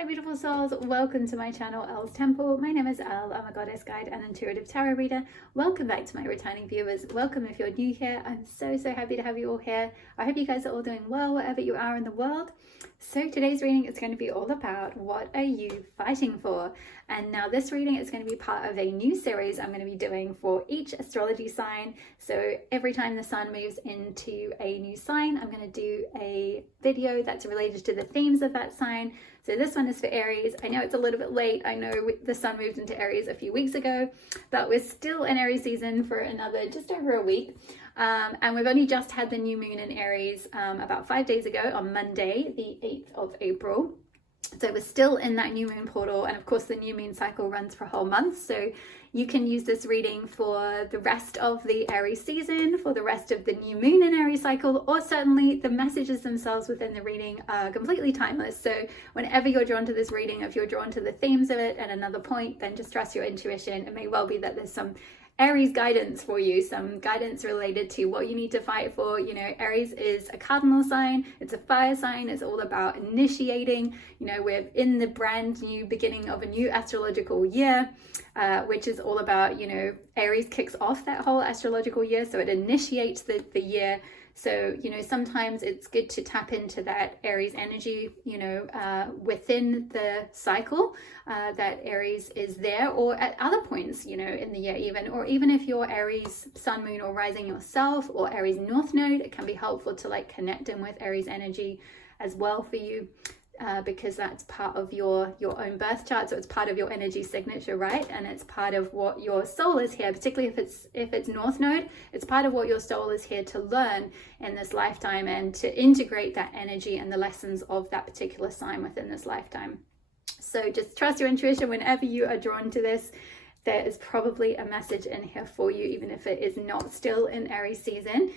Hi beautiful souls, welcome to my channel Elle's Temple. My name is Elle, I'm a goddess guide and intuitive tarot reader. Welcome back to my returning viewers. Welcome if you're new here. I'm so happy to have you all here. I hope you guys are all doing well wherever you are in the world. So today's reading is going to be all about what are you fighting for? And now this reading is going to be part of a new series I'm going to be doing for each astrology sign. So every time the sun moves into a new sign, I'm going to do a video that's related to the themes of that sign. So this one is for Aries. I know it's a little bit late. I know the sun moved into Aries a few weeks ago, but we're still in Aries season for another just over a week. And we've only just had the new moon in Aries about 5 days ago on Monday, the 8th of April. So we're still in that new moon portal. And of course, the new moon cycle runs for a whole month. So you can use this reading for the rest of the Aries season, for the rest of the new moon in Aries cycle, or certainly the messages themselves within the reading are completely timeless. So whenever you're drawn to this reading, if you're drawn to the themes of it at another point, then just trust your intuition. It may well be that there's some Aries guidance for you, some guidance related to what you need to fight for. You know, Aries is a cardinal sign, it's a fire sign, it's all about initiating. You know, we're in the brand new beginning of a new astrological year, which is all about, you know, Aries kicks off that whole astrological year, so it initiates the year. So, you know, sometimes it's good to tap into that Aries energy, you know, within the cycle, that Aries is there, or at other points, you know, in the year even, or even if you're Aries sun, moon, or rising yourself, or Aries north node, it can be helpful to like connect in with Aries energy as well for you. Because that's part of your own birth chart, so it's part of your energy signature, right? And it's part of what your soul is here, particularly if it's north node, it's part of what your soul is here to learn in this lifetime and to integrate that energy and the lessons of that particular sign within this lifetime. So just trust your intuition whenever you are drawn to this. There is probably a message in here for you, even if it is not still in Aries season.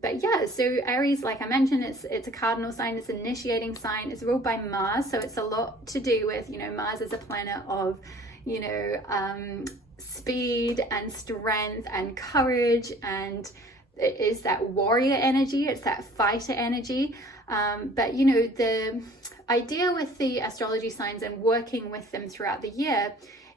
But yeah, so Aries, like I mentioned, it's a cardinal sign, it's an initiating sign, it's ruled by Mars, so it's a lot to do with, you know, Mars is a planet of, you know, speed and strength and courage, and it is that warrior energy, it's that fighter energy. But you know, the idea with the astrology signs and working with them throughout the year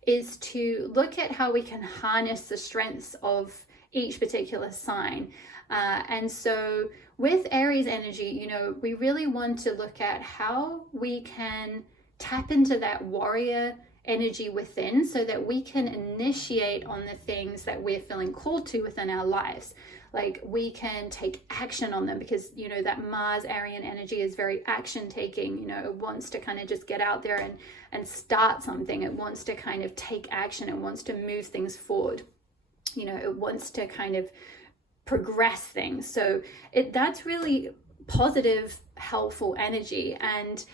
is to look at how we can harness the strengths of each particular sign. And so with Aries energy, you know, we really want to look at how we can tap into that warrior energy within so that we can initiate on the things that we're feeling called to within our lives. Like we can take action on them because, you know, that Mars Arian energy is very action taking. You know, it wants to kind of just get out there and start something. It wants to kind of take action. It wants to move things forward. You know, it wants to kind of progress things. So that's really positive, helpful energy. And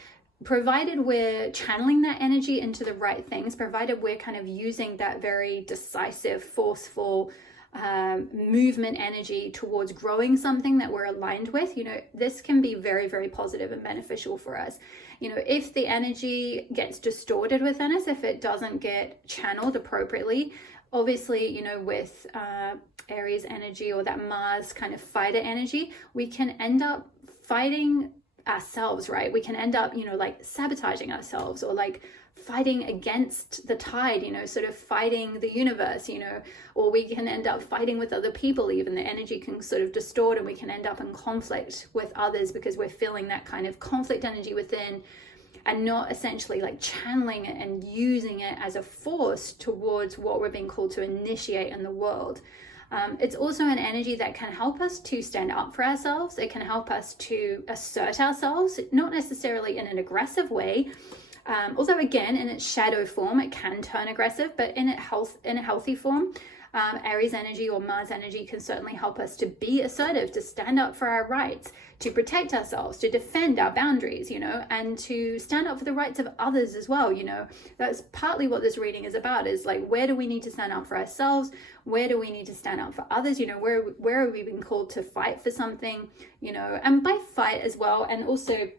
provided we're channeling that energy into the right things, provided we're kind of using that very decisive, forceful movement energy towards growing something that we're aligned with, you know, this can be very positive and beneficial for us. You know, if the energy gets distorted within us, if it doesn't get channeled appropriately, obviously, you know, with Aries energy or that Mars kind of fighter energy, we can end up fighting ourselves, right? We can end up, you know, like sabotaging ourselves or like fighting against the tide, you know, sort of fighting the universe, you know, or we can end up fighting with other people. Even the energy can sort of distort and we can end up in conflict with others because we're feeling that kind of conflict energy within and not essentially like channeling it and using it as a force towards what we're being called to initiate in the world. It's also an energy that can help us to stand up for ourselves. It can help us to assert ourselves, not necessarily in an aggressive way. Although again, in its shadow form, it can turn aggressive, but in a healthy form, Aries energy or Mars energy can certainly help us to be assertive, to stand up for our rights, to protect ourselves, to defend our boundaries, you know, and to stand up for the rights of others as well. You know, that's partly what this reading is about, is like, where do we need to stand up for ourselves? Where do we need to stand up for others? You know, where are we being called to fight for something, you know, and by fight as well. And also,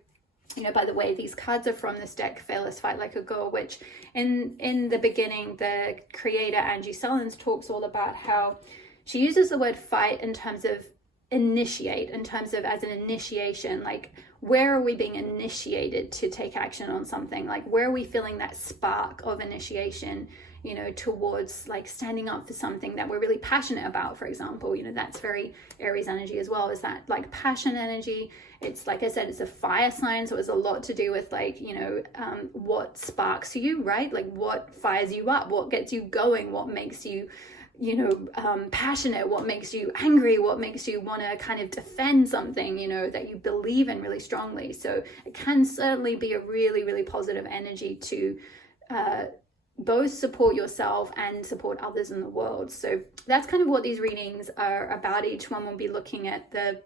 you know, by the way, these cards are from this deck, Fearless Fight Like a Girl, which in the beginning, the creator, Angie Sullins, talks all about how she uses the word fight in terms of initiate, in terms of as an initiation, like where are we being initiated to take action on something? Like, where are we feeling that spark of initiation, you know, towards like standing up for something that we're really passionate about, for example? You know, that's very Aries energy as well, is that like passion energy. It's, like I said, it's a fire sign, so it's a lot to do with like, you know, what sparks you, right? Like what fires you up, what gets you going, what makes you, you know, passionate, what makes you angry, what makes you want to kind of defend something, you know, that you believe in really strongly. So it can certainly be a really, really positive energy to both support yourself and support others in the world. So that's kind of what these readings are about. Each one will be looking at the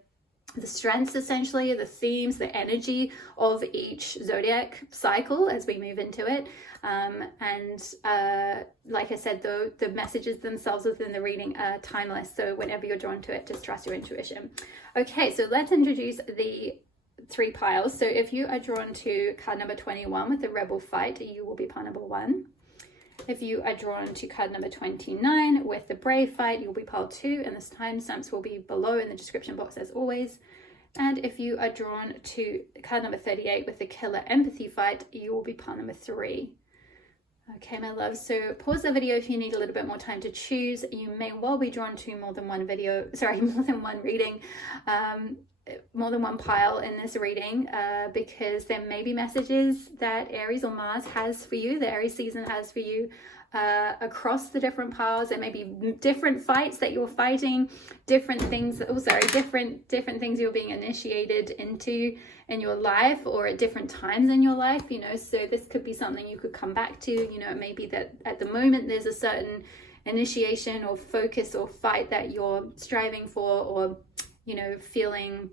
strengths, essentially, the themes, the energy of each zodiac cycle as we move into it. Like I said, the messages themselves within the reading are timeless. So whenever you're drawn to it, just trust your intuition. Okay, so let's introduce the 3 piles. So if you are drawn to card number 21 with the rebel fight, you will be pile number 1. If you are drawn to card number 29 with the brave fight, you'll be pile 2, and the timestamps will be below in the description box as always. And if you are drawn to card number 38 with the killer empathy fight, you will be pile number 3. Okay, my love, so pause the video if you need a little bit more time to choose. You may well be drawn to more than one reading, more than one pile in this reading, because there may be messages that Aries or Mars has for you, the Aries season has for you, across the different piles. There may be different fights that you're fighting, different things, different things you're being initiated into in your life, or at different times in your life, you know. So this could be something you could come back to. You know, it may be that at the moment there's a certain initiation or focus or fight that you're striving for, or, you know, feeling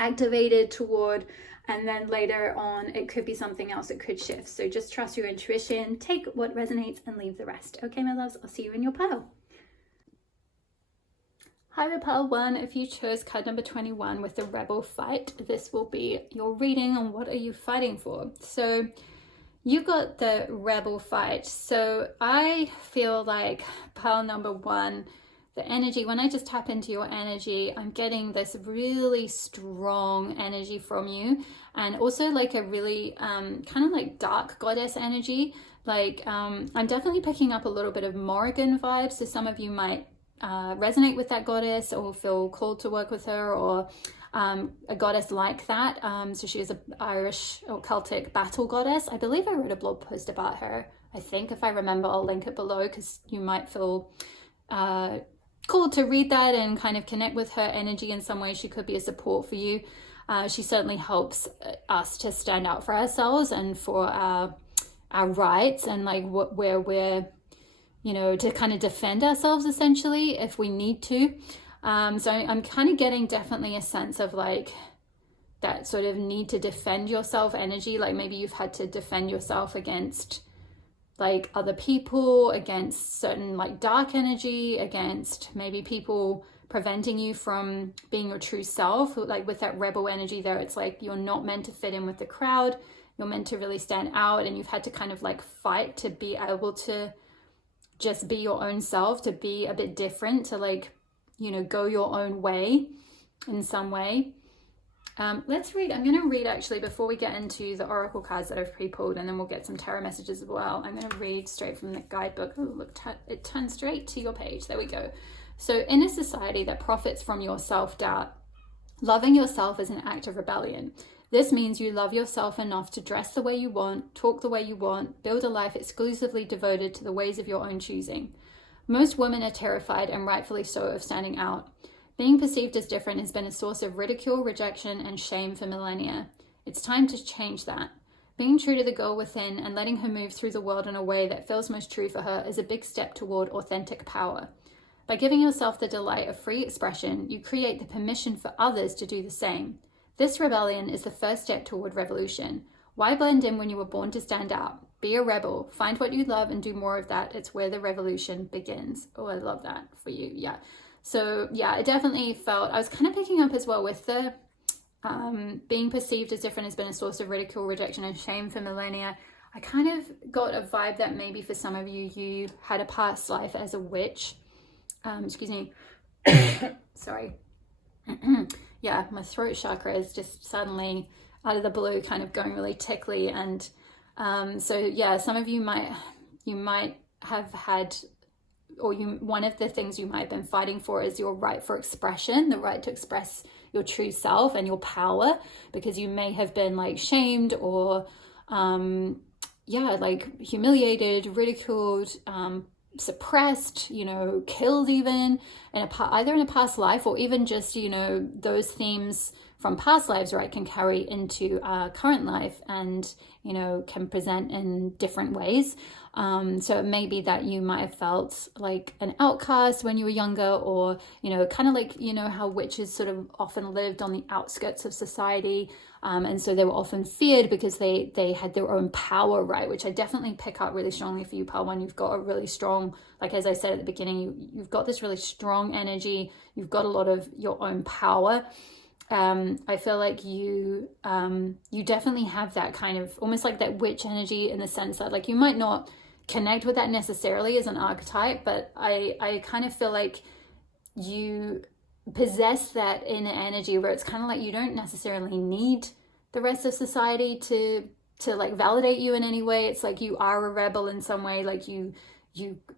activated toward, and then later on it could be something else. It could shift. So just trust your intuition, take what resonates and leave the rest. Okay, my loves, I'll see you in your pile. Hi, with pile 1, if you chose card number 21 with the rebel fight, this will be your reading on what are you fighting for. So you got the rebel fight. So I feel like pile number 1, the energy, when I just tap into your energy, I'm getting this really strong energy from you, and also like a really kind of like dark goddess energy. Like I'm definitely picking up a little bit of Morrigan vibes, so some of you might resonate with that goddess or feel called to work with her, or a goddess like that. So she is an Irish or Celtic battle goddess. I believe I wrote a blog post about her. I think, if I remember, I'll link it below, because you might feel called to read that and kind of connect with her energy in some way. She could be a support for you. She certainly helps us to stand out for ourselves and for our rights, and like where we're, you know, to kind of defend ourselves essentially if we need to. So I'm kind of getting definitely a sense of like that sort of need to defend yourself energy. Like maybe you've had to defend yourself against like other people, against certain like dark energy, against maybe people preventing you from being your true self. Like with that rebel energy there, it's like you're not meant to fit in with the crowd. You're meant to really stand out, and you've had to kind of like fight to be able to just be your own self, to be a bit different, to like, you know, go your own way in some way. Let's read. I'm going to read actually before we get into the oracle cards that I've pre-pulled, and then we'll get some tarot messages as well. I'm going to read straight from the guidebook. Oh, look, it turned straight to your page. There we go. So in a society that profits from your self-doubt, loving yourself is an act of rebellion. This means you love yourself enough to dress the way you want, talk the way you want, build a life exclusively devoted to the ways of your own choosing. Most women are terrified, and rightfully so, of standing out. Being perceived as different has been a source of ridicule, rejection, and shame for millennia. It's time to change that. Being true to the girl within and letting her move through the world in a way that feels most true for her is a big step toward authentic power. By giving yourself the delight of free expression, you create the permission for others to do the same. This rebellion is the first step toward revolution. Why blend in when you were born to stand out? Be a rebel. Find what you love and do more of that. It's where the revolution begins. Oh, I love that for you. Yeah. So yeah, I definitely felt, I was kind of picking up as well with the being perceived as different has been a source of ridicule, rejection, and shame for millennia. I kind of got a vibe that maybe for some of you, you had a past life as a witch. Excuse me. Sorry. yeah, my throat chakra is just suddenly out of the blue kind of going really tickly. And so yeah, some of you might have had, or one of the things you might have been fighting for is your right for expression, the right to express your true self and your power, because you may have been like shamed or yeah, like humiliated, ridiculed, suppressed, you know, killed even either in a past life, or even just, you know, those themes from past lives, right, can carry into our current life and, you know, can present in different ways. So it may be that you might have felt like an outcast when you were younger, or, you know, kind of like, you know, how witches sort of often lived on the outskirts of society. And so they were often feared because they had their own power, right? Which I definitely pick up really strongly for you, Pile One. You've got a really strong, like, as I said at the beginning, you've got this really strong energy. You've got a lot of your own power. I feel like you definitely have that kind of almost like that witch energy, in the sense that, like, you might not connect with that necessarily as an archetype, but I kind of feel like you possess that inner energy where it's kind of like you don't necessarily need the rest of society to like validate you in any way. It's like you are a rebel in some way, like you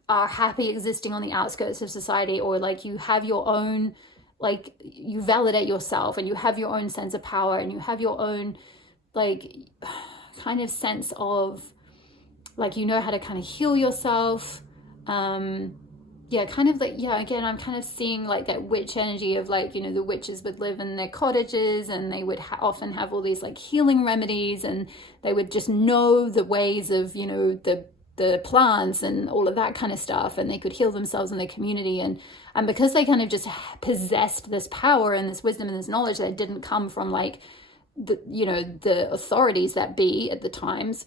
are happy existing on the outskirts of society, or like you have your own, like you validate yourself and you have your own sense of power and you have your own like kind of sense of like, you know how to kind of heal yourself. Yeah, kind of like, yeah, again, I'm kind of seeing like that witch energy of like, you know, the witches would live in their cottages and they would often have all these like healing remedies, and they would just know the ways of, you know, the plants and all of that kind of stuff, and they could heal themselves in their community. And because they kind of just possessed this power and this wisdom and this knowledge that didn't come from like the, you know, the authorities that be at the times,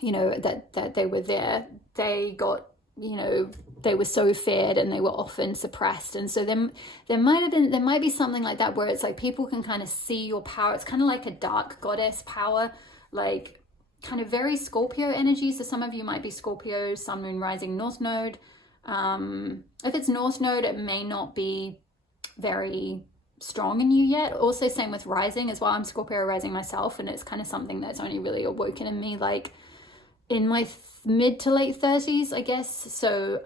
you know, that they were there, they got, you know, they were so feared and they were often suppressed. And so there might be something like that where it's like people can kind of see your power. It's kind of like a dark goddess power, like kind of very Scorpio energy. So some of you might be Scorpio, Sun, Moon, Rising, North Node. If it's North Node, it may not be very strong in you yet. Also same with Rising as well. I'm Scorpio Rising myself, and it's kind of something that's only really awoken in me like in my mid to late 30s, I guess. So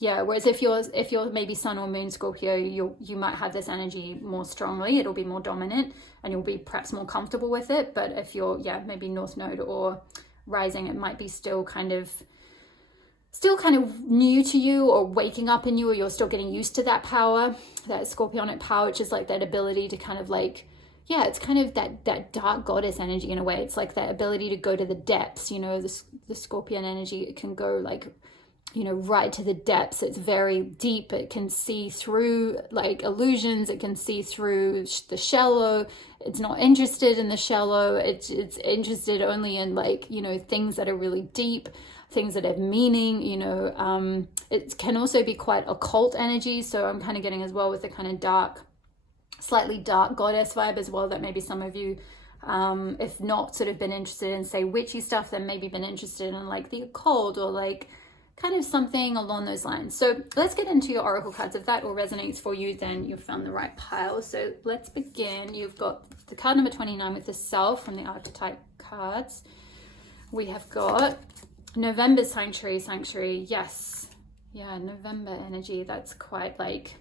yeah, whereas if you're maybe Sun or Moon Scorpio, you might have this energy more strongly. It'll be more dominant and you'll be perhaps more comfortable with it. But if you're, yeah, maybe North Node or Rising, it might be still kind of new to you, or waking up in you, or you're still getting used to that power, that Scorpionic power, which is like that ability to kind of like, yeah, it's kind of that dark goddess energy in a way. It's like that ability to go to the depths, you know, the Scorpion energy, it can go like, you know, right to the depths. It's very deep. It can see through like illusions. It can see through the shallow. It's not interested in the shallow. It's interested only in like, you know, things that are really deep, things that have meaning, you know. It can also be quite occult energy. So I'm kind of getting as well with the kind of dark, slightly dark goddess vibe as well, that maybe some of you, if not sort of been interested in say witchy stuff, then maybe been interested in like the occult or like kind of something along those lines. So let's get into your oracle cards. If that all resonates for you, then you've found the right pile. So let's begin. You've got the card number 29 with the Self from the archetype cards. We have got November Sanctuary. Yes, yeah, November energy. That's quite like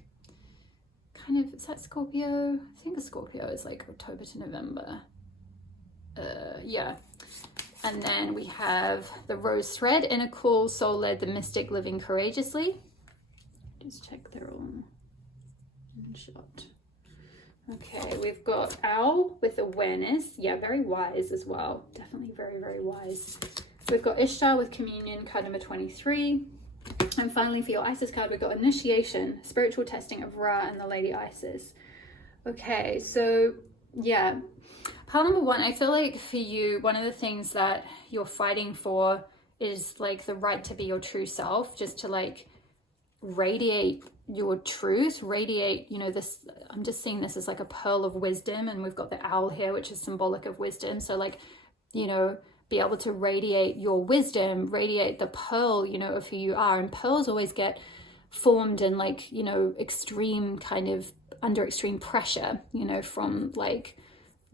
kind of, is that Scorpio? I think the Scorpio is like October to November. Yeah. And then we have the Rose Thread, Inner Cool, Soul Led, the Mystic, Living Courageously. Just check they're all in shot. Okay, we've got Owl with Awareness. Yeah, very wise as well. Definitely very, very wise. We've got Ishtar with Communion, card number 23. And finally, for your Isis card, we've got Initiation, Spiritual Testing of Ra and the Lady Isis. Okay, so yeah. Pile number one, I feel like for you, one of the things that you're fighting for is like the right to be your true self, just to like radiate your truth, radiate, you know, this, I'm just seeing this as like a pearl of wisdom, and we've got the owl here, which is symbolic of wisdom. So like, you know, be able to radiate your wisdom, radiate the pearl, you know, of who you are. And pearls always get formed in like, you know, extreme kind of under extreme pressure, you know, from like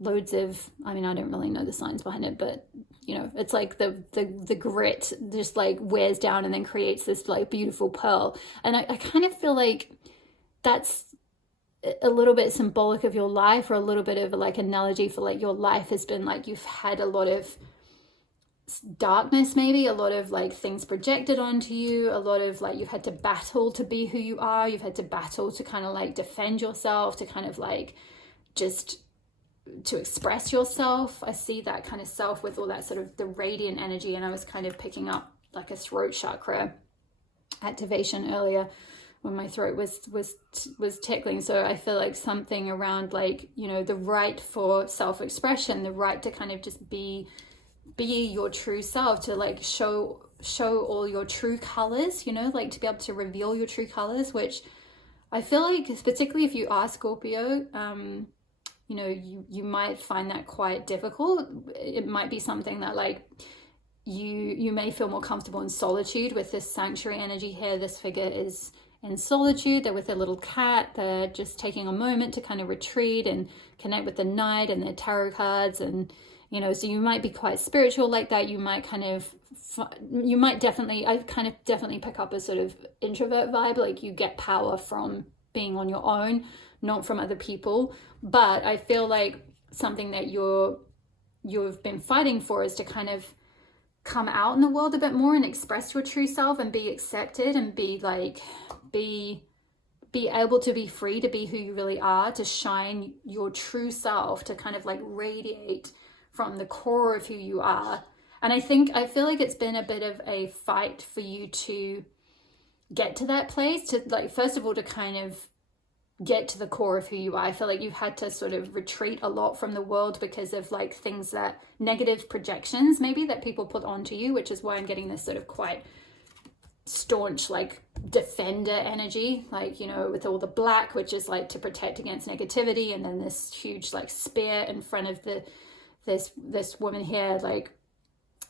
loads of, I mean, I don't really know the science behind it, but you know, it's like the grit just like wears down and then creates this like beautiful pearl. And I kind of feel like that's a little bit symbolic of your life, or a little bit of like analogy for like your life has been like you've had a lot of darkness, maybe a lot of like things projected onto you, a lot of like you've had to battle to be who you are, you've had to battle to kind of like defend yourself, to kind of like just to express yourself. I see that kind of self with all that sort of the radiant energy, and I was kind of picking up like a throat chakra activation earlier when my throat was tickling. So I feel like something around like, you know, the right for self-expression, the right to kind of just be your true self, to like show all your true colors, you know, like to be able to reveal your true colors, which I feel like particularly if you are Scorpio, you know, you might find that quite difficult. It might be something that like you may feel more comfortable in solitude with this sanctuary energy here. This figure is in solitude, they're with their little cat, they're just taking a moment to kind of retreat and connect with the night and their tarot cards. And you know, so you might be quite spiritual like that. You might kind of, you might definitely, I kind of definitely pick up a sort of introvert vibe, like you get power from being on your own, not from other people. But I feel like something that you've been fighting for is to kind of come out in the world a bit more and express your true self and be accepted and be like, be able to be free to be who you really are, to shine your true self, to kind of like radiate from the core of who you are. And I feel like it's been a bit of a fight for you to get to that place, to like, first of all, to kind of get to the core of who you are. I feel like you've had to sort of retreat a lot from the world because of like things that, negative projections maybe that people put onto you, which is why I'm getting this sort of quite staunch like defender energy, like, you know, with all the black, which is like to protect against negativity, and then this huge like spear in front of this woman here, like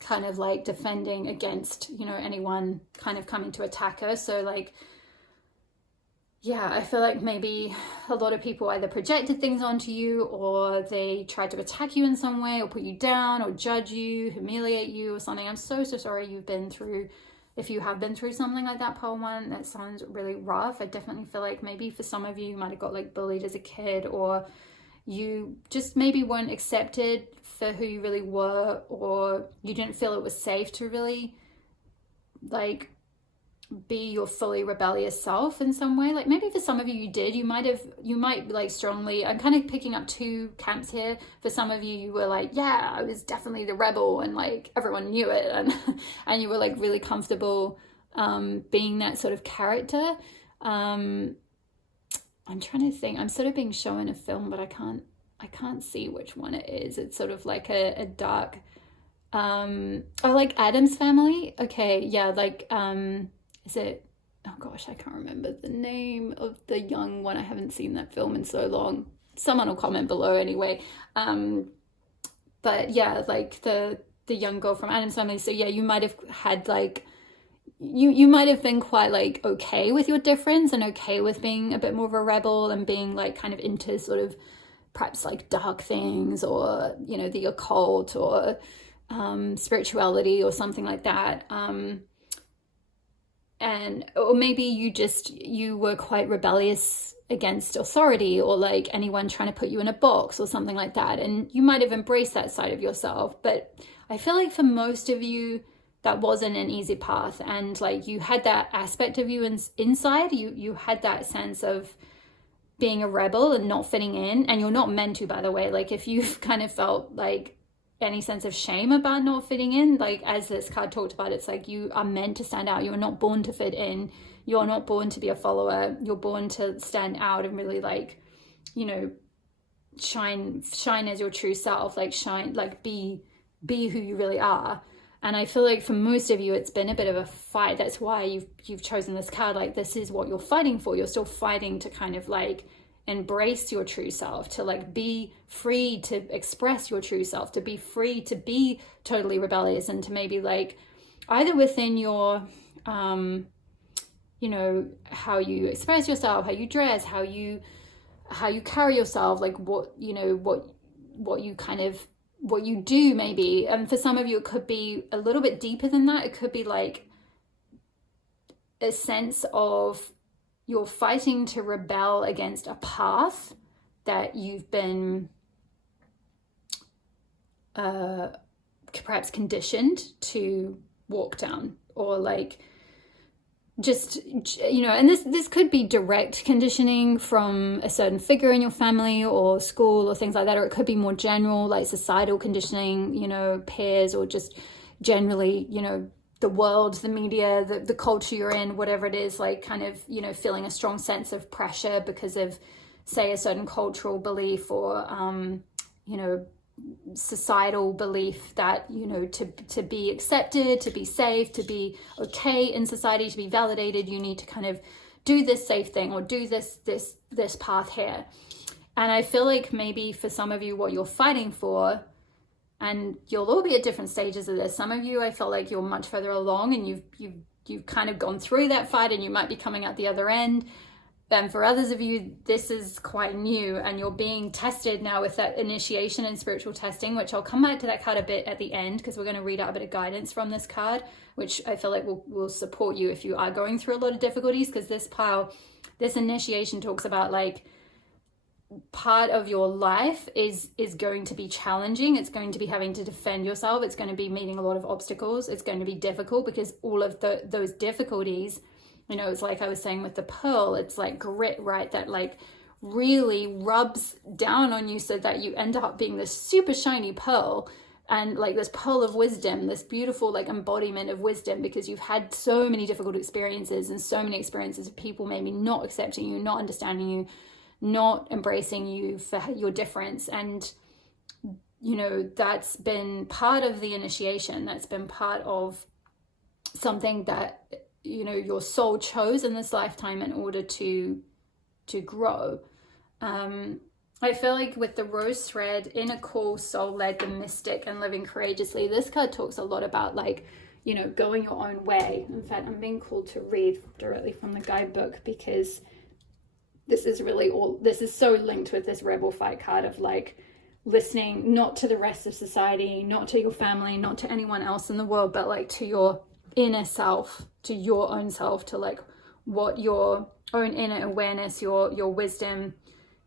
kind of like defending against, you know, anyone kind of coming to attack her. So like, yeah, I feel like maybe a lot of people either projected things onto you, or they tried to attack you in some way, or put you down, or judge you, humiliate you, or something. I'm so sorry you've been through, if you have been through something like that, Pole One. That sounds really rough. I definitely feel like maybe for some of you, you might have got like bullied as a kid, or you just maybe weren't accepted for who you really were, or you didn't feel it was safe to really like be your fully rebellious self in some way. Like maybe for some of you, you did, you might like strongly, I'm kind of picking up two camps here. For some of you, you were like, yeah, I was definitely the rebel, and like everyone knew it, and you were like really comfortable being that sort of character. I'm trying to think, I'm sort of being shown a film, but I can't see which one it is. It's sort of like a dark like Addams Family. Okay, yeah, like is it, oh gosh, I can't remember the name of the young one. I haven't seen that film in so long. Someone will comment below anyway. But yeah, like the young girl from Addams Family. So yeah, you might have had like, you might have been quite like okay with your difference, and okay with being a bit more of a rebel, and being like kind of into sort of perhaps like dark things, or, you know, the occult, or spirituality, or something like that. Or maybe you were quite rebellious against authority, or like anyone trying to put you in a box or something like that, and you might have embraced that side of yourself. But I feel like for most of you, that wasn't an easy path, and like you had that aspect of you inside, you had that sense of being a rebel and not fitting in. And you're not meant to, by the way. Like if you've kind of felt like any sense of shame about not fitting in, like as this card talked about, it's like you are meant to stand out. You're not born to fit in. You're not born to be a follower. You're born to stand out and really like, you know, shine as your true self, like shine, like be who you really are. And I feel like for most of you, it's been a bit of a fight. That's why you've chosen this card. Like this is what you're fighting for. You're still fighting to kind of like embrace your true self, to like be free to express your true self, to be free to be totally rebellious, and to maybe like either within your you know, how you express yourself, how you dress, how you carry yourself, like what, you know, what you do maybe. And for some of you, it could be a little bit deeper than that. It could be like a sense of you're fighting to rebel against a path that you've been perhaps conditioned to walk down, or like just, you know, and this could be direct conditioning from a certain figure in your family or school or things like that, or it could be more general, like societal conditioning, you know, peers, or just generally, you know, the world, the media, the culture you're in, whatever it is, like kind of, you know, feeling a strong sense of pressure because of, say, a certain cultural belief, or you know, societal belief that, you know, to be accepted, to be safe, to be okay in society, to be validated, you need to kind of do this safe thing, or do this path here. And I feel like maybe for some of you, what you're fighting for, and you'll all be at different stages of this. Some of you, I feel like you're much further along and you've kind of gone through that fight and you might be coming out the other end. And for others of you, this is quite new and you're being tested now with that initiation and spiritual testing, which I'll come back to that card a bit at the end, because we're going to read out a bit of guidance from this card, which I feel like will support you if you are going through a lot of difficulties. Because this initiation talks about like part of your life is going to be challenging. It's going to be having to defend yourself. It's going to be meeting a lot of obstacles. It's going to be difficult, because all of those difficulties, you know, it's like I was saying with the pearl, it's like grit, right? That like really rubs down on you so that you end up being this super shiny pearl, and like this pearl of wisdom, this beautiful like embodiment of wisdom, because you've had so many difficult experiences and so many experiences of people maybe not accepting you, not understanding you, not embracing you for your difference. And, you know, that's been part of the initiation. That's been part of something that, you know, your soul chose in this lifetime in order to grow. I feel like with the rose thread, inner call, soul-led, the mystic, and living courageously, this card talks a lot about like, you know, going your own way. In fact, I'm being called to read directly from the guidebook, because this is so linked with this rebel fight card of like listening not to the rest of society, not to your family, not to anyone else in the world, but like to your inner self, to your own self, to like what your own inner awareness, your wisdom,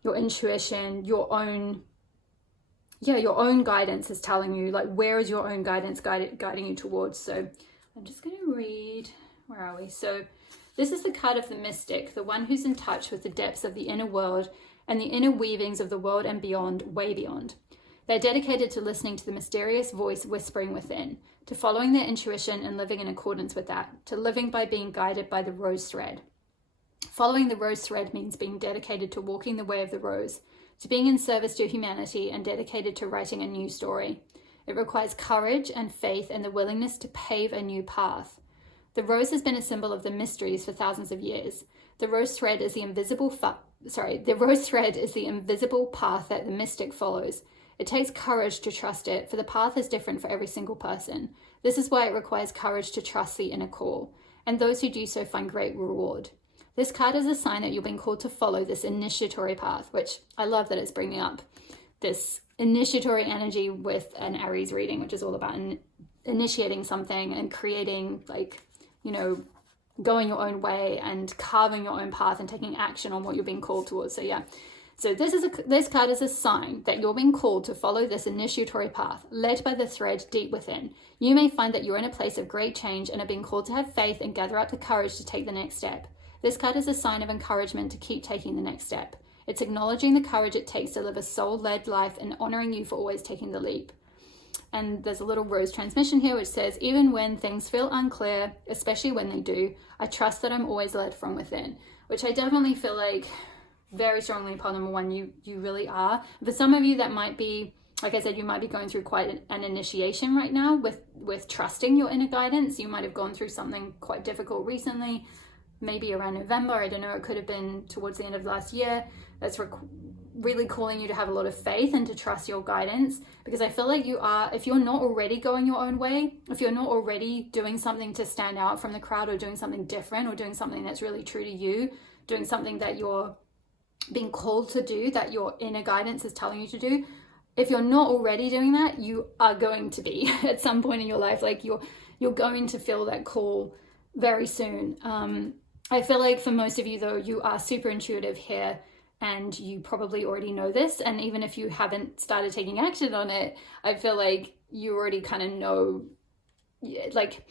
your intuition, your own guidance is telling you. Like, where is your own guidance guiding you towards? So I'm just going to read, where are we? So this is the card of the mystic, the one who's in touch with the depths of the inner world and the inner weavings of the world and beyond, way beyond. They're dedicated to listening to the mysterious voice whispering within, to following their intuition and living in accordance with that, to living by being guided by the rose thread. Following the rose thread means being dedicated to walking the way of the rose, to being in service to humanity and dedicated to writing a new story. It requires courage and faith and the willingness to pave a new path. The rose has been a symbol of the mysteries for thousands of years. The rose thread is the invisible path that the mystic follows. It takes courage to trust it, for the path is different for every single person. This is why it requires courage to trust the inner call, and those who do so find great reward. This card is a sign that you're being called to follow this initiatory path, which I love that it's bringing up this initiatory energy with an Aries reading, which is all about initiating something and creating, like, you know, going your own way and carving your own path and taking action on what you're being called towards. So yeah. So this card is a sign that you're being called to follow this initiatory path, led by the thread deep within. You may find that you're in a place of great change and are being called to have faith and gather up the courage to take the next step. This card is a sign of encouragement to keep taking the next step. It's acknowledging the courage it takes to live a soul-led life and honoring you for always taking the leap. And there's a little rose transmission here which says, even when things feel unclear, especially when they do, I trust that I'm always led from within, which I definitely feel like very strongly upon number one, you really are. For some of you, that might be, like I said, you might be going through quite an initiation right now with trusting your inner guidance. You might have gone through something quite difficult recently, maybe around November. I don't know, it could have been towards the end of last year. That's really calling you to have a lot of faith and to trust your guidance, because I feel like you are, if you're not already going your own way, if you're not already doing something to stand out from the crowd, or doing something different, or doing something that's really true to you, doing something that you're being called to do, that your inner guidance is telling you to do, if you're not already doing that, you are going to be at some point in your life. Like you're going to feel that call very soon. I feel like for most of you though, you are super intuitive here, and you probably already know this. And even if you haven't started taking action on it, I feel like you already kind of know, like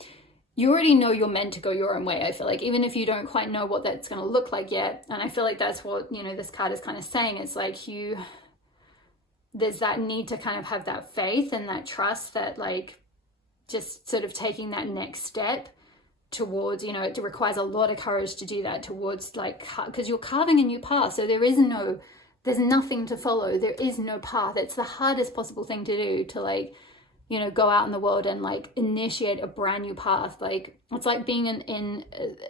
you already know you're meant to go your own way. I feel like even if you don't quite know what that's going to look like yet. And I feel like that's what, you know, this card is kind of saying. It's like there's that need to kind of have that faith and that trust, that like just sort of taking that next step towards, you know, it requires a lot of courage to do that, towards like, because you're carving a new path. So there's nothing to follow. There is no path. It's the hardest possible thing to do, to like, you know, go out in the world and like initiate a brand new path. Like it's like being in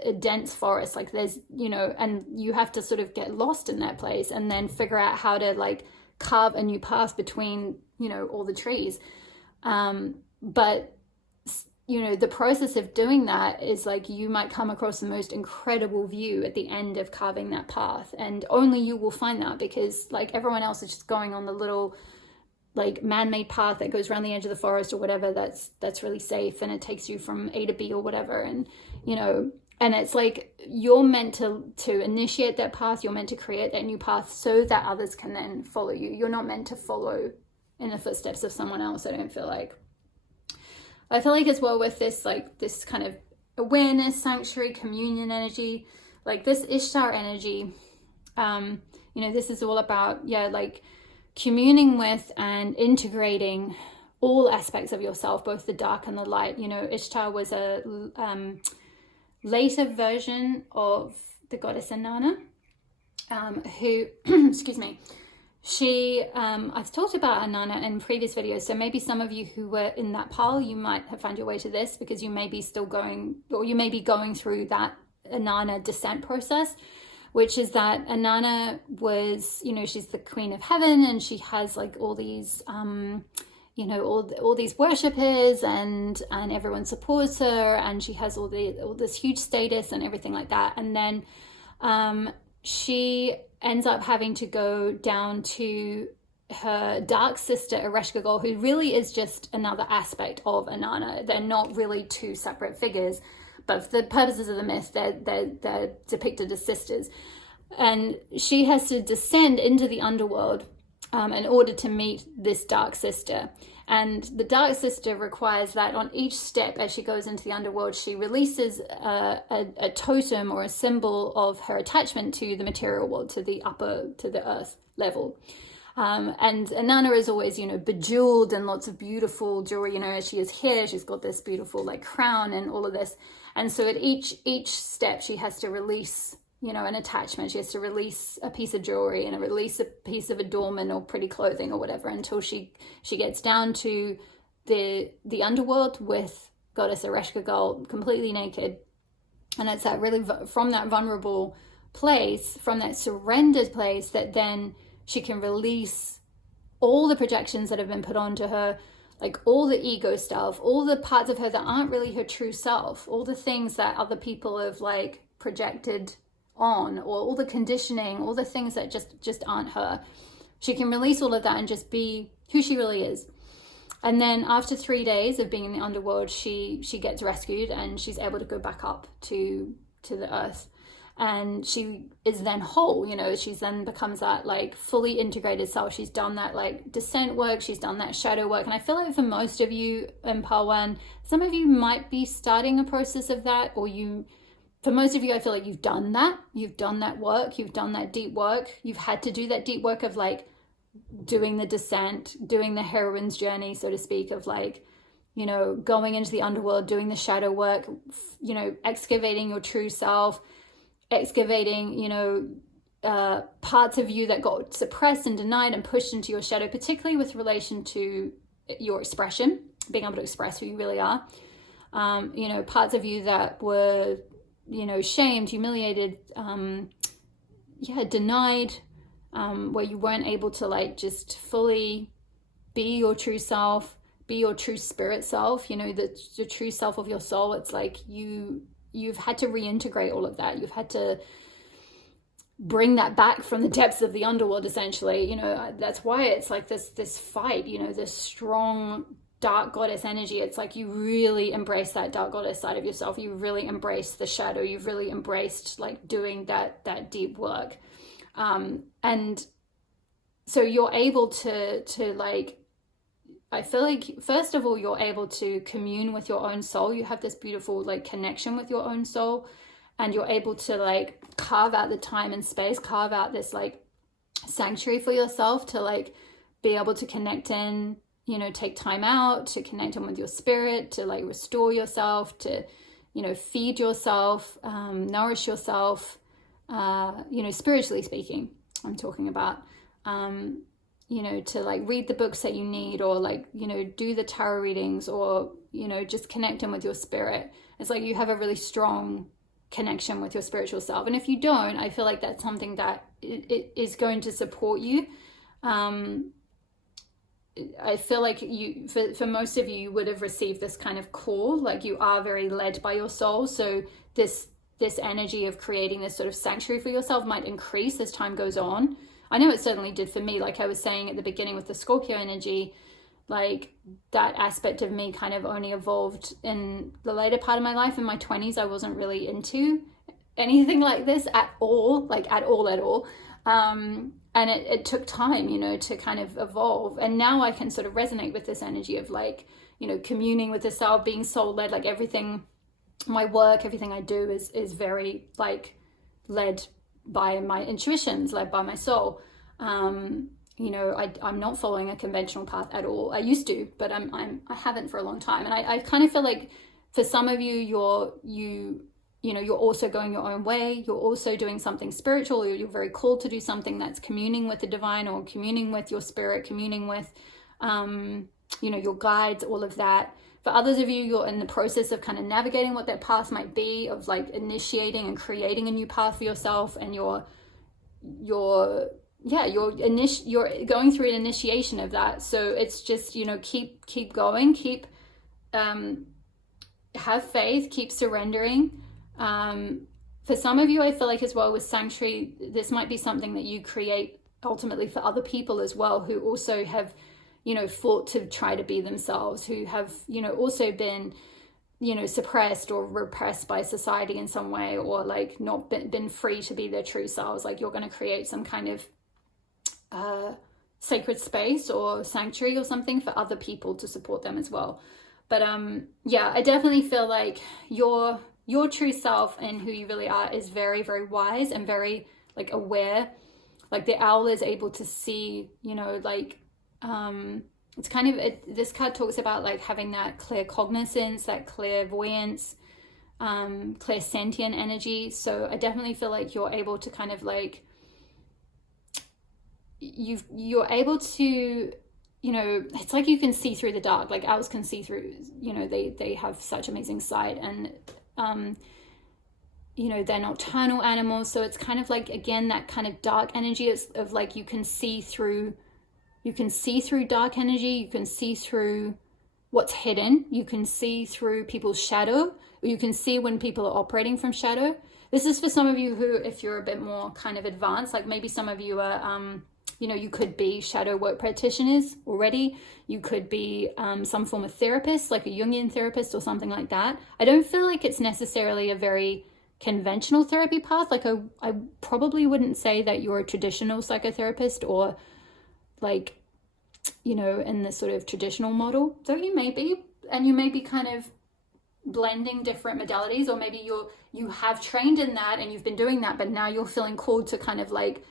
a dense forest. Like there's, you know, and you have to sort of get lost in that place and then figure out how to like carve a new path between, you know, all the trees. But you know, the process of doing that is like, you might come across the most incredible view at the end of carving that path, and only you will find that, because like everyone else is just going on the little like man-made path that goes around the edge of the forest or whatever, that's really safe, and it takes you from A to B or whatever. And you know, and it's like you're meant to initiate that path, you're meant to create that new path so that others can then follow you. You're not meant to follow in the footsteps of someone else, I don't feel like. I feel like as well with this, like this kind of awareness, sanctuary, communion energy, like this Ishtar energy, you know, this is all about, like communing with and integrating all aspects of yourself, both the dark and the light. You know, Ishtar was a later version of the goddess Inanna, who, excuse me, she, I've talked about Inanna in previous videos, so maybe some of you who were in that pile, you might have found your way to this, because you may be still going, or you may be going through that Inanna descent process, which is that Inanna was, you know, she's the queen of heaven, and she has like all these, you know, all these worshippers, and everyone supports her, and she has all this huge status and everything like that. And then she ends up having to go down to her dark sister Ereshkigal, who really is just another aspect of Inanna. They're not really two separate figures, but for the purposes of the myth, they're depicted as sisters. And she has to descend into the underworld in order to meet this dark sister. And the dark sister requires that on each step as she goes into the underworld, she releases a totem or a symbol of her attachment to the material world, to the earth level. And Inanna is always, you know, bejeweled and lots of beautiful jewelry. You know, as she is here, she's got this beautiful like crown and all of this. And so at each step, she has to release, you know, an attachment. She has to release a piece of jewelry and release a piece of adornment or pretty clothing or whatever, until she gets down to the underworld with goddess Ereshkigal completely naked. And it's that really, from that vulnerable place, from that surrendered place, that then she can release all the projections that have been put onto her, like all the ego stuff, all the parts of her that aren't really her true self, all the things that other people have like projected on, or all the conditioning, all the things that just aren't her. She can release all of that and just be who she really is. And then after 3 days of being in the underworld, she gets rescued, and she's able to go back up to the earth, and she is then whole. You know, she's then becomes that like fully integrated self. She's done that like descent work, she's done that shadow work. And I feel like for most of you in Pawan, some of you might be starting a process of that, or for most of you, I feel like you've done that work, you've done that deep work. You've had to do that deep work of like doing the descent, doing the heroine's journey, so to speak, of like, you know, going into the underworld, doing the shadow work, you know, excavating your true self, excavating, you know, parts of you that got suppressed and denied and pushed into your shadow, particularly with relation to your expression, being able to express who you really are. You know, parts of you that were, you know, shamed, humiliated, denied, where you weren't able to like just fully be your true self, be your true spirit self, you know, the true self of your soul. It's like you've had to reintegrate all of that. You've had to bring that back from the depths of the underworld, essentially. You know, that's why it's like this fight, you know, this strong dark goddess energy. It's like you really embrace that dark goddess side of yourself. You really embrace the shadow. You've really embraced like doing that deep work. And so you're able to like, I feel like, first of all, you're able to commune with your own soul. You have this beautiful like connection with your own soul, and you're able to like carve out the time and space, carve out this like sanctuary for yourself to like be able to connect in, you know, take time out to connect in with your spirit, to like restore yourself, to, you know, feed yourself, nourish yourself, you know, spiritually speaking, I'm talking about, you know, to like read the books that you need, or like, you know, do the tarot readings, or, you know, just connect in with your spirit. It's like you have a really strong connection with your spiritual self. And if you don't, I feel like that's something that it is going to support you. I feel like you, for most of you, you would have received this kind of call, like you are very led by your soul. So this energy of creating this sort of sanctuary for yourself might increase as time goes on. I know it certainly did for me. Like I was saying at the beginning with the Scorpio energy, like that aspect of me kind of only evolved in the later part of my life. In my 20s, I wasn't really into anything like this at all, like at all. And it took time, you know, to kind of evolve. And now I can sort of resonate with this energy of like, you know, communing with the self, being soul led, like everything, my work, everything I do is very like led by my intuitions, led by my soul. You know, I'm not following a conventional path at all. I used to, but I haven't for a long time. And I kind of feel like for some of you, you know, you're also going your own way. You're also doing something spiritual, or you're very called to do something that's communing with the divine, or communing with your spirit, communing with, you know, your guides, all of that. For others of you, you're in the process of kind of navigating what that path might be, of like initiating and creating a new path for yourself. And you're going through an initiation of that. So it's just, you know, keep going, have faith, keep surrendering. For some of you, I feel like as well with sanctuary, this might be something that you create ultimately for other people as well, who also have, you know, fought to try to be themselves, who have, you know, also been, you know, suppressed or repressed by society in some way, or like not been free to be their true selves. Like you're going to create some kind of sacred space or sanctuary or something for other people to support them as well. But yeah, I definitely feel like your true self and who you really are is very, very wise and very like aware. Like the owl is able to see, you know, like it's kind of this card talks about like having that clear cognizance, that clairvoyance, clairsentient energy. So I definitely feel like you're able to kind of like you're able to, you know, it's like you can see through the dark. Like owls can see through, you know, they have such amazing sight. And you know, they're nocturnal animals, so it's kind of like, again, that kind of dark energy of like you can see through dark energy, you can see through what's hidden, you can see through people's shadow, or you can see when people are operating from shadow. This is for some of you who, if you're a bit more kind of advanced, like maybe some of you are you know, you could be shadow work practitioners already. You could be some form of therapist, like a Jungian therapist or something like that. I don't feel like it's necessarily a very conventional therapy path. Like I probably wouldn't say that you're a traditional psychotherapist, or like, you know, in the sort of traditional model. So you may be, and you may be kind of blending different modalities, or maybe you have trained in that and you've been doing that, but now you're feeling called to kind of like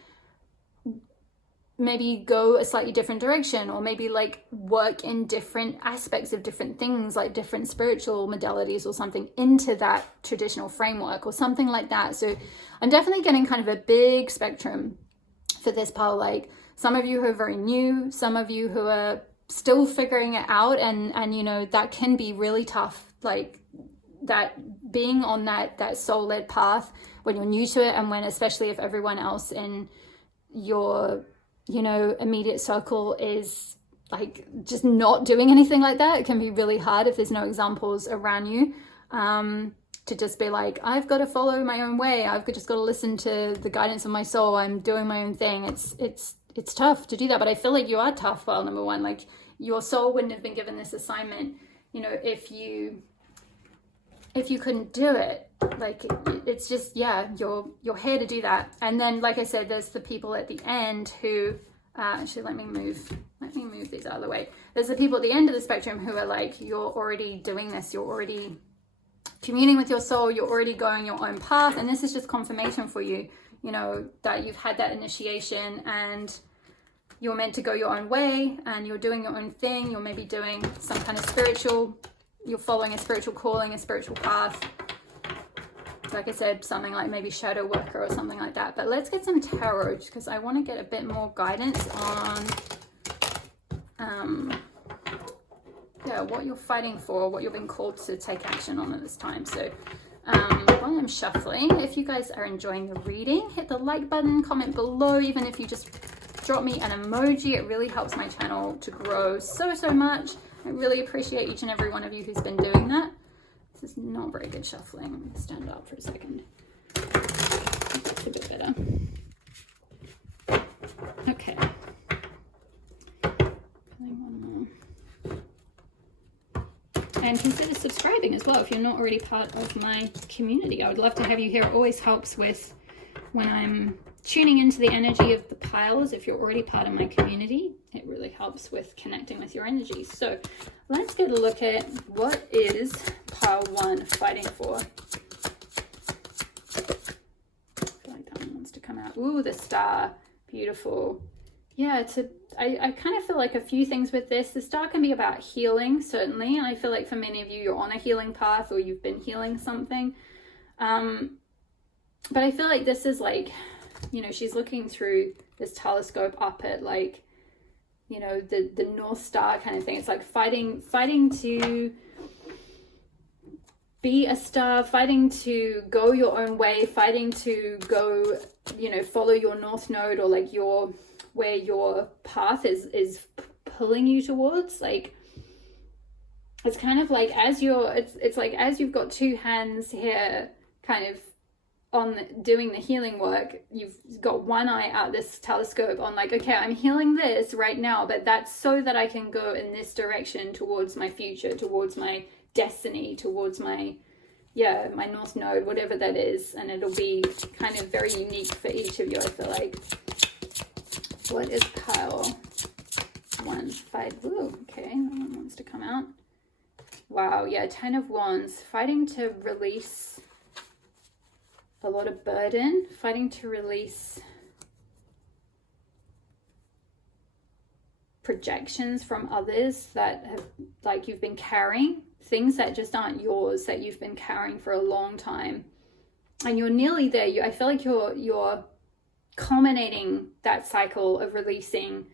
maybe go a slightly different direction, or maybe like work in different aspects of different things, like different spiritual modalities or something, into that traditional framework or something like that. So I'm definitely getting kind of a big spectrum for this pile. Like some of you who are very new, some of you who are still figuring it out, and you know, that can be really tough. Like that being on that soul-led path when you're new to it, and when, especially if everyone else in your, you know, immediate circle is like just not doing anything like that. It can be really hard if there's no examples around you, to just be like, I've got to follow my own way. I've just got to listen to the guidance of my soul. I'm doing my own thing. It's tough to do that, but I feel like you are tough. Well, number one, like your soul wouldn't have been given this assignment, you know, if you couldn't do it. Like, it's just, yeah, you're here to do that. And then, like I said, there's the people at the end who, actually, let me move these out of the way. There's the people at the end of the spectrum who are like, you're already doing this. You're already communing with your soul. You're already going your own path. And this is just confirmation for you, you know, that you've had that initiation and you're meant to go your own way and you're doing your own thing. You're maybe doing some kind of you're following a spiritual calling, a spiritual path. Like I said, something like maybe shadow worker or something like that. But let's get some tarot because I want to get a bit more guidance on yeah, what you're fighting for, what you're being called to take action on at this time. So while I'm shuffling, if you guys are enjoying the reading, hit the like button, comment below, even if you just drop me an emoji. It really helps my channel to grow so much. I really appreciate each and every one of you who's been doing that. This is not very good shuffling. I'm gonna stand up for a second. That's a bit better. Okay. One more. And consider subscribing as well if you're not already part of my community. I would love to have you here. It always helps with when I'm tuning into the energy of the piles. If you're already part of my community, it really helps with connecting with your energy. So let's get a look at what is pile 1 fighting for. I feel like that one wants to come out. Ooh, the star. Beautiful. Yeah, I kind of feel like a few things with this. The star can be about healing, certainly. And I feel like for many of you, you're on a healing path or you've been healing something. But I feel like this is like, you know, she's looking through this telescope up at like, you know, the North Star kind of thing. It's like fighting to be a star, fighting to go your own way, fighting to go, you know, follow your North Node or like where your path is pulling you towards. Like, it's kind of like it's like as you've got two hands here kind of on doing the healing work, you've got one eye out this telescope on like, okay, I'm healing this right now, but that's so that I can go in this direction towards my future, towards my destiny, towards my North Node, whatever that is. And it'll be kind of very unique for each of you, I feel like. What is pile 1 fight? Ooh, okay, that one wants to come out. Wow, yeah, 10 of Wands, fighting to release a lot of burden, fighting to release projections from others that have, like, you've been carrying, things that just aren't yours, that you've been carrying for a long time. And you're nearly there. I feel like you're culminating that cycle of releasing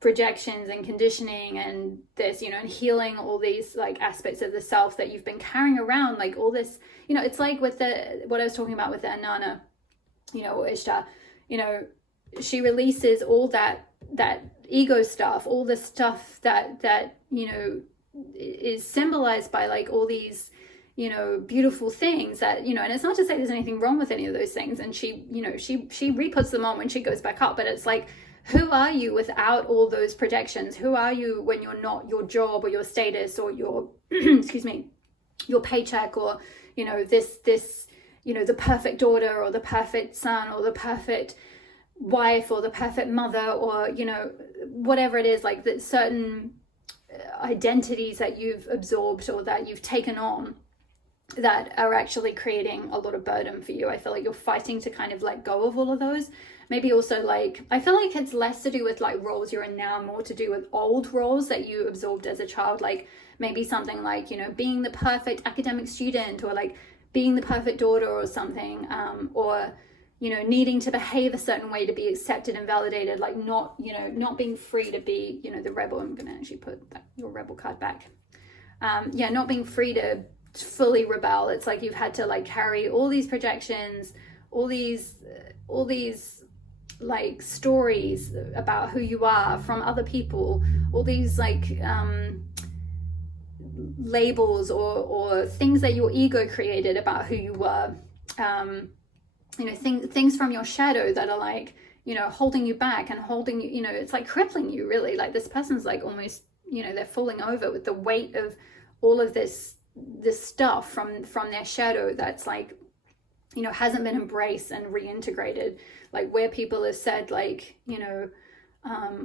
projections and conditioning and this, you know, and healing all these like aspects of the self that you've been carrying around, like all this, you know. It's like with what I was talking about with the Anana, you know, or Ishtar, you know, she releases all that ego stuff, all the stuff that you know is symbolized by like all these, you know, beautiful things that, you know, and it's not to say there's anything wrong with any of those things, and she, you know, she re-puts them on when she goes back up, but it's like, who are you without all those projections? Who are you when you're not your job or your status or your excuse me, your paycheck, or, you know, this you know, the perfect daughter or the perfect son or the perfect wife or the perfect mother, or, you know, whatever it is, like that certain identities that you've absorbed or that you've taken on that are actually creating a lot of burden for you. I feel like you're fighting to kind of let go of all of those. Maybe also like, I feel like it's less to do with like roles you're in now, more to do with old roles that you absorbed as a child. Like maybe something like, you know, being the perfect academic student, or like being the perfect daughter or something, or, you know, needing to behave a certain way to be accepted and validated, like not, you know, not being free to be, you know, the rebel. I'm going to actually put your rebel card back. Yeah, not being free to fully rebel. It's like you've had to like carry all these projections, all these like stories about who you are from other people, all these like labels or things that your ego created about who you were, you know, things from your shadow that are like, you know, holding you back and holding you, you know, it's like crippling you really. Like this person's like almost, you know, they're falling over with the weight of all of this stuff from their shadow that's like, you know, hasn't been embraced and reintegrated. Like where people have said like, you know,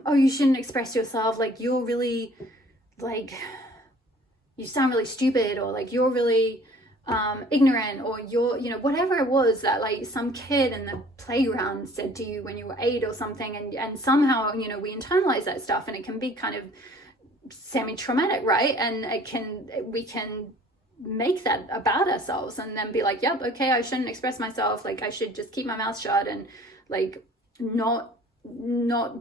oh, you shouldn't express yourself, like you're really, like you sound really stupid, or like you're really ignorant, or you're, you know, whatever it was that like some kid in the playground said to you when you were 8 or something, and somehow, you know, we internalize that stuff, and it can be kind of semi-traumatic, right? And we can make that about ourselves and then be like, yep, okay, I shouldn't express myself, like I should just keep my mouth shut and like not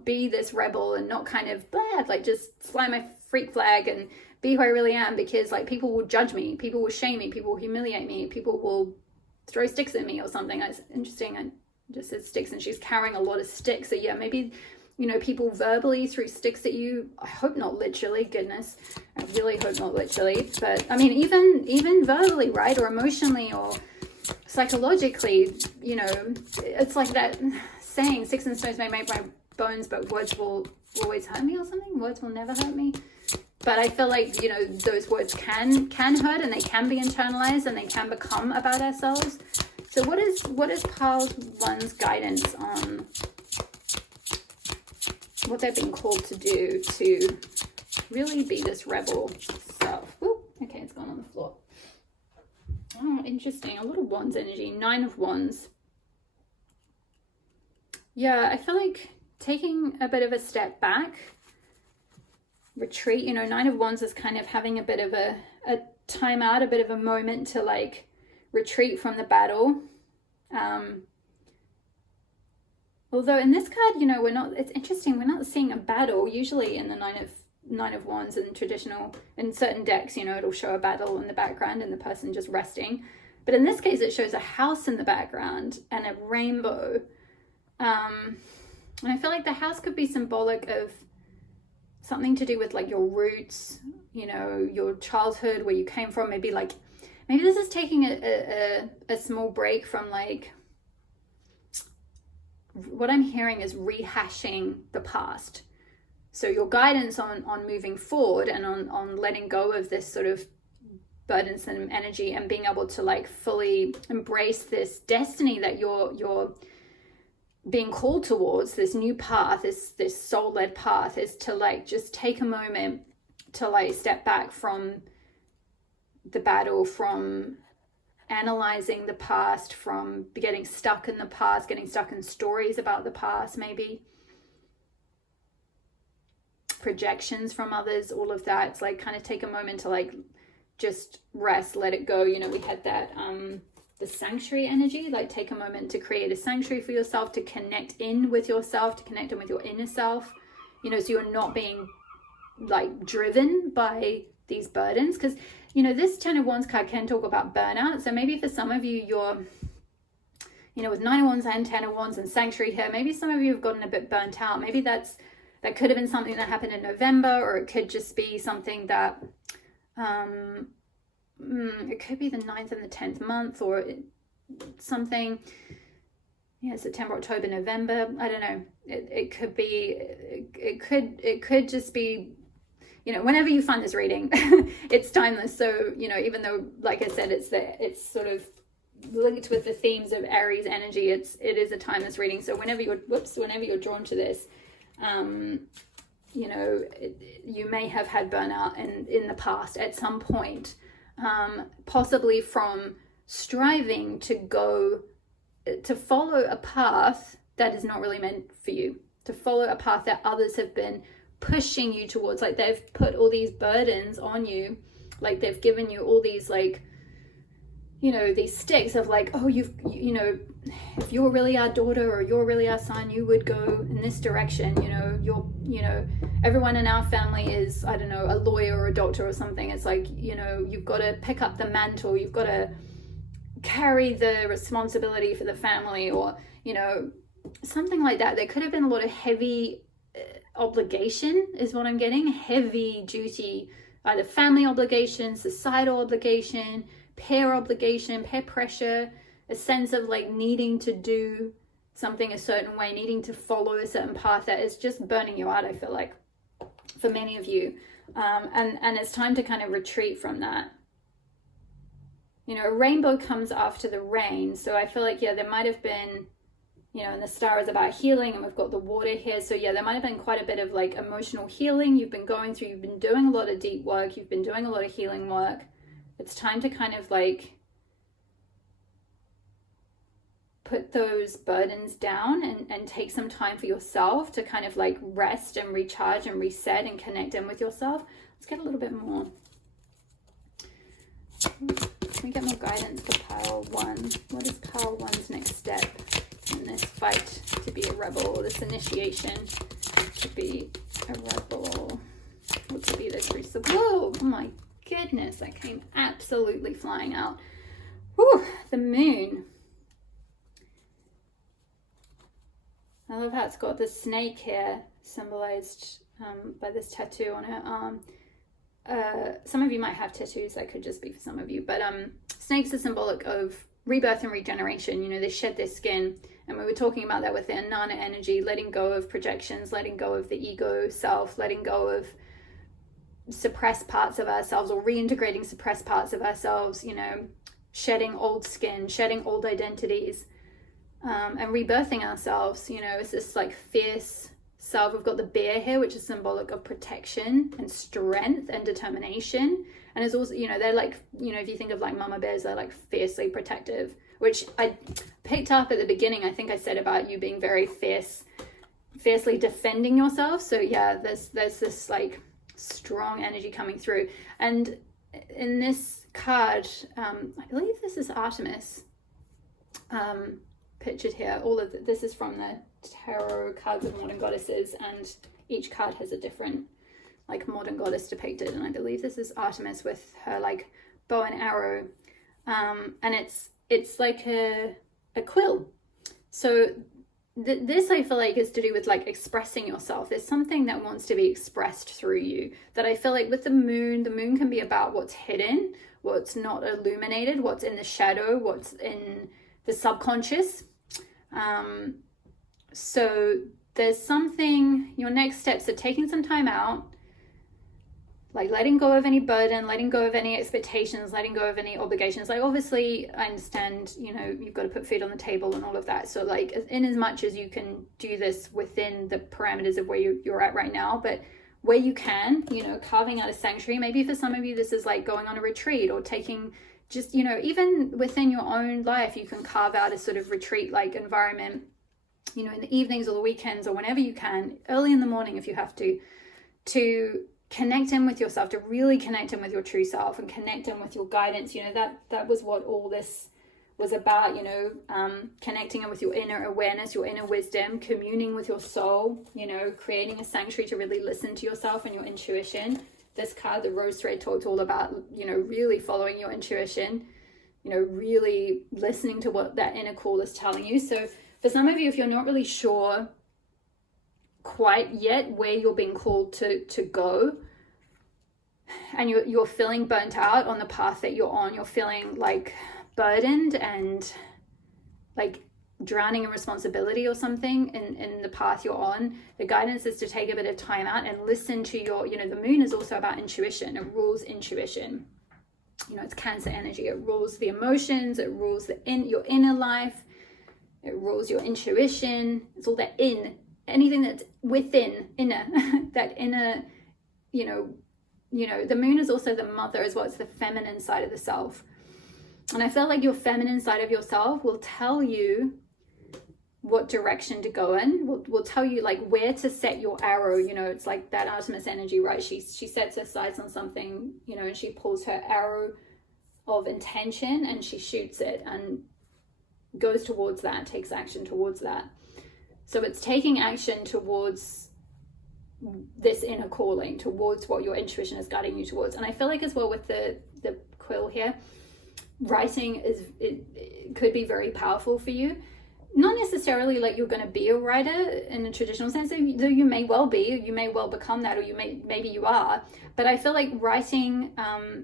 be this rebel and not kind of blah, like just fly my freak flag and be who I really am, because like people will judge me, people will shame me, people will humiliate me, people will throw sticks at me or something. That's interesting. I just said sticks and she's carrying a lot of sticks. So yeah, maybe, you know, people verbally threw sticks at you. I hope not literally, goodness, I really hope not literally, but I mean even verbally, right, or emotionally or psychologically, you know, it's like that saying, sticks and stones may make my bones, but words will always hurt me or something. Words will never hurt me. But I feel like, you know, those words can hurt, and they can be internalized, and they can become about ourselves. So what is pile one's guidance on what they're being called to do to really be this rebel self? Woo, okay, it's gone on the floor. Oh, interesting. A lot of wands energy. 9 of wands. Yeah, I feel like taking a bit of a step back, retreat, you know, 9 of wands is kind of having a bit of a time out, a bit of a moment to like retreat from the battle. Although in this card, you know, it's interesting, we're not seeing a battle. Usually in the nine of wands and traditional, in certain decks, you know, it'll show a battle in the background and the person just resting. But in this case, it shows a house in the background and a rainbow. And I feel like the house could be symbolic of something to do with like your roots, you know, your childhood, where you came from. Maybe this is taking a small break from like, what I'm hearing is rehashing the past. So your guidance on moving forward and on letting go of this sort of burdensome energy and being able to like fully embrace this destiny that you're being called towards, this new path, this soul-led path, is to like just take a moment to like step back from the battle, from analyzing the past, from getting stuck in the past, getting stuck in stories about the past, maybe projections from others, all of that. It's like kind of take a moment to like just rest, let it go. You know, we had that the sanctuary energy, like take a moment to create a sanctuary for yourself, to connect in with yourself, to connect in with your inner self, you know, so you're not being like driven by these burdens. Because, you know, this 10 of wands card can talk about burnout. So maybe for some of you, you're, you know, with 9 of wands and 10 of wands and sanctuary here, maybe some of you have gotten a bit burnt out. Maybe that could have been something that happened in November, or it could just be something that it could be the 9th and the 10th month, or something, yeah, September, October, November, I don't know. It could be, it could just be, you know, whenever you find this reading, it's timeless. So, you know, even though, like I said, it's sort of linked with the themes of Aries energy, it is a timeless reading. So whenever you're drawn to this, you know, you may have had burnout in the past at some point, possibly from striving to follow a path that is not really meant for you, to follow a path that others have been pushing you towards. Like they've put all these burdens on you, like they've given you all these, like, you know, these sticks of like, oh, you know, if you're really our daughter or you're really our son, you would go in this direction. You know, everyone in our family is, I don't know, a lawyer or a doctor or something. It's like, you know, you've got to pick up the mantle, you've got to carry the responsibility for the family, or, you know, something like that. There could have been a lot of heavy obligation is what I'm getting. Heavy duty, either family obligation, societal obligation, peer pressure, a sense of like needing to do something a certain way, needing to follow a certain path that is just burning you out, I feel like, for many of you. And it's time to kind of retreat from that. You know, a rainbow comes after the rain. So I feel like, yeah, there might have been, you know, and the star is about healing, and we've got the water here. So yeah, there might have been quite a bit of like emotional healing you've been going through. You've been doing a lot of deep work. You've been doing a lot of healing work. It's time to kind of like put those burdens down and take some time for yourself to kind of like rest and recharge and reset and connect in with yourself. Let's get a little bit more. Can we get more guidance for pile 1? What is pile 1's next step in this fight to be a rebel, this initiation to be a rebel, or to be this crucible? Whoa, oh my goodness, that came absolutely flying out. Whew, the moon. I love how it's got the snake here, symbolized by this tattoo on her arm. Some of you might have tattoos, that could just be for some of you, but snakes are symbolic of rebirth and regeneration. You know, they shed their skin, and we were talking about that with the Nana energy, letting go of projections, letting go of the ego self, letting go of suppressed parts of ourselves, or reintegrating suppressed parts of ourselves, you know, shedding old skin, shedding old identities, and rebirthing ourselves. You know, it's this like fierce self. We've got the bear here, which is symbolic of protection and strength and determination. And it's also, you know, they're like, you know, if you think of like mama bears, they're like fiercely protective, which I picked up at the beginning. I think I said about you being very fiercely defending yourself. So yeah, there's this like strong energy coming through. And in this card, I believe this is Artemis, pictured here. All of this is from the tarot cards of modern goddesses, and each card has a different like modern goddess depicted, and I believe this is Artemis with her like bow and arrow, and it's like a quill. So this I feel like is to do with like expressing yourself. There's something that wants to be expressed through you, that I feel like with the moon can be about what's hidden, what's not illuminated, what's in the shadow, what's in the subconscious. So there's something, your next steps are taking some time out, like letting go of any burden, letting go of any expectations, letting go of any obligations. Like obviously I understand, you know, you've got to put food on the table and all of that. So like in as much as you can do this within the parameters of where you're at right now, but where you can, you know, carving out a sanctuary. Maybe for some of you, this is like going on a retreat, or taking just, you know, even within your own life, you can carve out a sort of retreat like environment, you know, in the evenings or the weekends or whenever you can, early in the morning if you have to connect in with yourself, to really connect in with your true self and connect in with your guidance. You know, that was what all this was about, you know, connecting in with your inner awareness, your inner wisdom, communing with your soul, you know, creating a sanctuary to really listen to yourself and your intuition. This card, the rose thread, talked all about, you know, really following your intuition, you know, really listening to what that inner call is telling you. So for some of you, if you're not really sure quite yet where you're being called to go, and you're feeling burnt out on the path that you're on, you're feeling like burdened and like drowning in responsibility or something in the path you're on, the guidance is to take a bit of time out and listen to your, you know, the moon is also about intuition. It rules intuition. You know, it's Cancer energy. It rules the emotions. It rules your inner life. It rules your intuition. It's all that anything that's within, inner, that inner, you know, the moon is also the mother as well. It's the feminine side of the self. And I feel like your feminine side of yourself will tell you what direction to go in, will tell you like where to set your arrow. You know, it's like that Artemis energy, right? She sets her sights on something, you know, and she pulls her arrow of intention and she shoots it and goes towards that, takes action towards that. So it's taking action towards this inner calling, towards what your intuition is guiding you towards. And I feel like as well with the quill here, writing it could be very powerful for you. not necessarily like you're going to be a writer in a traditional sense, though you may well be, you may well become that, or maybe you are. But I feel like writing,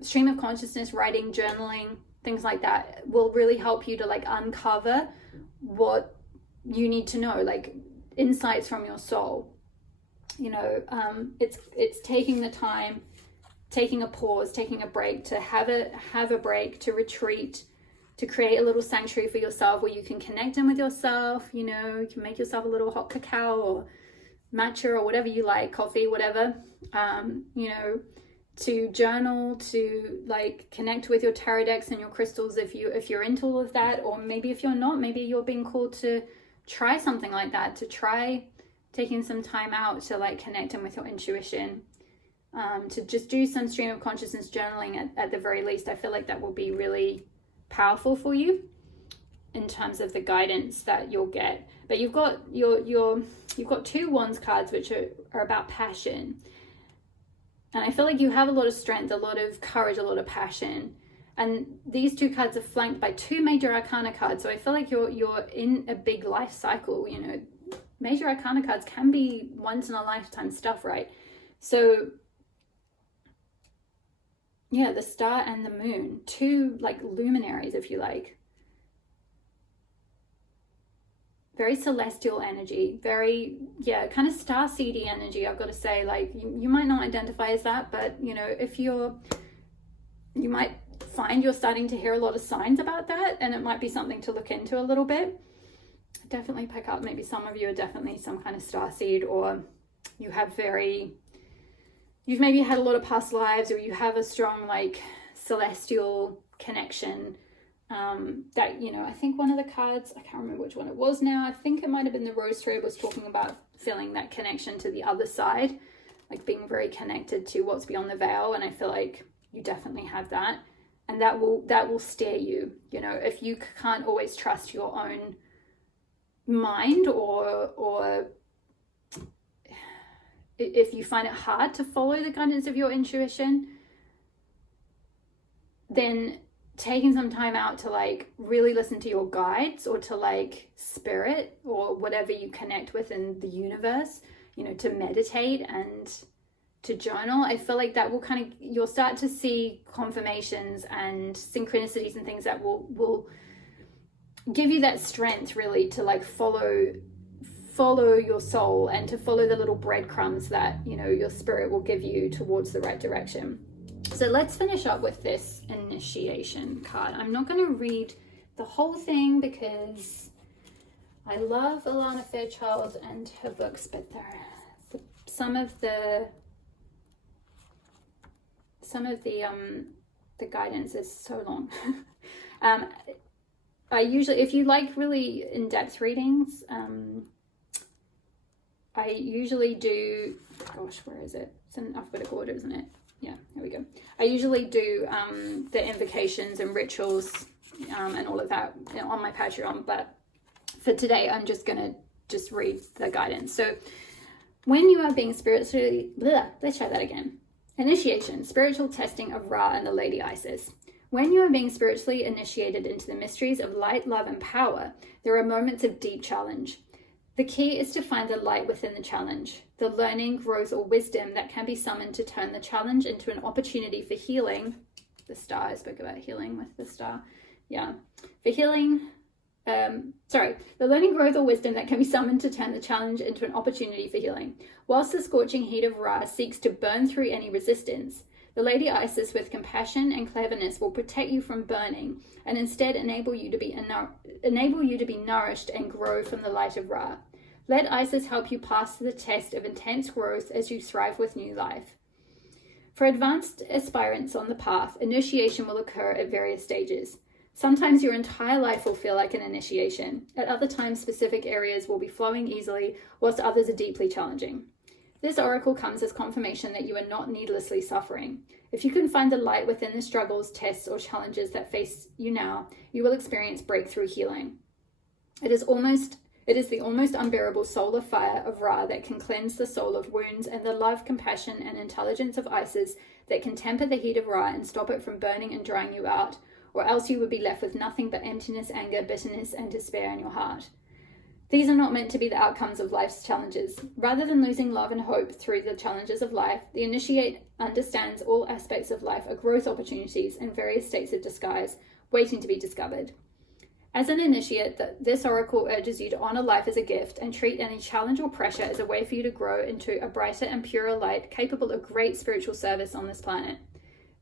stream of consciousness, writing, journaling, things like that will really help you to like uncover what you need to know, like insights from your soul. You know, it's taking the time, taking a pause, taking a break, to have a break, to retreat, to create a little sanctuary for yourself where you can connect in with yourself. You know, you can make yourself a little hot cacao or matcha or whatever you like, coffee, whatever. You know, to journal, to like connect with your tarot decks and your crystals if you're into all of that. Or maybe if you're not, maybe you're being called to try something like that, to try taking some time out to like connect in with your intuition, to just do some stream of consciousness journaling at the very least. I feel like that will be really powerful for you in terms of the guidance that you'll get. But you've got you've got two wands cards, which are about passion, and I feel like you have a lot of strength, a lot of courage, a lot of passion. And these two cards are flanked by two major arcana cards, so I feel like you're in a big life cycle. You know, major arcana cards can be once in a lifetime stuff, right? So yeah, the star and the moon, two like luminaries, if you like. Very celestial energy, very, yeah, kind of star-seedy energy, I've got to say. Like, you might not identify as that, but, you know, if you might find you're starting to hear a lot of signs about that, and it might be something to look into a little bit. Definitely pick up, maybe some of you are definitely some kind of starseed, or you've maybe had a lot of past lives, or you have a strong like celestial connection. That, you know, I think one of the cards, I can't remember which one it was now, I think it might have been the Rose Trade, was talking about feeling that connection to the other side, like being very connected to what's beyond the veil. And I feel like you definitely have that, and that will steer you. You know, if you can't always trust your own mind, or if you find it hard to follow the guidance of your intuition, then taking some time out to like really listen to your guides, or to like spirit, or whatever you connect with in the universe, you know, to meditate and to journal. I feel like that will you'll start to see confirmations and synchronicities and things that will give you that strength really to like follow your soul, and to follow the little breadcrumbs that, you know, your spirit will give you towards the right direction. So let's finish up with this initiation card. I'm not going to read the whole thing because I love Alana Fairchild and her books, but some of the guidance is so long. I usually, if you like really in-depth readings, I usually do, gosh, where is it? It's in alphabetical order, isn't it? Yeah, there we go. I usually do the invocations and rituals and all of that on my Patreon, but for today, I'm just going to read the guidance. So when you are being spiritually, let's try that again. Initiation, spiritual testing of Ra and the Lady Isis. When you are being spiritually initiated into the mysteries of light, love, and power, there are moments of deep challenge. The key is to find the light within the challenge, the learning, growth, or wisdom that can be summoned to turn the challenge into an opportunity for healing. The star, I spoke about healing with the star. Yeah. For healing, the learning, growth, or wisdom that can be summoned to turn the challenge into an opportunity for healing. Whilst the scorching heat of Ra seeks to burn through any resistance, the Lady Isis with compassion and cleverness will protect you from burning, and instead enable you to be nourished and grow from the light of Ra. Let Isis help you pass the test of intense growth as you thrive with new life. For advanced aspirants on the path, initiation will occur at various stages. Sometimes your entire life will feel like an initiation. At other times, specific areas will be flowing easily, whilst others are deeply challenging. This oracle comes as confirmation that you are not needlessly suffering. If you can find the light within the struggles, tests, or challenges that face you now, you will experience breakthrough healing. It is the almost unbearable solar fire of Ra that can cleanse the soul of wounds, and the love, compassion, and intelligence of Isis that can temper the heat of Ra and stop it from burning and drying you out, or else you would be left with nothing but emptiness, anger, bitterness, and despair in your heart. These are not meant to be the outcomes of life's challenges. Rather than losing love and hope through the challenges of life, the initiate understands all aspects of life are growth opportunities in various states of disguise, waiting to be discovered. As an initiate, this oracle urges you to honor life as a gift and treat any challenge or pressure as a way for you to grow into a brighter and purer light capable of great spiritual service on this planet.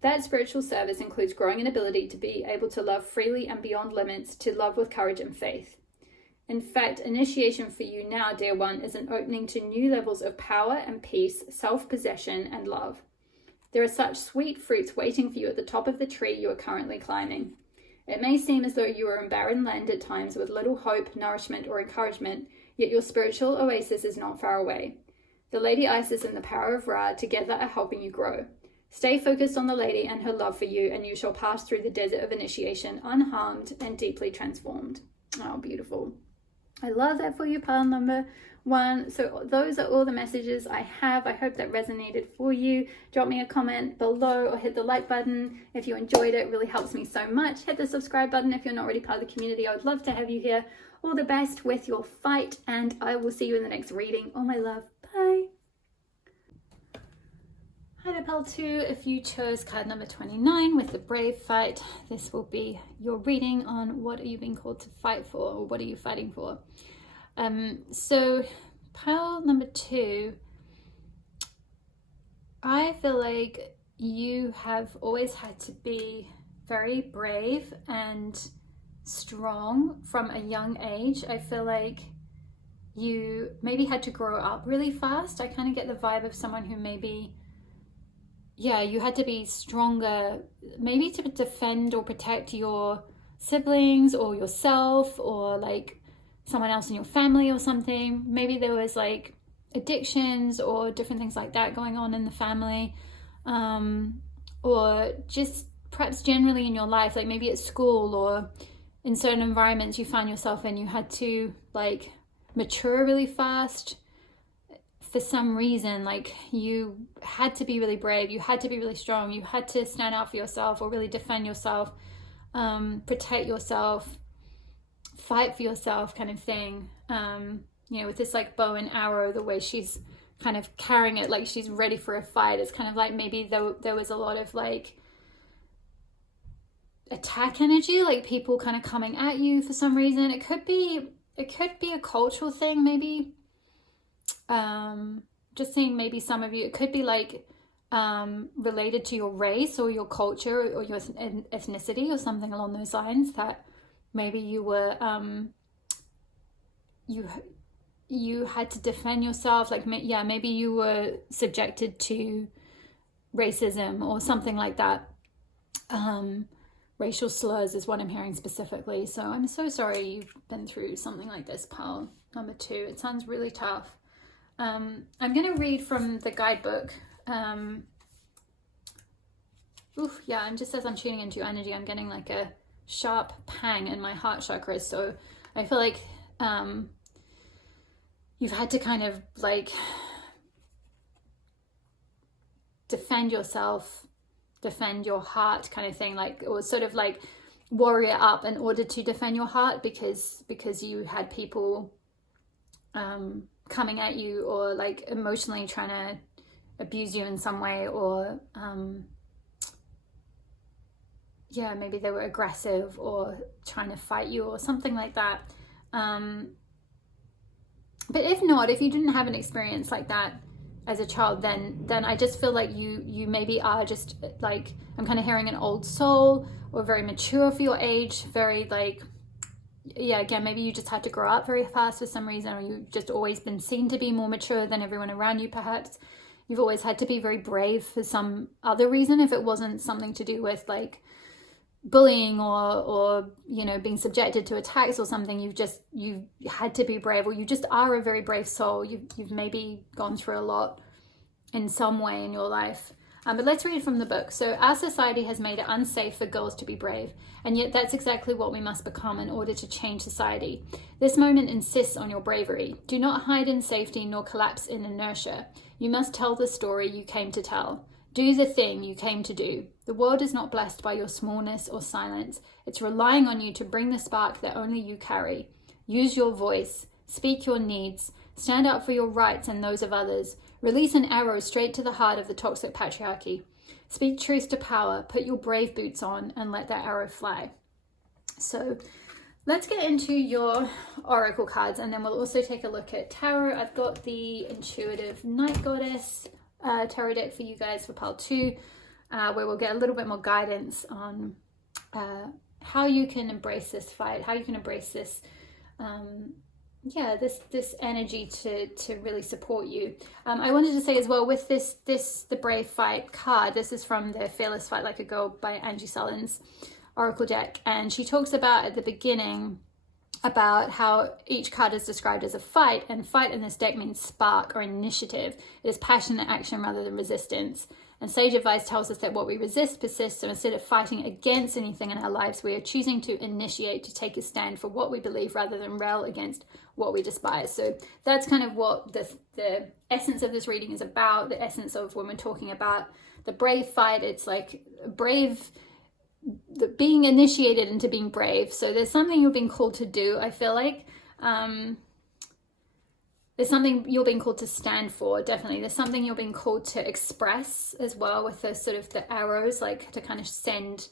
That spiritual service includes growing an ability to be able to love freely and beyond limits, to love with courage and faith. In fact, initiation for you now, dear one, is an opening to new levels of power and peace, self-possession and love. There are such sweet fruits waiting for you at the top of the tree you are currently climbing. It may seem as though you are in barren land at times with little hope, nourishment, or encouragement, yet your spiritual oasis is not far away. The Lady Isis and the power of Ra together are helping you grow. Stay focused on the Lady and her love for you, and you shall pass through the desert of initiation unharmed and deeply transformed. Oh, beautiful. I love that for you, pile number 1. So those are all the messages I have. I hope that resonated for you. Drop me a comment below or hit the like button if you enjoyed it. It really helps me so much. Hit the subscribe button if you're not already part of the community. I would love to have you here. All the best with your fight, and I will see you in the next reading. All my love. Bye. Hi there, pile 2. If you chose card number 29 with the brave fight, this will be your reading on what are you being called to fight for, or what are you fighting for. So pile number 2, I feel like you have always had to be very brave and strong from a young age. I feel like you maybe had to grow up really fast. I kind of get the vibe of someone who maybe, yeah, you had to be stronger, maybe to defend or protect your siblings or yourself or like someone else in your family or something. Maybe there was like addictions or different things like that going on in the family, or just perhaps generally in your life, like maybe at school or in certain environments you found yourself in, you had to like mature really fast for some reason. Like you had to be really brave, you had to be really strong, you had to stand out for yourself or really defend yourself, protect yourself, fight for yourself kind of thing. You know, with this like bow and arrow, the way she's kind of carrying it like she's ready for a fight, it's kind of like maybe there was a lot of like attack energy, like people kind of coming at you for some reason. It could be a cultural thing, maybe. Just seeing maybe some of you, it could be like related to your race or your culture or your ethnicity or something along those lines, that maybe you were you had to defend yourself, like maybe you were subjected to racism or something like that. Racial slurs is what I'm hearing specifically. So I'm so sorry you've been through something like this, pile number 2. It sounds really tough. I'm going to read from the guidebook. Yeah, and just as I'm tuning into your energy, I'm getting like a sharp pang in my heart chakra. So I feel like you've had to kind of like defend yourself, defend your heart kind of thing, like, or sort of like warrior up in order to defend your heart, because you had people coming at you or like emotionally trying to abuse you in some way, or yeah, maybe they were aggressive or trying to fight you or something like that. But if not, if you didn't have an experience like that as a child, then I just feel like you maybe are just like, I'm kind of hearing an old soul or very mature for your age, very like, yeah, again, maybe you just had to grow up very fast for some reason, or you've just always been seen to be more mature than everyone around you. Perhaps you've always had to be very brave for some other reason, if it wasn't something to do with like bullying or you know, being subjected to attacks or something. You had to be brave, or you just are a very brave soul. You've maybe gone through a lot in some way in your life. But let's read from the book. So, our society has made it unsafe for girls to be brave, and yet that's exactly what we must become in order to change society. This moment insists on your bravery. Do not hide in safety nor collapse in inertia. You must tell the story you came to tell. Do the thing you came to do. The world is not blessed by your smallness or silence. It's relying on you to bring the spark that only you carry. Use your voice. Speak your needs. Stand up for your rights and those of others. Release an arrow straight to the heart of the toxic patriarchy. Speak truth to power. Put your brave boots on and let that arrow fly. So let's get into your oracle cards, and then we'll also take a look at tarot. I've got the Intuitive Night Goddess tarot deck for you guys for pile 2, where we'll get a little bit more guidance on how you can embrace this fight, how you can embrace this this energy to really support you. I wanted to say as well, with the Brave Fight card, this is from the Fearless Fight Like a Girl by Angie Sullen's oracle deck, and she talks about at the beginning about how each card is described as a fight, and fight in this deck means spark or initiative. It is passionate action rather than resistance. And sage advice tells us that what we resist persists, so instead of fighting against anything in our lives, we are choosing to initiate, to take a stand for what we believe rather than rail against what we despise. So that's kind of what the essence of this reading is about. The essence of when we're talking about the brave fight, it's like brave, being initiated into being brave. So there's something you're being called to do, I feel like. There's something you're being called to stand for, definitely. There's something you're being called to express as well, with the sort of the arrows, like to kind of send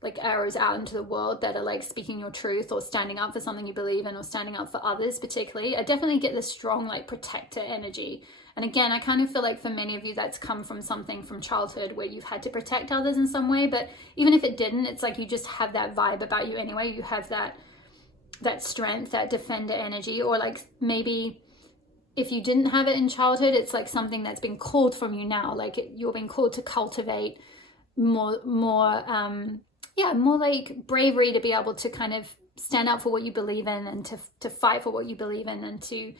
like arrows out into the world that are like speaking your truth or standing up for something you believe in or standing up for others particularly. I definitely get this strong like protector energy. And again, I kind of feel like for many of you that's come from something from childhood where you've had to protect others in some way. But even if it didn't, it's like you just have that vibe about you anyway. You have that strength, that defender energy. Or like maybe if you didn't have it in childhood, it's like something that's been called from you now. Like you're being called to cultivate more like bravery, to be able to kind of stand up for what you believe in, and to fight for what you believe in, and to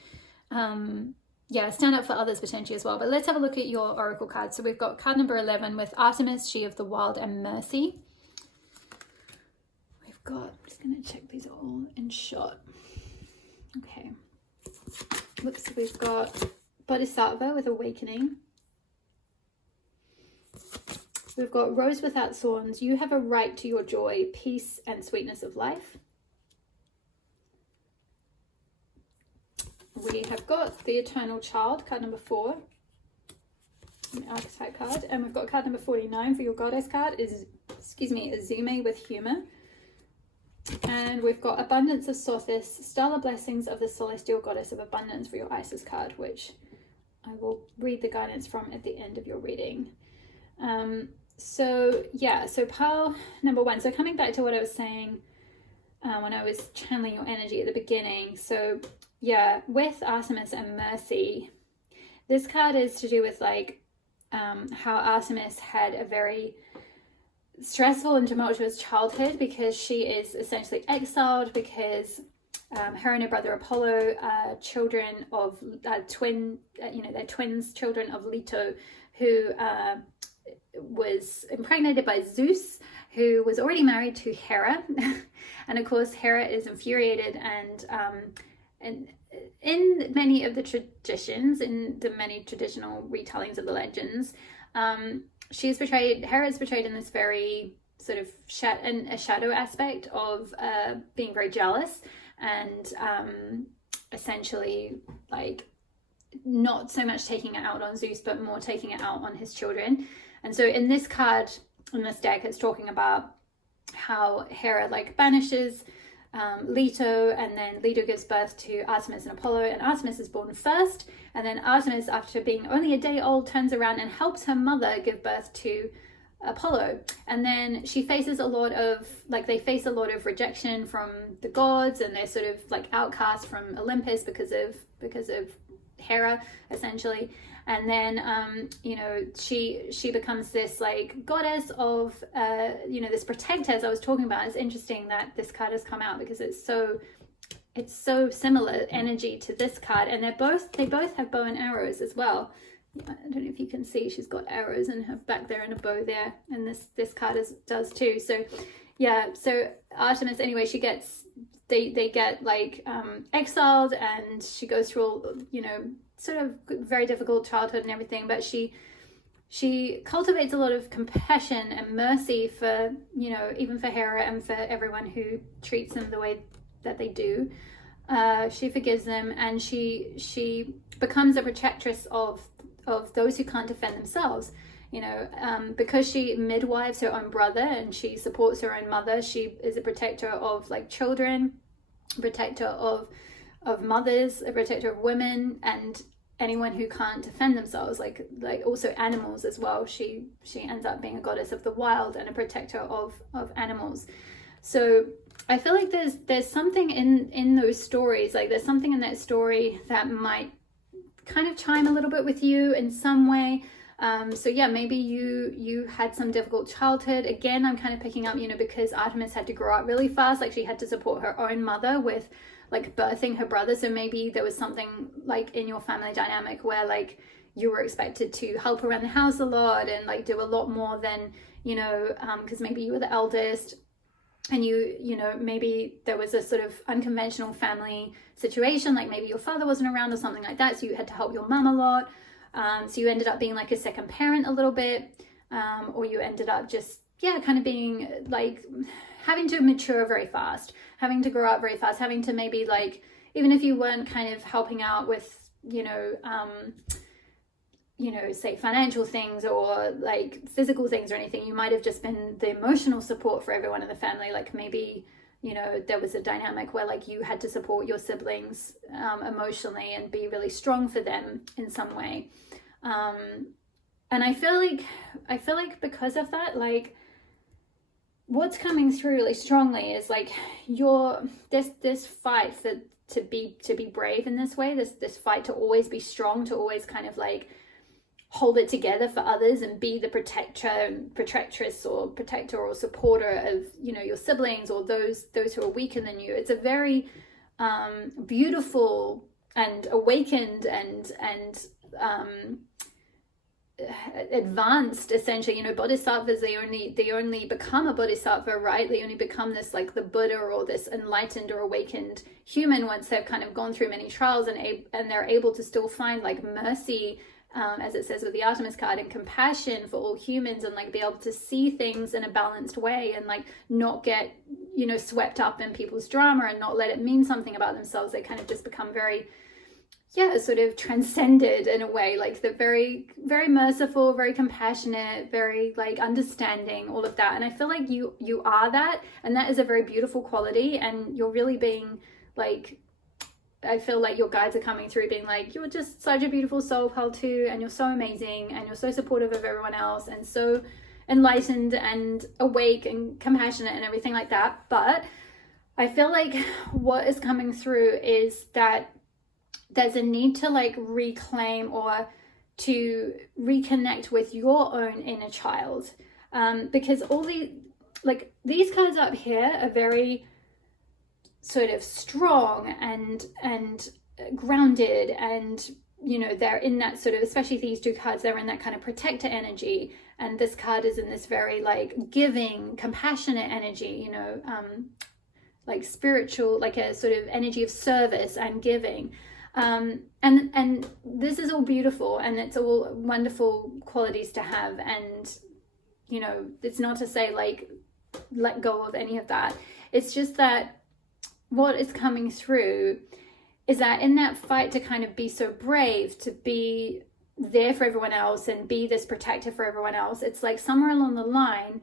stand up for others potentially as well. But let's have a look at your oracle cards. So we've got card number 11 with Artemis, she of the wild, and Mercy. We've got, I'm just going to check these are all in shot. Okay. Whoops, we've got Bodhisattva with Awakening. We've got Rose Without Thorns, you have a right to your joy, peace, and sweetness of life. We have got the Eternal Child, card number 4, an archetype card. And we've got card number 49 for your Goddess card, is, Izume with Humor. And we've got Abundance of Sothis, Stellar Blessings of the Celestial Goddess of Abundance for your Isis card, which I will read the guidance from at the end of your reading. So pile number 1. So coming back to what I was saying when I was channeling your energy at the beginning. So yeah, with Artemis and Mercy, this card is to do with like how Artemis had a very stressful and tumultuous childhood, because she is essentially exiled because her and her brother Apollo are children of they're twins, children of Leto, who was impregnated by Zeus, who was already married to Hera. And of course Hera is infuriated, and in many of the traditions, in the many traditional retellings of the legends, Hera is portrayed in this very sort of a shadow aspect of being very jealous, and essentially like not so much taking it out on Zeus, but more taking it out on his children. And so in this card, in this deck, it's talking about how Hera like banishes Leto, and then Leto gives birth to Artemis and Apollo, and Artemis is born first, and then Artemis, after being only a day old, turns around and helps her mother give birth to Apollo. And then she faces a lot of rejection from the gods, and they're sort of like outcast from Olympus because of Hera, essentially. And then she becomes this like goddess of this protector, as I was talking about. It's interesting that this card has come out because it's so similar energy to this card, and they both have bow and arrows as well. I don't know if you can see, she's got arrows in her back there and a bow there, and this card does too. So yeah, so Artemis, anyway, she gets they get like exiled, and she goes through all, sort of very difficult childhood and everything, but she cultivates a lot of compassion and mercy for, even for Hera and for everyone who treats them the way that they do. She forgives them, and she becomes a protectress of those who can't defend themselves. You know, because she midwives her own brother and she supports her own mother. She is a protector of like children, a protector of mothers, a protector of women, and anyone who can't defend themselves, like also animals as well. She ends up being a goddess of the wild and a protector of animals. So I feel like there's something in those stories, like there's something in that story that might kind of chime a little bit with you in some way. So yeah, maybe you had some difficult childhood. Again, I'm kind of picking up, you know, because Artemis had to grow up really fast, like she had to support her own mother with like birthing her brother. So maybe there was something like in your family dynamic where like you were expected to help around the house a lot and like do a lot more than, you know, because maybe you were the eldest, and you know, maybe there was a sort of unconventional family situation, like maybe your father wasn't around or something like that, so you had to help your mum a lot. So you ended up being like a second parent a little bit, or you ended up just, yeah, kind of being like having to mature very fast, having to grow up very fast, having to maybe like, even if you weren't kind of helping out with, you know, say financial things or like physical things or anything, you might have just been the emotional support for everyone in the family. Like maybe, you know, there was a dynamic where like you had to support your siblings emotionally and be really strong for them in some way. And I feel like because of that, like what's coming through really strongly is like this fight to be brave in this way, this fight to always be strong, to always kind of like hold it together for others and be the protectress or protector or supporter of, you know, your siblings or those who are weaker than you. It's a very beautiful and awakened and advanced, essentially, you know, bodhisattvas, they only become a bodhisattva, right? They only become this like the Buddha or this enlightened or awakened human once they've kind of gone through many trials and they're able to still find like mercy, as it says with the Artemis card, and compassion for all humans, and like be able to see things in a balanced way and like not get, you know, swept up in people's drama and not let it mean something about themselves. They kind of just become very, yeah, sort of transcended in a way, like they're very, very merciful, very compassionate, very like understanding, all of that. And I feel like you are that, and that is a very beautiful quality, and you're really being like, I feel like your guides are coming through being like, you're just such a beautiful soul, Pearl, too, and you're so amazing, and you're so supportive of everyone else, and so enlightened and awake and compassionate and everything like that. But I feel like what is coming through is that there's a need to like reclaim or to reconnect with your own inner child, because all these cards up here are very sort of strong and grounded, and you know, they're in that sort of, especially these two cards, they're in that kind of protector energy, and this card is in this very like giving, compassionate energy, you know, like spiritual, like a sort of energy of service and giving. And this is all beautiful, and it's all wonderful qualities to have, and you know, it's not to say like let go of any of that. It's just that what is coming through is that in that fight to kind of be so brave, to be there for everyone else and be this protector for everyone else, it's like somewhere along the line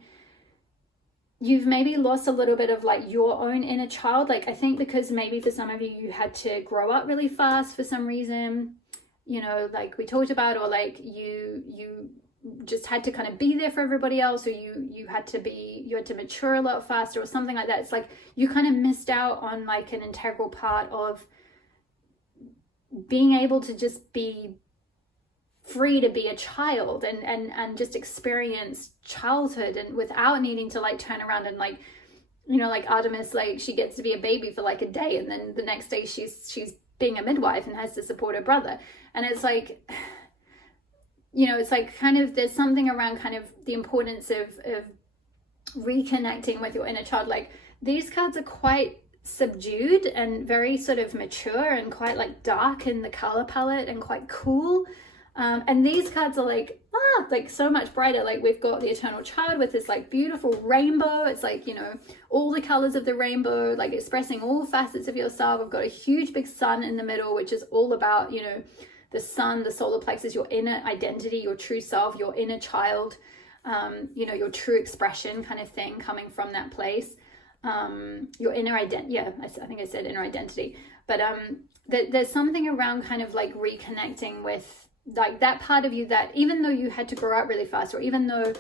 you've maybe lost a little bit of like your own inner child. Like I think because maybe for some of you, you had to grow up really fast for some reason, you know, like we talked about, or like you just had to kind of be there for everybody else, or you had to mature a lot faster or something like that. It's like you kind of missed out on like an integral part of being able to just be free to be a child and just experience childhood, and without needing to like turn around and like, you know, like Artemis, like she gets to be a baby for like a day, and then the next day she's being a midwife and has to support her brother. And it's like, you know, it's like kind of there's something around kind of the importance of reconnecting with your inner child. Like these cards are quite subdued and very sort of mature and quite like dark in the color palette and quite cool. And these cards are like so much brighter. Like we've got the eternal child with this like beautiful rainbow. It's like, you know, all the colors of the rainbow, like expressing all facets of yourself. We've got a huge big sun in the middle, which is all about, you know, the sun, the solar plexus, your inner identity, your true self, your inner child, you know, your true expression kind of thing coming from that place. Your inner identity. Yeah, I think I said inner identity. But there's something around kind of like reconnecting with like that part of you that even though you had to grow up really fast, or even though,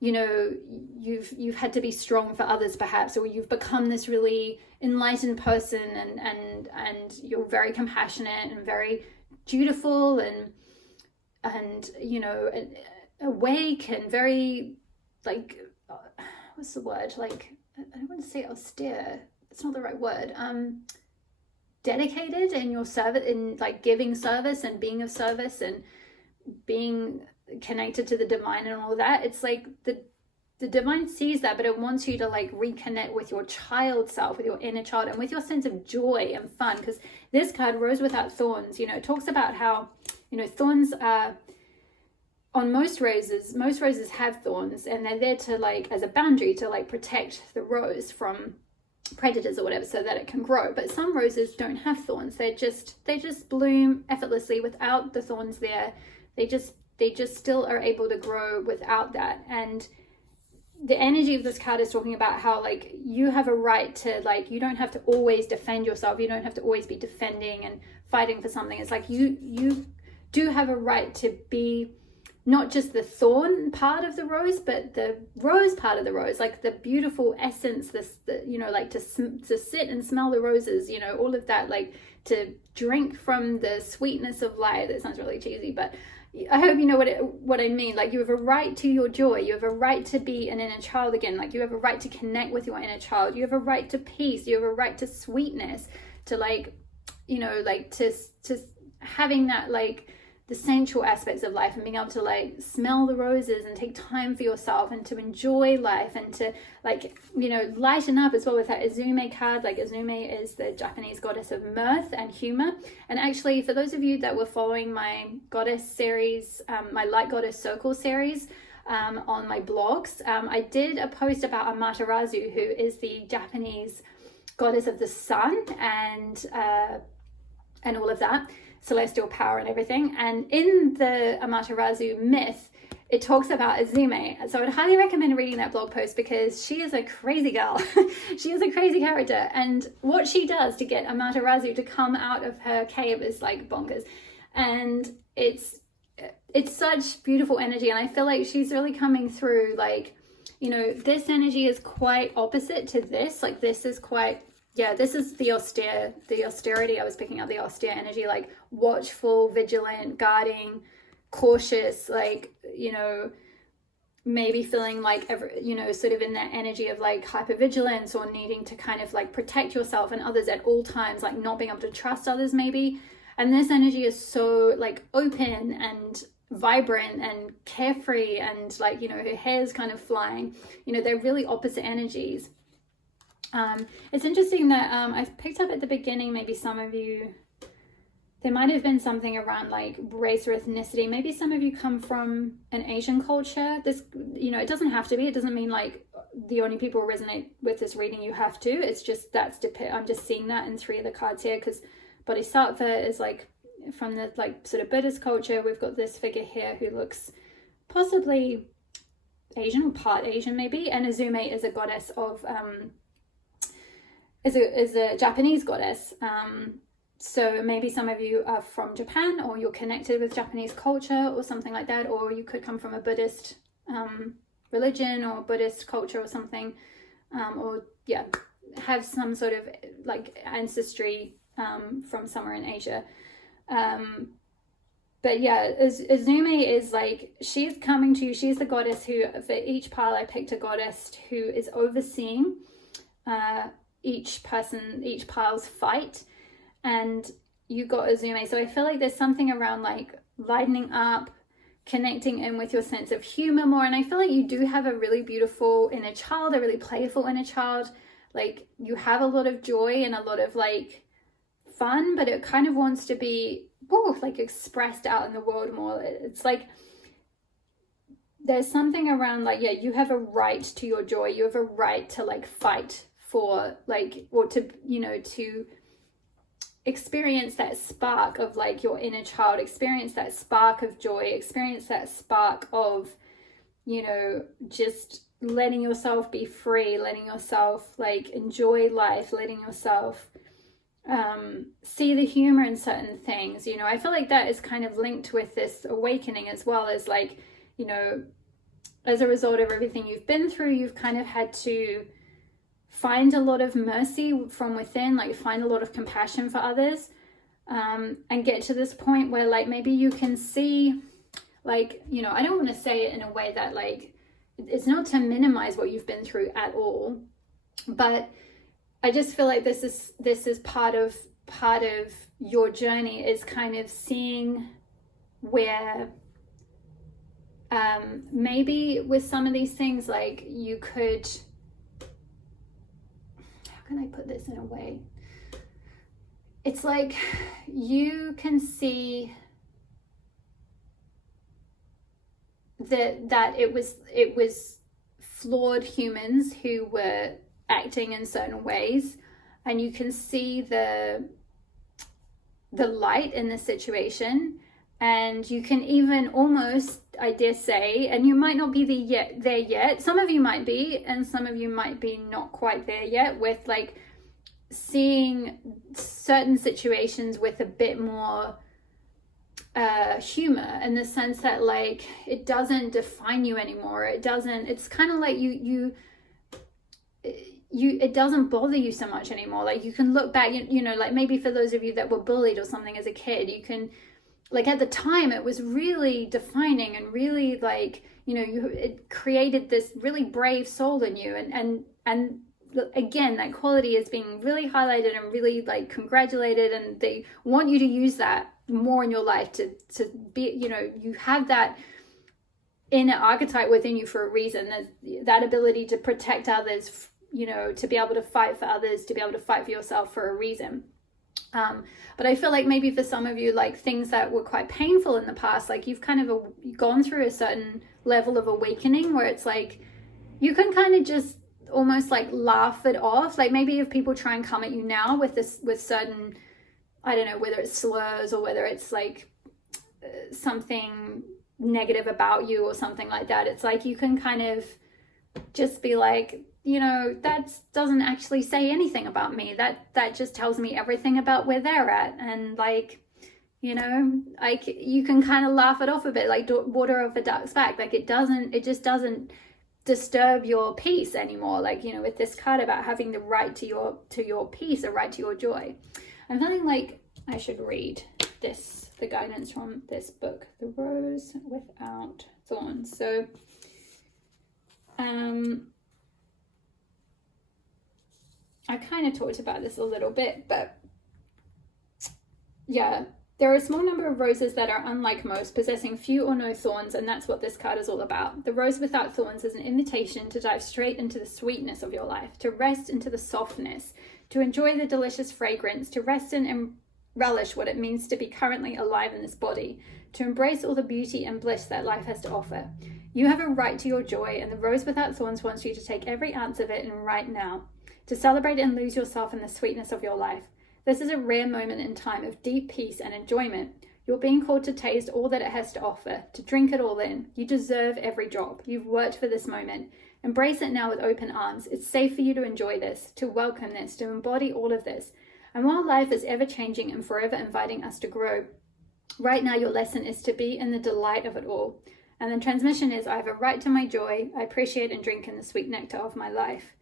you know, you've had to be strong for others perhaps, or you've become this really enlightened person and you're very compassionate and very dutiful and you know, awake and very like, what's the word, like, I don't want to say austere, it's not the right word, dedicated in your service, in like giving service and being of service and being connected to the divine and all of that. It's like the divine sees that, but it wants you to like reconnect with your child self, with your inner child, and with your sense of joy and fun. Because this card, Rose Without Thorns, you know, it talks about how, you know, thorns are on most roses have thorns, and they're there to like as a boundary to like protect the rose from predators or whatever, so that it can grow. But some roses don't have thorns. They just bloom effortlessly without the thorns there. They just still are able to grow without that. And the energy of this card is talking about how like you have a right to, like, you don't have to always defend yourself. You don't have to always be defending and fighting for something. It's like you do have a right to be not just the thorn part of the rose, but the rose part of the rose, like the beautiful essence, you know, like to sit and smell the roses, you know, all of that, like to drink from the sweetness of life. That sounds really cheesy, but I hope you know what I mean. Like you have a right to your joy. You have a right to be an inner child again. Like you have a right to connect with your inner child. You have a right to peace. You have a right to sweetness, to like, you know, like to having that, like, the sensual aspects of life, and being able to like smell the roses and take time for yourself and to enjoy life and to, like, you know, lighten up as well with that Izume card. Like Izume is the Japanese goddess of mirth and humor. And actually, for those of you that were following my goddess series, my Light Goddess Circle series, on my blogs, I did a post about Amaterasu, who is the Japanese goddess of the sun and all of that, celestial power and everything. And in the Amaterasu myth, it talks about Izume. So I would highly recommend reading that blog post, because she is a crazy girl. She is a crazy character, and what she does to get Amaterasu to come out of her cave is like bonkers. And it's such beautiful energy, and I feel like she's really coming through. Like, you know, this energy is quite opposite to this. Like this is quite, yeah, this is the austerity. I was picking up the austere energy, like watchful, vigilant, guarding, cautious, like, you know, maybe feeling like, you know, sort of in that energy of like hypervigilance, or needing to kind of like protect yourself and others at all times, like not being able to trust others maybe. And this energy is so like open and vibrant and carefree, and like, you know, her hair's kind of flying. You know, they're really opposite energies. It's interesting that I picked up at the beginning, maybe some of you, there might have been something around like race or ethnicity. Maybe some of you come from an Asian culture. This, you know, it doesn't have to be. It doesn't mean like the only people who resonate with this reading you have to. It's just I'm just seeing that in 3 of the cards here, because Bodhisattva is like from the like sort of Buddhist culture. We've got this figure here who looks possibly Asian, part Asian maybe, and Izume is a goddess of is a Japanese goddess. So maybe some of you are from Japan, or you're connected with Japanese culture or something like that, or you could come from a Buddhist religion or Buddhist culture or something, or yeah, have some sort of like ancestry from somewhere in Asia. But yeah, Izume is like, she's coming to you. She's the goddess who, for each pile I picked a goddess who is overseeing each pile's fight, and you got Izume. So I feel like there's something around like lightening up, connecting in with your sense of humor more. And I feel like you do have a really beautiful inner child, a really playful inner child. Like you have a lot of joy and a lot of like fun, but it kind of wants to be like expressed out in the world more. It's like there's something around like, yeah, you have a right to your joy. You have a right to like fight for like, or to, you know, to experience that spark of like your inner child, experience that spark of joy, experience that spark of, you know, just letting yourself be free, letting yourself like enjoy life, letting yourself see the humor in certain things. You know, I feel like that is kind of linked with this awakening, as well as like, you know, as a result of everything you've been through, you've kind of had to find a lot of mercy from within, like find a lot of compassion for others, and get to this point where like maybe you can see, like, you know, I don't want to say it in a way that like, it's not to minimize what you've been through at all, but I just feel like this is part of your journey, is kind of seeing where maybe with some of these things, like you could, how can I put this in a way? It's like you can see that it was flawed humans who were acting in certain ways, and you can see the light in the situation, and you can even almost, I dare say, and you might not be there yet, some of you might be, and some of you might be not quite there yet, with like seeing certain situations with a bit more humor, in the sense that like it doesn't define you anymore. It's kind of like it doesn't bother you so much anymore. Like you can look back, you know, like maybe for those of you that were bullied or something as a kid, you can, like at the time it was really defining and really like, you know, it created this really brave soul in you, and again, that quality is being really highlighted and really like congratulated, and they want you to use that more in your life to be, you know, you have that inner archetype within you for a reason. There's that ability to protect others, you know, to be able to fight for others, to be able to fight for yourself for a reason. But I feel like maybe for some of you, like things that were quite painful in the past, like you've kind of gone through a certain level of awakening where it's like you can kind of just almost like laugh it off. Like maybe if people try and come at you now with certain, I don't know, whether it's slurs or whether it's like something negative about you or something like that, it's like you can kind of just be like, you know, that doesn't actually say anything about me. That just tells me everything about where they're at. And like, you know, like you can kind of laugh it off a bit, like water off a duck's back. Like it just doesn't disturb your peace anymore. Like, you know, with this card about having the right to your peace, a right to your joy. I'm feeling like I should read the guidance from this book, The Rose Without Thorns. So, I kind of talked about this a little bit, but yeah, there are a small number of roses that are unlike most, possessing few or no thorns, and that's what this card is all about. The Rose Without Thorns is an invitation to dive straight into the sweetness of your life, to rest into the softness, to enjoy the delicious fragrance, to rest in and relish what it means to be currently alive in this body, to embrace all the beauty and bliss that life has to offer. You have a right to your joy, and the Rose Without Thorns wants you to take every ounce of it and right now, to celebrate and lose yourself in the sweetness of your life. This is a rare moment in time of deep peace and enjoyment. You're being called to taste all that it has to offer, to drink it all in. You deserve every drop. You've worked for this moment. Embrace it now with open arms. It's safe for you to enjoy this, to welcome this, to embody all of this. And while life is ever changing and forever inviting us to grow, right now your lesson is to be in the delight of it all. And the transmission is, I have a right to my joy. I appreciate and drink in the sweet nectar of my life.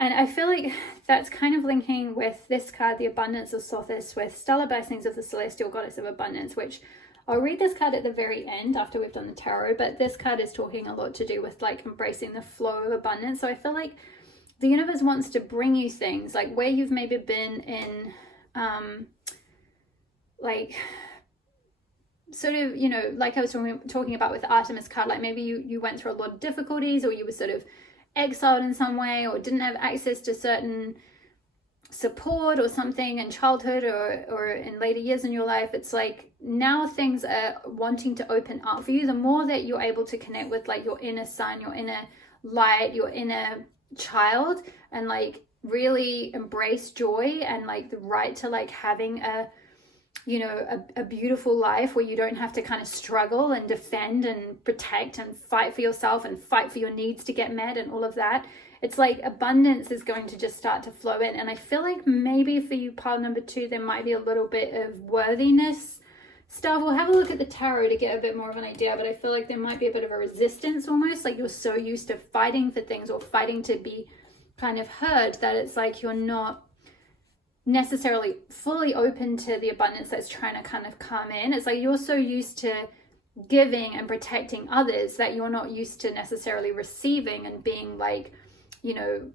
And I feel like that's kind of linking with this card, the Abundance of Sothis, with Stellar Blessings of the Celestial Goddess of Abundance, which I'll read this card at the very end after we've done the tarot, but this card is talking a lot to do with like embracing the flow of abundance. So I feel like the universe wants to bring you things like where you've maybe been in like sort of, you know, like I was talking about with the Artemis card, like maybe you went through a lot of difficulties, or you were sort of exiled in some way, or didn't have access to certain support or something in childhood or in later years in your life, it's like now things are wanting to open up for you. The more that you're able to connect with like your inner sun, your inner light, your inner child, and like really embrace joy and like the right to like having a, you know, a beautiful life where you don't have to kind of struggle and defend and protect and fight for yourself and fight for your needs to get met and all of that. It's like abundance is going to just start to flow in. And I feel like maybe for you, pile number 2, there might be a little bit of worthiness stuff. We'll have a look at the tarot to get a bit more of an idea, but I feel like there might be a bit of a resistance almost, like you're so used to fighting for things or fighting to be kind of heard that it's like you're not necessarily fully open to the abundance that's trying to kind of come in. It's like you're so used to giving and protecting others that you're not used to necessarily receiving and being like, you know,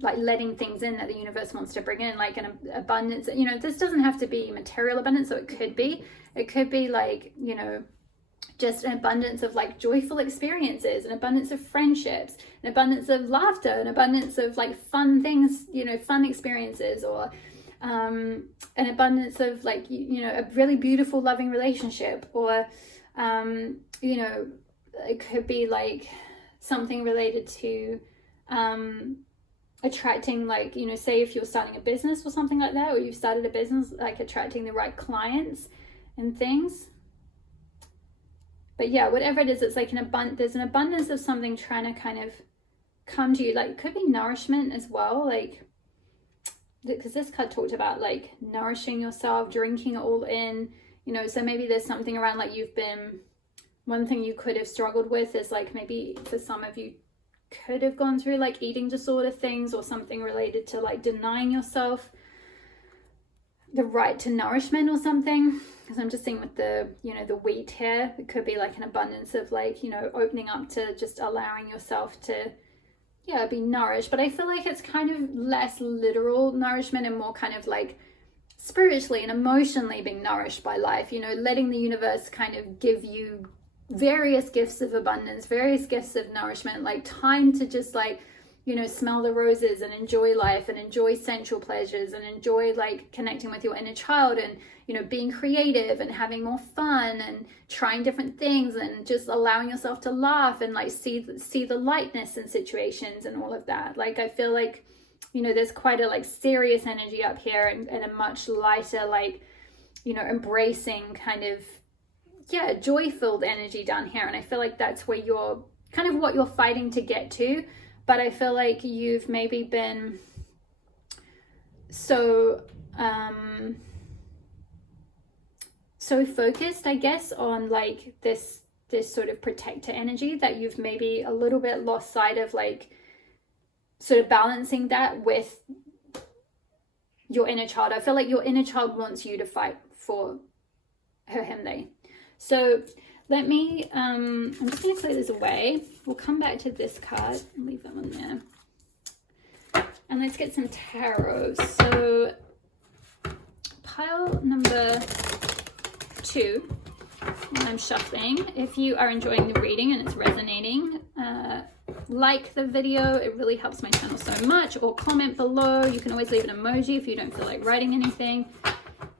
like letting things in that the universe wants to bring in, like an abundance. You know, this doesn't have to be material abundance, so it could be like, you know, just an abundance of like joyful experiences, an abundance of friendships, an abundance of laughter, an abundance of like fun things, you know, fun experiences, or an abundance of like, you know, a really beautiful loving relationship, or you know, it could be like something related to attracting, like, you know, say if you're starting a business or something like that, or you've started a business, like attracting the right clients and things. But yeah, whatever it is, it's like there's an abundance of something trying to kind of come to you. Like it could be nourishment as well, like, because this card talked about like nourishing yourself, drinking it all in, you know. So maybe there's something around like one thing you could have struggled with is like maybe for some of you could have gone through like eating disorder things or something related to like denying yourself the right to nourishment or something. Because I'm just seeing with the, you know, the wheat here, it could be like an abundance of like, you know, opening up to just allowing yourself to, yeah, be nourished. But I feel like it's kind of less literal nourishment and more kind of like spiritually and emotionally being nourished by life, you know, letting the universe kind of give you various gifts of abundance, various gifts of nourishment, like time to just like, you know, smell the roses and enjoy life and enjoy sensual pleasures and enjoy like connecting with your inner child and, you know, being creative and having more fun and trying different things and just allowing yourself to laugh and like see the lightness in situations and all of that. Like I feel like, you know, there's quite a like serious energy up here and a much lighter, like, you know, embracing kind of, yeah, joy-filled energy down here. And I feel like that's where you're kind of what you're fighting to get to. But I feel like you've maybe been so focused, I guess, on like this sort of protector energy that you've maybe a little bit lost sight of, like sort of balancing that with your inner child. I feel like your inner child wants you to fight for her, him, they. So let me, I'm just going to clear this away. We'll come back to this card and leave them on there. And let's get some tarot. So pile number 2, when I'm shuffling, if you are enjoying the reading and it's resonating, like the video, it really helps my channel so much, or comment below. You can always leave an emoji if you don't feel like writing anything.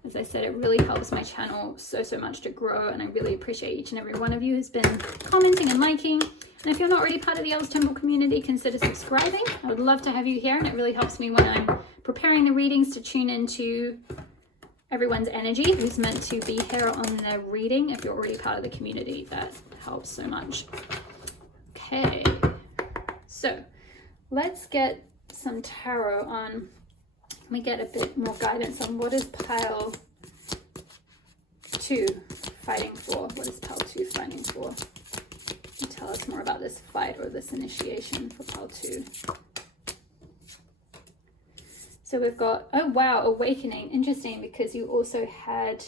As I said, it really helps my channel so much to grow, and I really appreciate each and every one of you who's been commenting and liking. And if you're not already part of the Aries Temple community, consider subscribing. I would love to have you here, and it really helps me when I'm preparing the readings to tune into everyone's energy who's meant to be here on the reading. If you're already part of the community, that helps so much. Okay, so let's get some tarot on. Let me get a bit more guidance on what is pile 2 fighting for. What is pile 2 fighting for? Tell us more about this fight or this initiation for pile 2. So we've got, oh wow, awakening. Interesting, because you also had,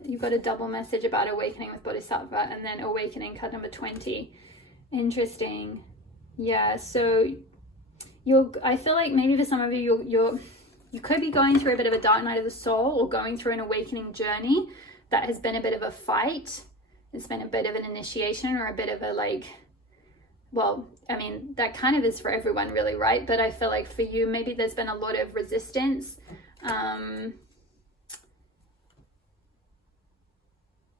you got a double message about awakening with Bodhisattva, and then awakening card number 20. Interesting. Yeah, so I feel like maybe for some of you, you could be going through a bit of a dark night of the soul, or going through an awakening journey that has been a bit of a fight. It's been a bit of an initiation, or a bit of a like well, I mean, that kind of is for everyone really, right? But I feel like for you, maybe there's been a lot of resistance.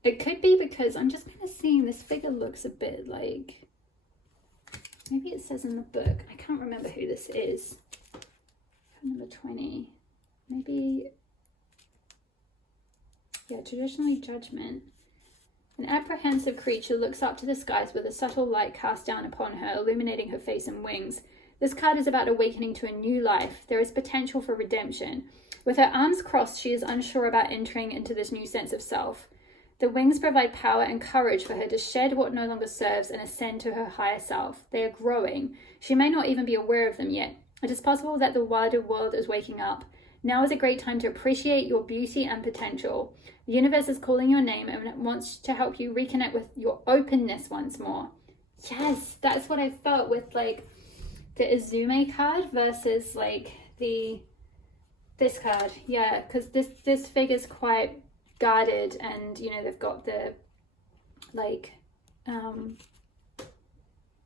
It could be because I'm just kind of seeing this figure looks a bit like, maybe it says in the book, I can't remember who this is. Number 20, maybe, yeah, traditionally judgment. An apprehensive creature looks up to the skies with a subtle light cast down upon her, illuminating her face and wings. This card is about awakening to a new life. There is potential for redemption. With her arms crossed, she is unsure about entering into this new sense of self. The wings provide power and courage for her to shed what no longer serves and ascend to her higher self. They are growing. She may not even be aware of them yet. It is possible that the wider world is waking up. Now is a great time to appreciate your beauty and potential. The universe is calling your name and it wants to help you reconnect with your openness once more. Yes, that's what I felt with like the Izume card versus like this card. Yeah, because this figure's quite guarded, and you know, they've got the like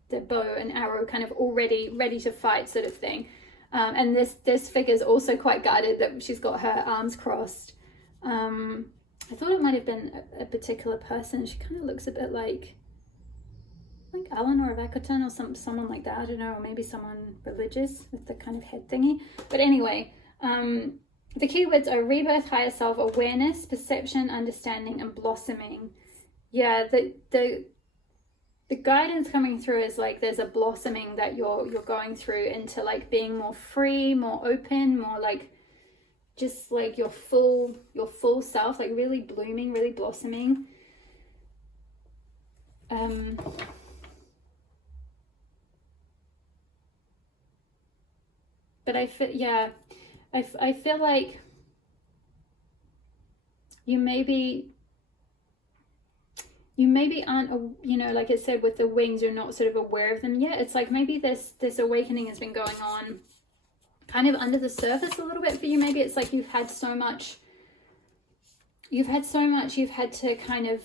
the bow and arrow kind of already ready to fight sort of thing. And this figure is also quite guarded, that she's got her arms crossed. I thought it might have been a particular person. She kind of looks a bit like Eleanor of Aquitaine or someone like that. I don't know, or maybe someone religious with the kind of head thingy. But anyway, the keywords are rebirth, higher self, awareness, perception, understanding, and blossoming. Yeah, the guidance coming through is like there's a blossoming that you're going through into like being more free, more open, more like just like your full self, like really blooming, really blossoming. But I feel, yeah, I feel like you maybe aren't, you know, like I said, with the wings, you're not sort of aware of them yet. It's like maybe this awakening has been going on kind of under the surface a little bit for you. Maybe it's like you've had so much you've had to kind of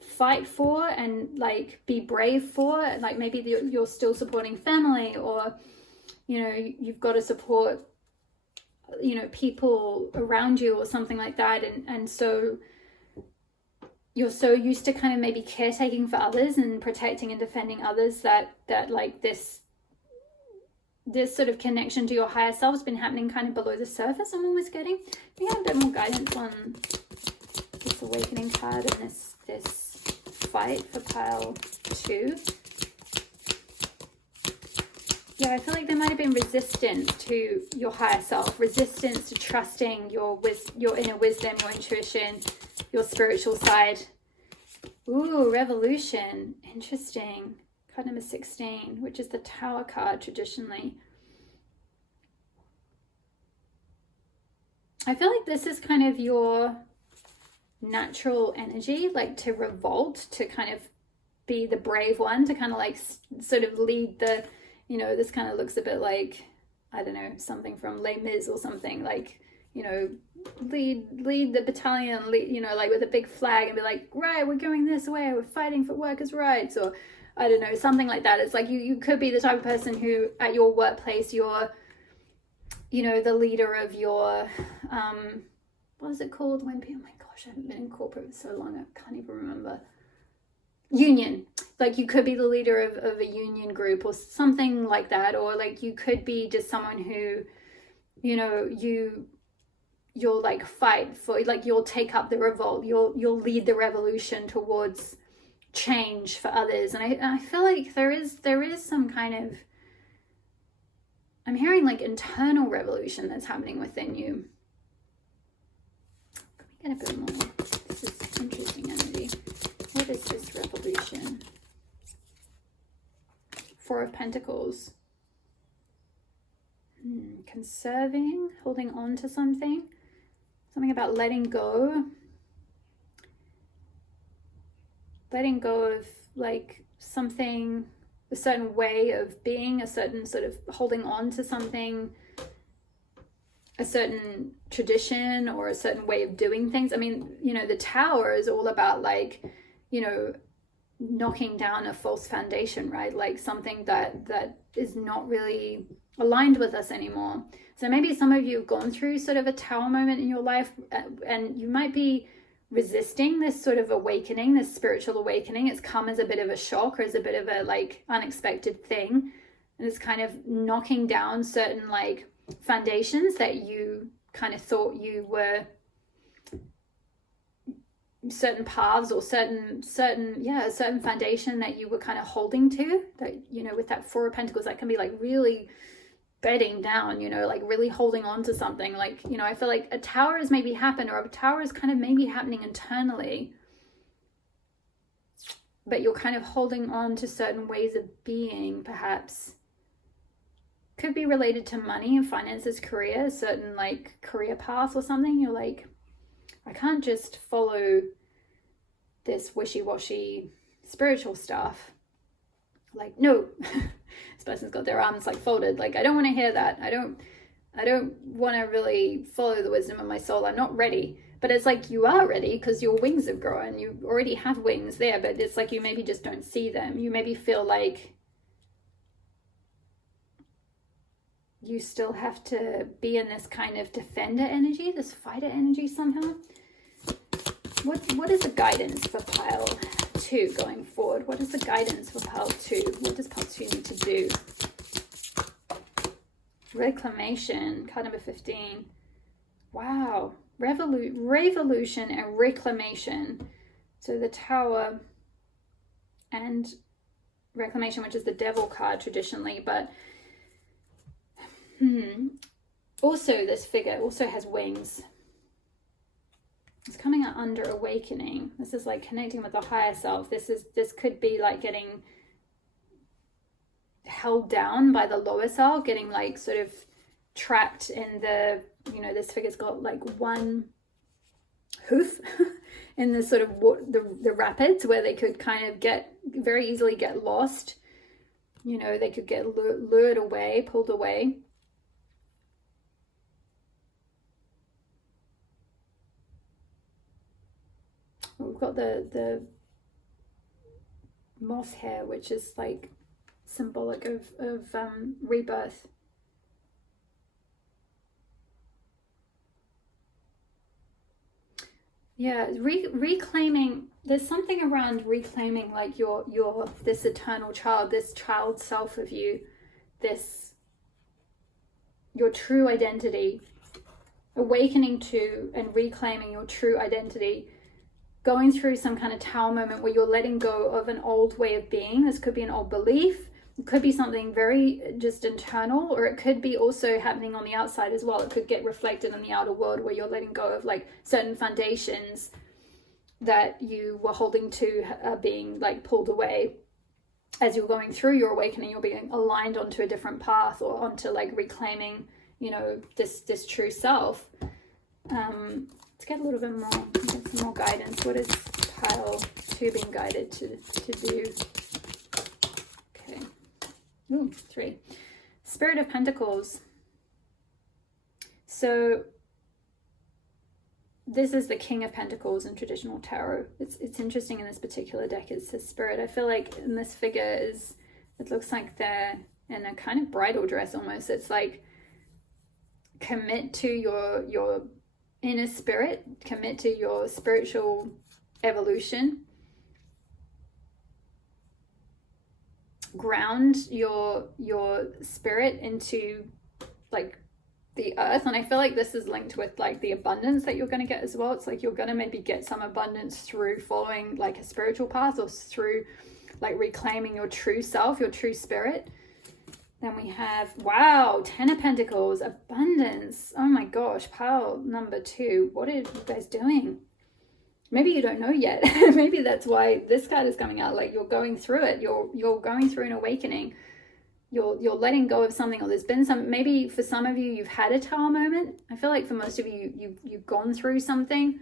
fight for and like be brave for, like maybe you're still supporting family, or you know, you've got to support, you know, people around you or something like that, and so you're so used to kind of maybe caretaking for others and protecting and defending others that like this sort of connection to your higher self has been happening kind of below the surface. I'm almost getting, we have a bit more guidance on this awakening card and this fight for pile 2. Yeah, I feel like there might have been resistance to your higher self, resistance to trusting your inner wisdom, your intuition, your spiritual side. Ooh, revolution. Interesting. Card number 16, which is the Tower card traditionally. I feel like this is kind of your natural energy, like to revolt, to kind of be the brave one, to kind of like sort of lead the, you know, this kind of looks a bit like, I don't know, something from Les Mis or something, like, you know, lead the battalion, you know, like with a big flag and be like, right, we're going this way, we're fighting for workers' rights, or I don't know, something like that. It's like you could be the type of person who at your workplace, you're, you know, the leader of your, what is it called when people, oh my gosh, I haven't been in corporate for so long, I can't even remember. Union. Like you could be the leader of a union group or something like that, or like you could be just someone who, you know, you'll like fight for, like you'll take up the revolt, you'll lead the revolution towards change for others. And I feel like there is some kind of, I'm hearing like internal revolution that's happening within you. Can we get a bit more? This is interesting energy. What is this revolution? 4 of Pentacles. Conserving, holding on to something. Something about letting go. Letting go of like something, a certain way of being, a certain sort of holding on to something, a certain tradition or a certain way of doing things. I mean, you know, the Tower is all about like, you know, knocking down a false foundation, right? Like something that is not really aligned with us anymore. So maybe some of you have gone through sort of a tower moment in your life, and you might be resisting this sort of awakening, this spiritual awakening. It's come as a bit of a shock, or as a bit of a like unexpected thing, and it's kind of knocking down certain like foundations that you kind of thought you were, certain paths or certain foundation that you were kind of holding to, that, you know, with that Four of Pentacles, that can be like really bedding down, you know, like really holding on to something. Like, you know, I feel like a tower has maybe happened, or a tower is kind of maybe happening internally, but you're kind of holding on to certain ways of being, perhaps. Could be related to money and finances, career, certain like career path or something. You're like, I can't just follow this wishy-washy spiritual stuff. Like, no, this person's got their arms like folded. Like, I don't want to hear that. I don't want to really follow the wisdom of my soul. I'm not ready. But it's like you are ready, because your wings have grown. You already have wings there, but it's like you maybe just don't see them. You maybe feel like you still have to be in this kind of defender energy, this fighter energy somehow. What is the guidance for pile 2 going forward? What is the guidance for pile 2? What does pile 2 need to do? Reclamation, card number 15. Wow. Revolution and reclamation. So the Tower and reclamation, which is the Devil card traditionally, but also this figure also has wings. It's coming out under awakening. This is like connecting with the higher self. This could be like getting held down by the lower self, getting like sort of trapped in the, you know, this figure's got like one hoof in the sort of the rapids, where they could kind of very easily get lost. You know, they could get lured away, pulled away. We've got the moth hair, which is like symbolic of rebirth. Yeah, reclaiming. There's something around reclaiming like your this eternal child, this child self of you, your true identity, awakening to and reclaiming your true identity. Going through some kind of tower moment where you're letting go of an old way of being. This could be an old belief. It could be something very just internal, or it could be also happening on the outside as well. It could get reflected in the outer world, where you're letting go of like certain foundations that you were holding to, being like pulled away. As you're going through your awakening, you're being aligned onto a different path, or onto like reclaiming, you know, this true self. Let's get a little bit more, get some more guidance. What is pile 2 being guided to do? Okay. Ooh, 3. Spirit of Pentacles. So this is the King of Pentacles in traditional tarot. It's interesting in this particular deck. It says Spirit. I feel like in this figure it looks like they're in a kind of bridal dress almost. It's like commit to your inner spirit, commit to your spiritual evolution, ground your spirit into like the earth. And I feel like this is linked with like the abundance that you're going to get as well. It's like you're going to maybe get some abundance through following like a spiritual path, or through like reclaiming your true self, your true spirit. Then we have, wow, 10 of Pentacles, abundance. Oh my gosh, pile number 2. What are you guys doing? Maybe you don't know yet. Maybe that's why this card is coming out. Like you're going through it. You're going through an awakening. You're letting go of something, or there's been some, maybe for some of you, you've had a tower moment. I feel like for most of you, you've gone through something,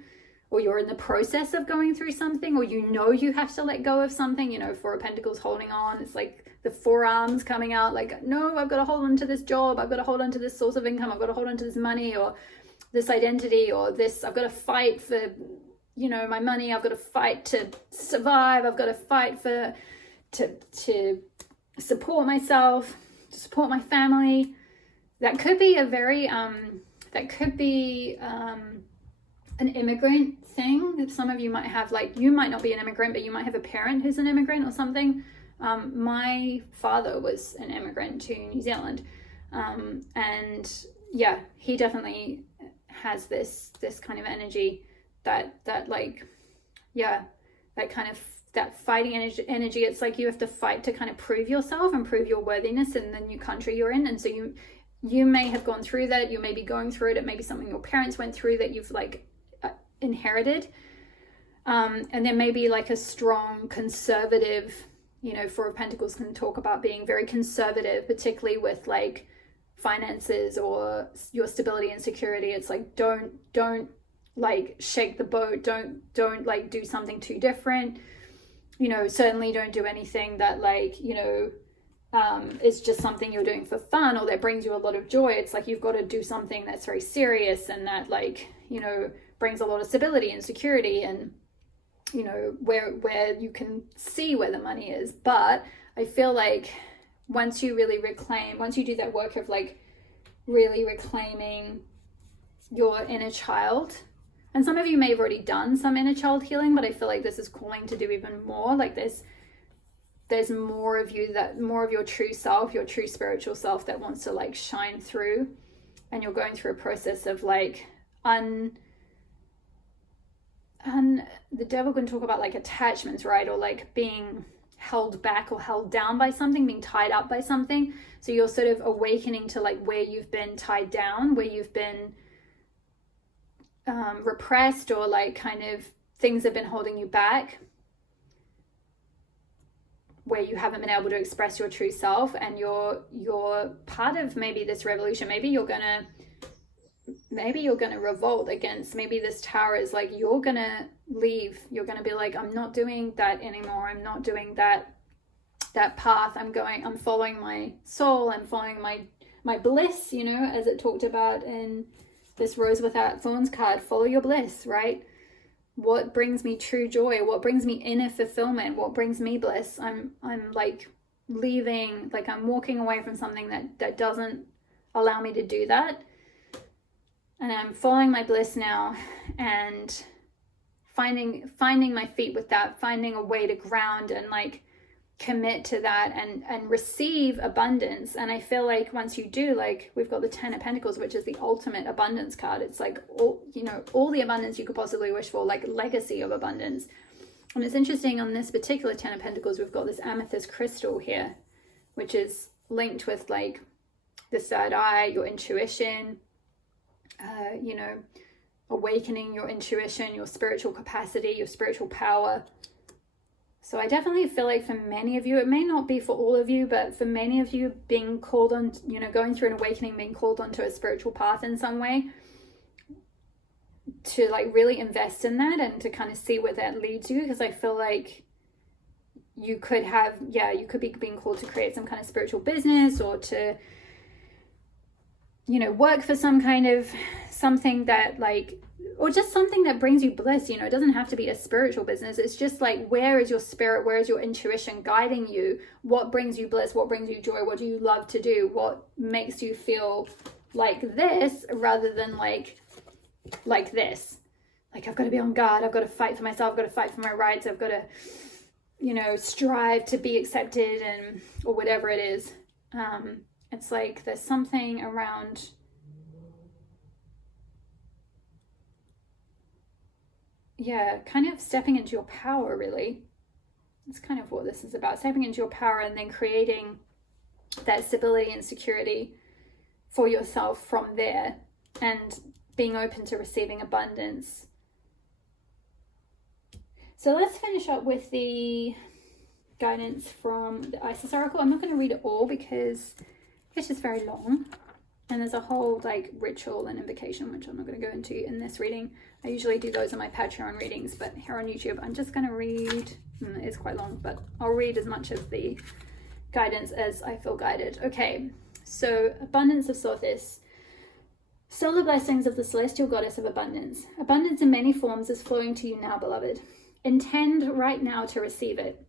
or you're in the process of going through something, or you know you have to let go of something. You know, Four of Pentacles holding on. It's like the forearms coming out, like, no, I've got to hold on to this job. I've got to hold on to this source of income. I've got to hold on to this money, or this identity, or this, I've got to fight for you know, my money. I've got to fight to survive. I've got to fight to support myself, to support my family. That could be a very an immigrant thing that some of you might have. Like, you might not be an immigrant, but you might have a parent who's an immigrant or something. My father was an immigrant to New Zealand, and yeah, he definitely has this kind of energy that like, yeah, that kind of, that fighting energy. It's like you have to fight to kind of prove yourself and prove your worthiness in the new country you're in. And so you may have gone through that. You may be going through it. It may be something your parents went through that you've like inherited. And there may be like a strong conservative, you know, Four of Pentacles can talk about being very conservative, particularly with like finances or your stability and security. It's like, don't like shake the boat. Don't like do something too different. You know, certainly don't do anything that like, you know, it's just something you're doing for fun or that brings you a lot of joy. It's like, you've got to do something that's very serious and that like, you know, brings a lot of stability and security and, you know, where you can see where the money is. But I feel like once you do that work of like really reclaiming your inner child, and some of you may have already done some inner child healing, but I feel like this is calling to do even more. Like there's more of you, that more of your true self, your true spiritual self that wants to like shine through. And you're going through a process of like the devil can talk about like attachments, right? Or like being held back or held down by something, being tied up by something. So you're sort of awakening to like where you've been tied down, where you've been repressed, or like kind of things have been holding you back, where you haven't been able to express your true self. And you're part of maybe this revolution. Maybe you're gonna revolt against, maybe this tower is like, you're gonna leave. You're gonna be like, I'm not doing that anymore. I'm not doing that path. I'm following my soul. I'm following my bliss, you know, as it talked about in this Rose Without Thorns card. Follow your bliss, right? What brings me true joy? What brings me inner fulfillment? What brings me bliss? I'm like leaving, like I'm walking away from something that doesn't allow me to do that. And I'm following my bliss now and finding my feet with that, finding a way to ground and like commit to that and receive abundance. And I feel like once you do, like we've got the 10 of Pentacles, which is the ultimate abundance card. It's like all, you know, all the abundance you could possibly wish for, like legacy of abundance. And it's interesting, on this particular 10 of Pentacles, we've got this amethyst crystal here, which is linked with like the third eye, your intuition, you know, awakening your intuition, your spiritual capacity, your spiritual power. So I definitely feel like for many of you, it may not be for all of you, but for many of you, being called on, you know, going through an awakening, being called onto a spiritual path in some way, to like really invest in that and to kind of see where that leads you. Because I feel like you could have, you could be being called to create some kind of spiritual business, or to, you know, work for some kind of something that like, or just something that brings you bliss. You know, it doesn't have to be a spiritual business. It's just like, where is your spirit? Where is your intuition guiding you? What brings you bliss? What brings you joy? What do you love to do? What makes you feel like this rather than like this? Like, I've got to be on guard. I've got to fight for myself. I've got to fight for my rights. I've got to, you know, strive to be accepted, and, or whatever it is. It's like there's something around, kind of stepping into your power, really. That's kind of what this is about, stepping into your power and then creating that stability and security for yourself from there, and being open to receiving abundance. So let's finish up with the guidance from the Isis Oracle. I'm not going to read it all because it's just very long, and there's a whole like ritual and invocation which I'm not going to go into in this reading. I usually do those in my Patreon readings, but here on YouTube I'm just going to read, it's quite long, but I'll read as much of the guidance as I feel guided. Okay, so abundance of Sothis. Solar blessings of the celestial goddess of abundance. Abundance in many forms is flowing to you now, beloved. Intend right now to receive it.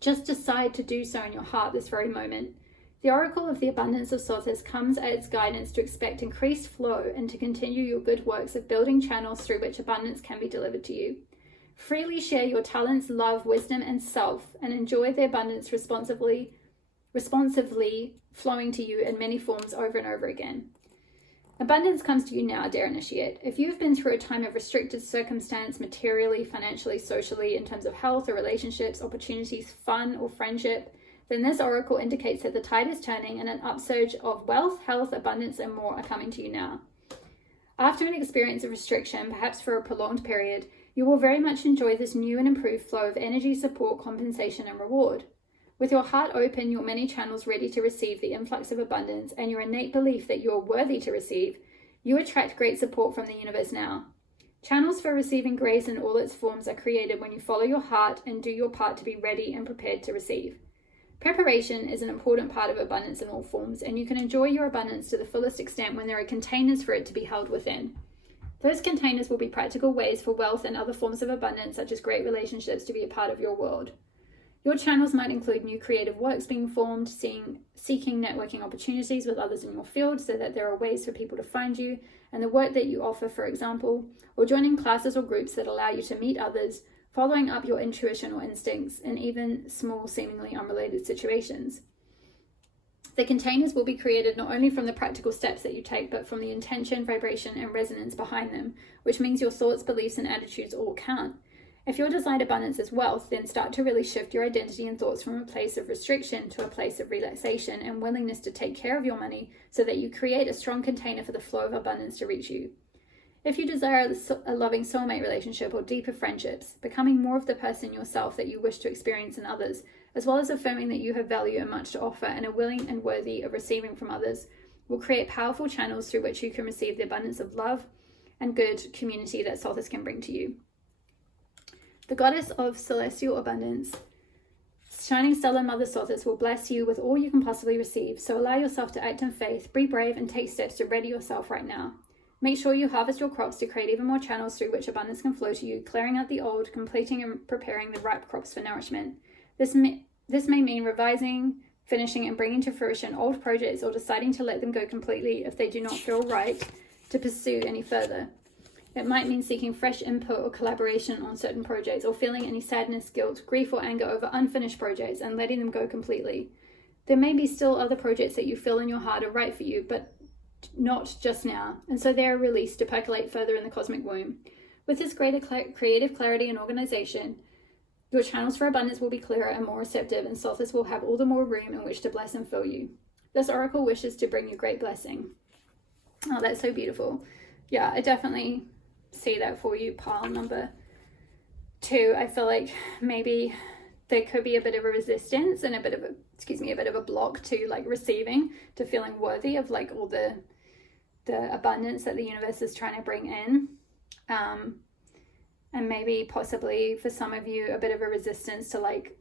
Just decide to do so in your heart this very moment. The oracle of the abundance of Sothis comes as its guidance to expect increased flow and to continue your good works of building channels through which abundance can be delivered to you. Freely share your talents, love, wisdom, and self, and enjoy the abundance responsively flowing to you in many forms over and over again. Abundance comes to you now, dear initiate. If you've been through a time of restricted circumstance, materially, financially, socially, in terms of health or relationships, opportunities, fun, or friendship, then this oracle indicates that the tide is turning and an upsurge of wealth, health, abundance, and more are coming to you now. After an experience of restriction, perhaps for a prolonged period, you will very much enjoy this new and improved flow of energy, support, compensation, and reward. With your heart open, your many channels ready to receive the influx of abundance, and your innate belief that you are worthy to receive, you attract great support from the universe now. Channels for receiving grace in all its forms are created when you follow your heart and do your part to be ready and prepared to receive. Preparation is an important part of abundance in all forms, and you can enjoy your abundance to the fullest extent when there are containers for it to be held within. Those containers will be practical ways for wealth and other forms of abundance, such as great relationships, to be a part of your world. Your channels might include new creative works being formed, seeking networking opportunities with others in your field so that there are ways for people to find you and the work that you offer, for example, or joining classes or groups that allow you to meet others, following up your intuition or instincts in even small, seemingly unrelated situations. The containers will be created not only from the practical steps that you take, but from the intention, vibration, and resonance behind them, which means your thoughts, beliefs, and attitudes all count. If your desired abundance is wealth, then start to really shift your identity and thoughts from a place of restriction to a place of relaxation and willingness to take care of your money so that you create a strong container for the flow of abundance to reach you. If you desire a loving soulmate relationship or deeper friendships, becoming more of the person yourself that you wish to experience in others, as well as affirming that you have value and much to offer and are willing and worthy of receiving from others, will create powerful channels through which you can receive the abundance of love and good community that Sothis can bring to you. The goddess of celestial abundance, shining stellar Mother Sothis, will bless you with all you can possibly receive, so allow yourself to act in faith, be brave, and take steps to ready yourself right now. Make sure you harvest your crops to create even more channels through which abundance can flow to you, clearing out the old, completing and preparing the ripe crops for nourishment. This may mean revising, finishing, and bringing to fruition old projects or deciding to let them go completely if they do not feel right to pursue any further. It might mean seeking fresh input or collaboration on certain projects, or feeling any sadness, guilt, grief, or anger over unfinished projects and letting them go completely. There may be still other projects that you feel in your heart are right for you, but not just now, and so they are released to percolate further in the cosmic womb. With this greater creative clarity and organization, your channels for abundance will be clearer and more receptive, and Sothis will have all the more room in which to bless and fill you. This oracle wishes to bring you great blessing. Oh, that's so beautiful. Yeah, I definitely see that for you, pile number 2. I feel like maybe there could be a bit of a resistance and a bit of a block to like receiving, to feeling worthy of like all the abundance that the universe is trying to bring in. And maybe possibly for some of you a bit of a resistance to like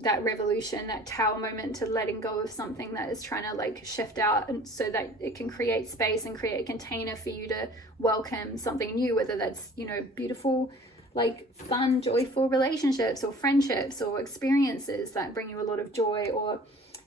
that revolution, that tower moment, to letting go of something that is trying to like shift out, and so that it can create space and create a container for you to welcome something new, whether that's, you know, beautiful, like fun, joyful relationships or friendships or experiences that bring you a lot of joy, or,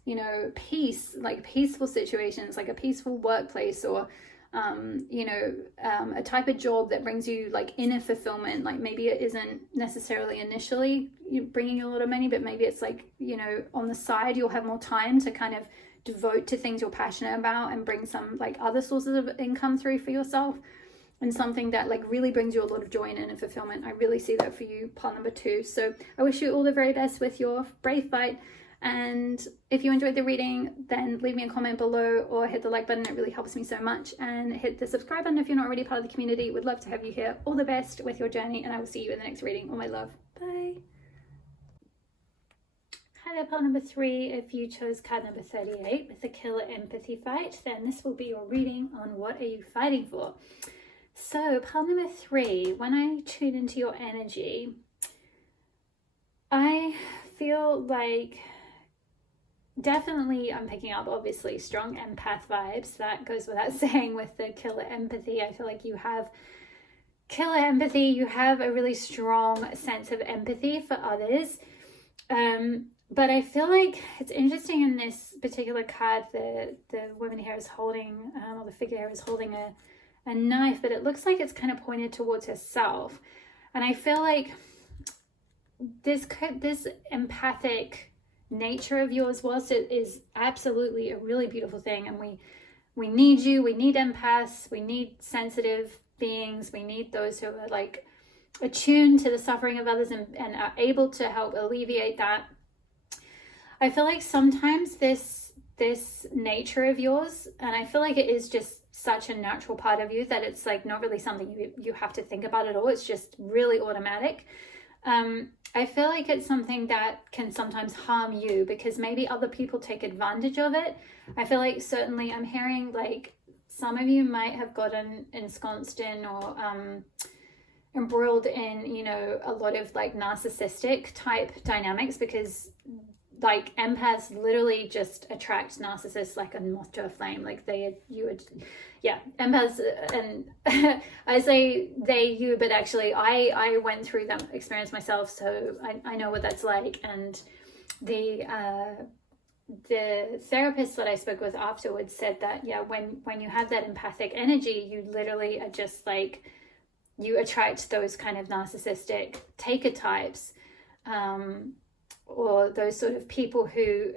you know, peace, like peaceful situations, like a peaceful workplace, or a type of job that brings you like inner fulfillment. Like maybe it isn't necessarily initially bringing you a lot of money, but maybe it's like, you know, on the side you'll have more time to kind of devote to things you're passionate about and bring some like other sources of income through for yourself, and something that like really brings you a lot of joy and inner fulfillment. I really see that for you, pile number 2. So I wish you all the very best with your brave fight. And if you enjoyed the reading, then leave me a comment below or hit the like button. It really helps me so much. And hit the subscribe button if you're not already part of the community. Would love to have you here. All the best with your journey, and I will see you in the next reading. All my love. Bye. Hi there, pile number 3. If you chose card number 38 with the killer empathy fight, then this will be your reading on what are you fighting for. So pile number 3, when I tune into your energy, I feel like definitely I'm picking up obviously strong empath vibes. That goes without saying with the killer empathy. I feel like you have killer empathy, you have a really strong sense of empathy for others. But I feel like it's interesting in this particular card, the woman here is holding, or the figure here is holding a knife, but it looks like it's kind of pointed towards herself. And I feel like this empathic nature of yours, whilst it is absolutely a really beautiful thing, and we need you, we need empaths, we need sensitive beings, we need those who are like attuned to the suffering of others and are able to help alleviate that. I feel like sometimes this nature of yours, and I feel like it is just such a natural part of you that it's like not really something you have to think about at all. It's just really automatic. I feel like it's something that can sometimes harm you because maybe other people take advantage of it. I feel like certainly I'm hearing like some of you might have gotten ensconced in or embroiled in, you know, a lot of like narcissistic type dynamics, because like empaths literally just attract narcissists like a moth to a flame. Like empaths, and I say they, you, but actually I went through that experience myself, so I know what that's like. And the therapist that I spoke with afterwards said that, yeah, when you have that empathic energy, you literally are just like, you attract those kind of narcissistic taker types, or those sort of people who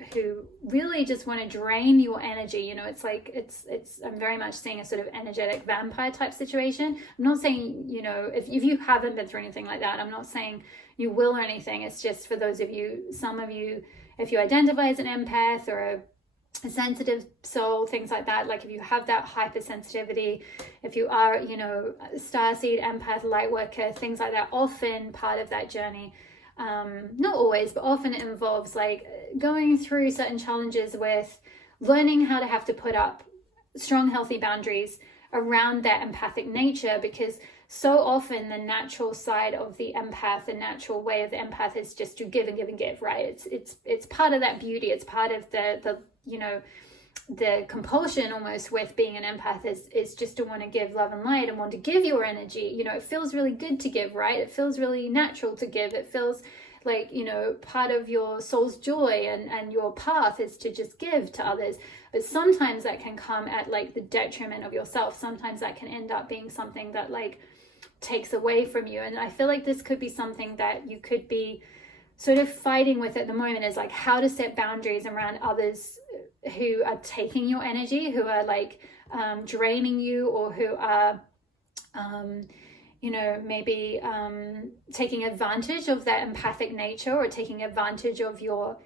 really just want to drain your energy. You know, it's like it's I'm very much seeing a sort of energetic vampire type situation. I'm not saying, you know, if you haven't been through anything like that, I'm not saying you will or anything. It's just for those of you, some of you, if you identify as an empath or a sensitive soul, things like that, like if you have that hypersensitivity, if you are, you know, starseed, empath, light worker, things like that, often part of that journey, not always, but often it involves like going through certain challenges with learning how to have to put up strong, healthy boundaries around that empathic nature, because so often the natural side of the empath, the natural way of the empath is just to give and give and give, right? It's part of that beauty. It's part of the you know, the compulsion almost with being an empath is just to want to give love and light and want to give your energy. You know, it feels really good to give, right? It feels really natural to give. It feels like, you know, part of your soul's joy and your path is to just give to others. But sometimes that can come at like the detriment of yourself. Sometimes that can end up being something that like takes away from you. And I feel like this could be something that you could be sort of fighting with at the moment, is like how to set boundaries around others who are taking your energy, who are like draining you, or who are you know, maybe taking advantage of that empathic nature, or taking advantage of your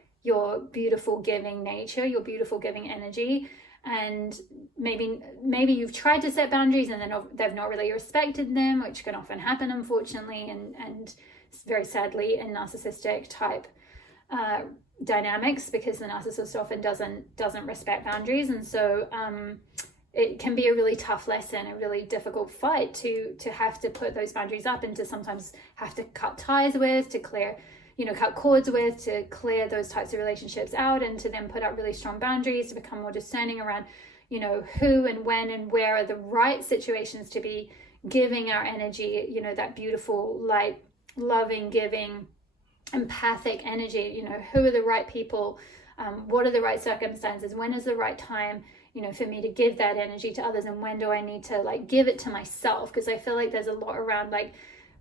beautiful giving nature, your beautiful giving energy. And maybe you've tried to set boundaries and then they've not really respected them, which can often happen, unfortunately, and very sadly in narcissistic type dynamics, because the narcissist often doesn't respect boundaries. And so it can be a really tough lesson, a really difficult fight to have to put those boundaries up, and to sometimes have to cut ties with, to clear, you know, cut cords with, to clear those types of relationships out, and to then put up really strong boundaries, to become more discerning around, you know, who and when and where are the right situations to be giving our energy, you know, that beautiful, light, loving, giving, empathic energy. You know, who are the right people, what are the right circumstances, when is the right time, you know, for me to give that energy to others, and when do I need to like give it to myself? Because I feel like there's a lot around like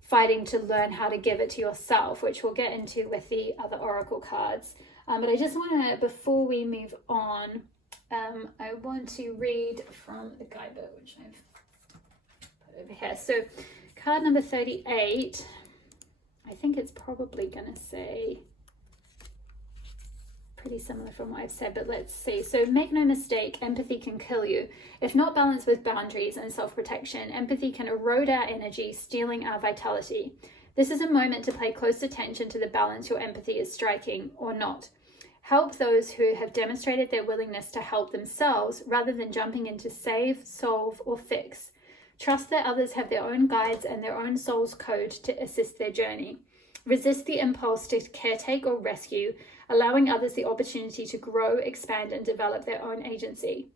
fighting to learn how to give it to yourself, which we'll get into with the other oracle cards. But I just want to, before we move on, I want to read from the guidebook, which I've put over here. So card number 38, I think it's probably going to say pretty similar from what I've said, but let's see. So make no mistake, empathy can kill you. If not balanced with boundaries and self-protection, empathy can erode our energy, stealing our vitality. This is a moment to pay close attention to the balance your empathy is striking or not. Help those who have demonstrated their willingness to help themselves rather than jumping in to save, solve, or fix. Trust that others have their own guides and their own soul's code to assist their journey. Resist the impulse to caretake or rescue, allowing others the opportunity to grow, expand, and develop their own agency.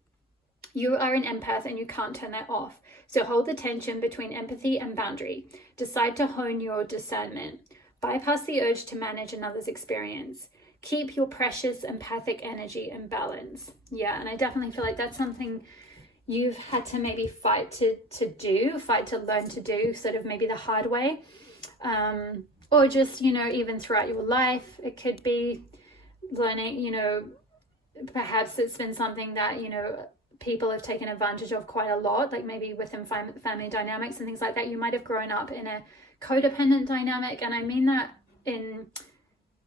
You are an empath and you can't turn that off. So hold the tension between empathy and boundary. Decide to hone your discernment. Bypass the urge to manage another's experience. Keep your precious empathic energy in balance. Yeah, and I definitely feel like that's something you've had to maybe fight to learn to do, sort of maybe the hard way. Or just, even throughout your life, it could be learning, perhaps it's been something that, people have taken advantage of quite a lot, like maybe within family dynamics and things like that. You might have grown up in a codependent dynamic, and I mean that in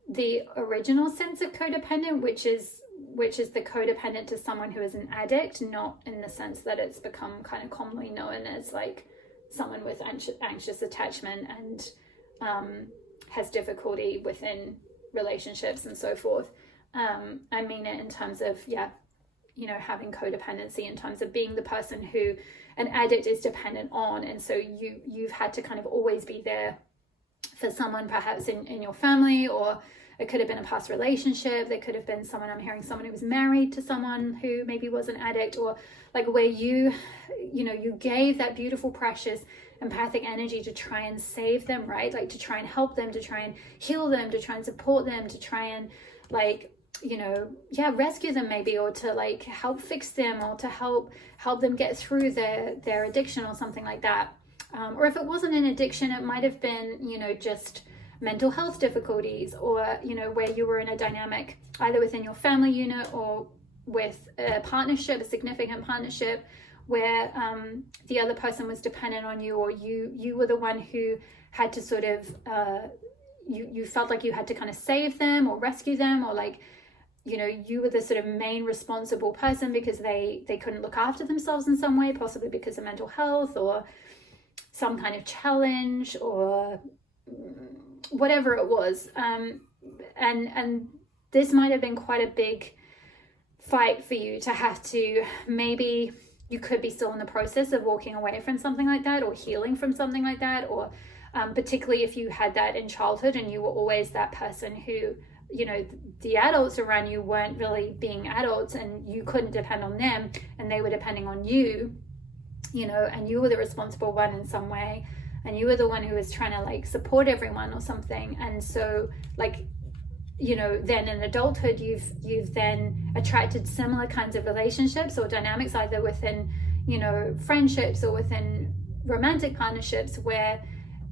the original sense of codependent, which is the codependent to someone who is an addict, not in the sense that it's become kind of commonly known as like someone with anxious attachment and has difficulty within relationships and so forth. I mean it in terms of, having codependency in terms of being the person who an addict is dependent on. And so you've had to kind of always be there for someone, perhaps in your family, or it could have been a past relationship. There could have been I'm hearing someone who was married to someone who maybe was an addict, or like where you gave that beautiful, precious, empathic energy to try and save them, right? Like to try and help them, to try and heal them, to try and support them, to try and rescue them maybe, or to like help fix them, or to help them get through their addiction or something like that. Or if it wasn't an addiction, it might have been, just mental health difficulties, or, where you were in a dynamic either within your family unit or with a significant partnership, where the other person was dependent on you, or you were the one who had to sort of, you felt like you had to kind of save them or rescue them, or like, you were the sort of main responsible person because they couldn't look after themselves in some way, possibly because of mental health or some kind of challenge or whatever it was. And this might have been quite a big fight for you to have to, maybe you could be still in the process of walking away from something like that, or healing from something like that, or particularly if you had that in childhood and you were always that person who, the adults around you weren't really being adults and you couldn't depend on them and they were depending on you, and you were the responsible one in some way, and you were the one who was trying to like support everyone or something. And so like, then in adulthood, you've then attracted similar kinds of relationships or dynamics, either within, friendships or within romantic partnerships, where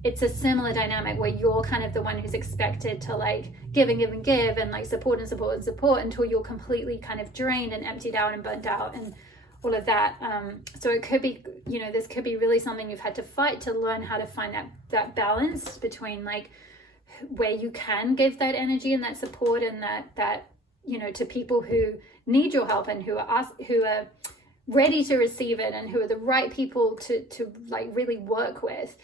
it's a similar dynamic where you're kind of the one who's expected to like give and give and give and like support and support and support until you're completely kind of drained and emptied out and burnt out and all of that. So it could be, this could be really something you've had to fight to learn how to find that balance between like where you can give that energy and that support and that to people who need your help and who are ready to receive it and who are the right people to like really work with,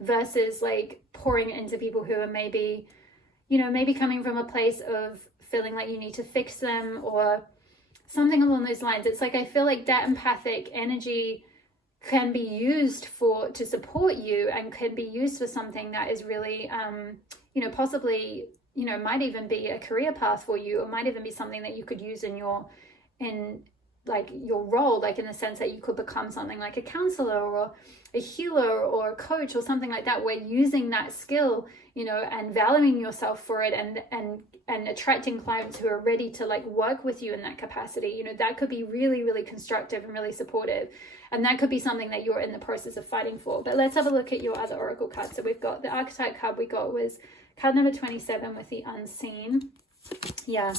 versus like pouring it into people who are maybe coming from a place of feeling like you need to fix them or something along those lines. It's like I feel like that empathic energy can be used to support you and can be used for something that is really possibly might even be a career path for you, or might even be something that you could use in your role, like in the sense that you could become something like a counselor or a healer or a coach or something like that, where using that skill, and valuing yourself for it and attracting clients who are ready to like work with you in that capacity, that could be really, really constructive and really supportive. And that could be something that you're in the process of fighting for. But let's have a look at your other oracle cards. So we've got the archetype card we got was card number 27 with the unseen. Yeah.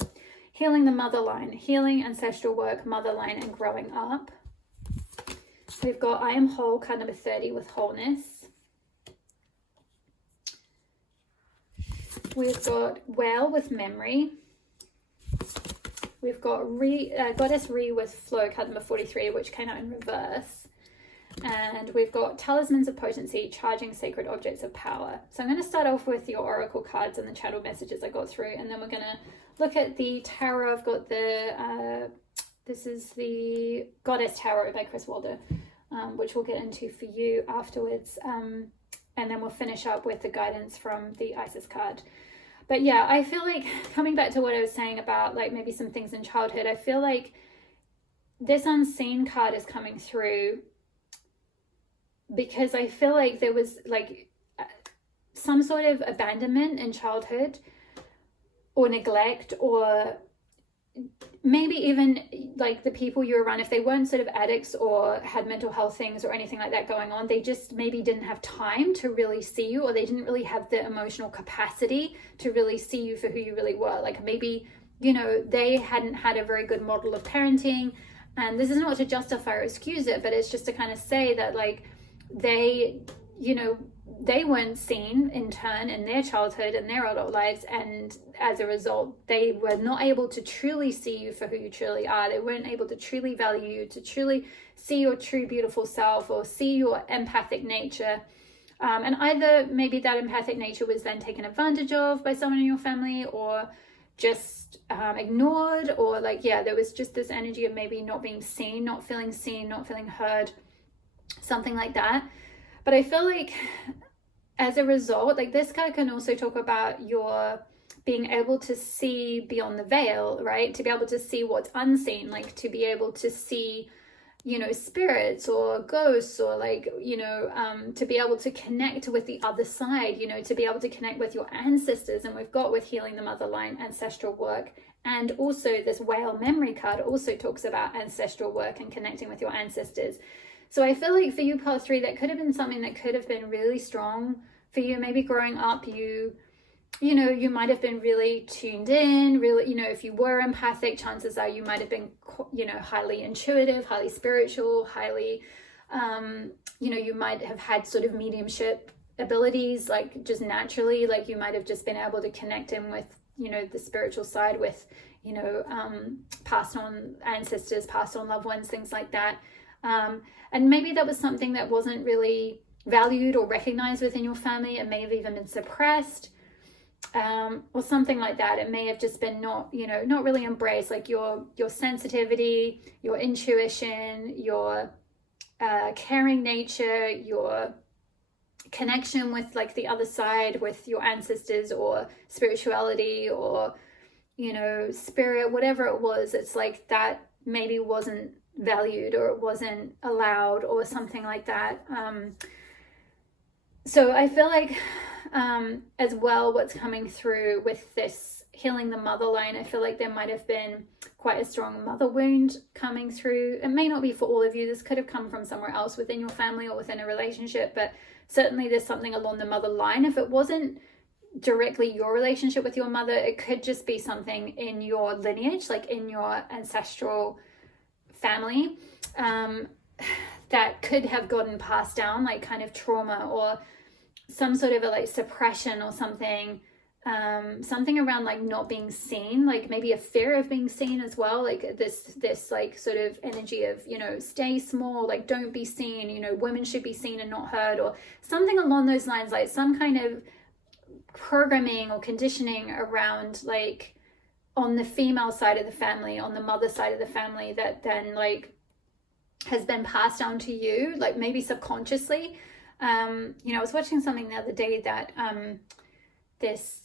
Healing the mother line, healing ancestral work, mother line, and growing up. We've got I am whole, card number 30 with wholeness. We've got well with memory. We've got goddess Re with flow, card number 43, which came out in reverse. And we've got talismans of potency, charging sacred objects of power. So I'm going to start off with your oracle cards and the channel messages I got through, and then we're going to look at the tarot. I've got this is the Goddess Tarot by Chris Waldo, which we'll get into for you afterwards. and then we'll finish up with the guidance from the Isis card. But yeah, I feel like, coming back to what I was saying about like maybe some things in childhood, I feel like this unseen card is coming through because I feel like there was like some sort of abandonment in childhood, or neglect, or maybe even like the people you were around, if they weren't sort of addicts or had mental health things or anything like that going on, they just maybe didn't have time to really see you, or they didn't really have the emotional capacity to really see you for who you really were. Like maybe, you know, they hadn't had a very good model of parenting. And this is not to justify or excuse it, but it's just to kind of say that like they, you know, they weren't seen in turn in their childhood and their adult lives, and as a result they were not able to truly see you for who you truly are. They weren't able to truly value you, to truly see your true beautiful self, or see your empathic nature, and either maybe that empathic nature was then taken advantage of by someone in your family, or just ignored, or like, yeah, there was just this energy of maybe not being seen, not feeling heard, something like that. But I feel like as a result, like this card can also talk about your being able to see beyond the veil, right? To be able to see what's unseen, like to be able to see, you know, spirits or ghosts, or like, you know, to be able to connect with the other side, you know, to be able to connect with your ancestors. And we've got with healing the mother line, ancestral work. And also this whale memory card also talks about ancestral work and connecting with your ancestors. So I feel like for you, part 3, that could have been something that could have been really strong for you. Maybe growing up, you know, you might have been really tuned in, really, you know, if you were empathic, chances are you might have been, you know, highly intuitive, highly spiritual, highly, you know, you might have had sort of mediumship abilities, like just naturally, like you might have just been able to connect in with, you know, the spiritual side with, you know, passed on ancestors, passed on loved ones, things like that. And maybe that was something that wasn't really valued or recognized within your family. It may have even been suppressed, or something like that. It may have just been not, you know, not really embraced, like your sensitivity, your intuition, your caring nature, your connection with like the other side, with your ancestors, or spirituality, or, you know, spirit, whatever it was. It's like that maybe wasn't valued, or it wasn't allowed, or something like that. So I feel like as well, what's coming through with this healing the mother line, I feel like there might have been quite a strong mother wound coming through. It may not be for all of you. This could have come from somewhere else within your family or within a relationship, but certainly there's something along the mother line. If it wasn't directly your relationship with your mother, it could just be something in your lineage, like in your ancestral family, that could have gotten passed down, like kind of trauma, or some sort of a like suppression or something, something around like not being seen, like maybe a fear of being seen as well, like this like sort of energy of, you know, stay small, like don't be seen, you know, women should be seen and not heard, or something along those lines, like some kind of programming or conditioning around like on the female side of the family, on the mother side of the family, that then like has been passed down to you, like maybe subconsciously. You know, I was watching something the other day that this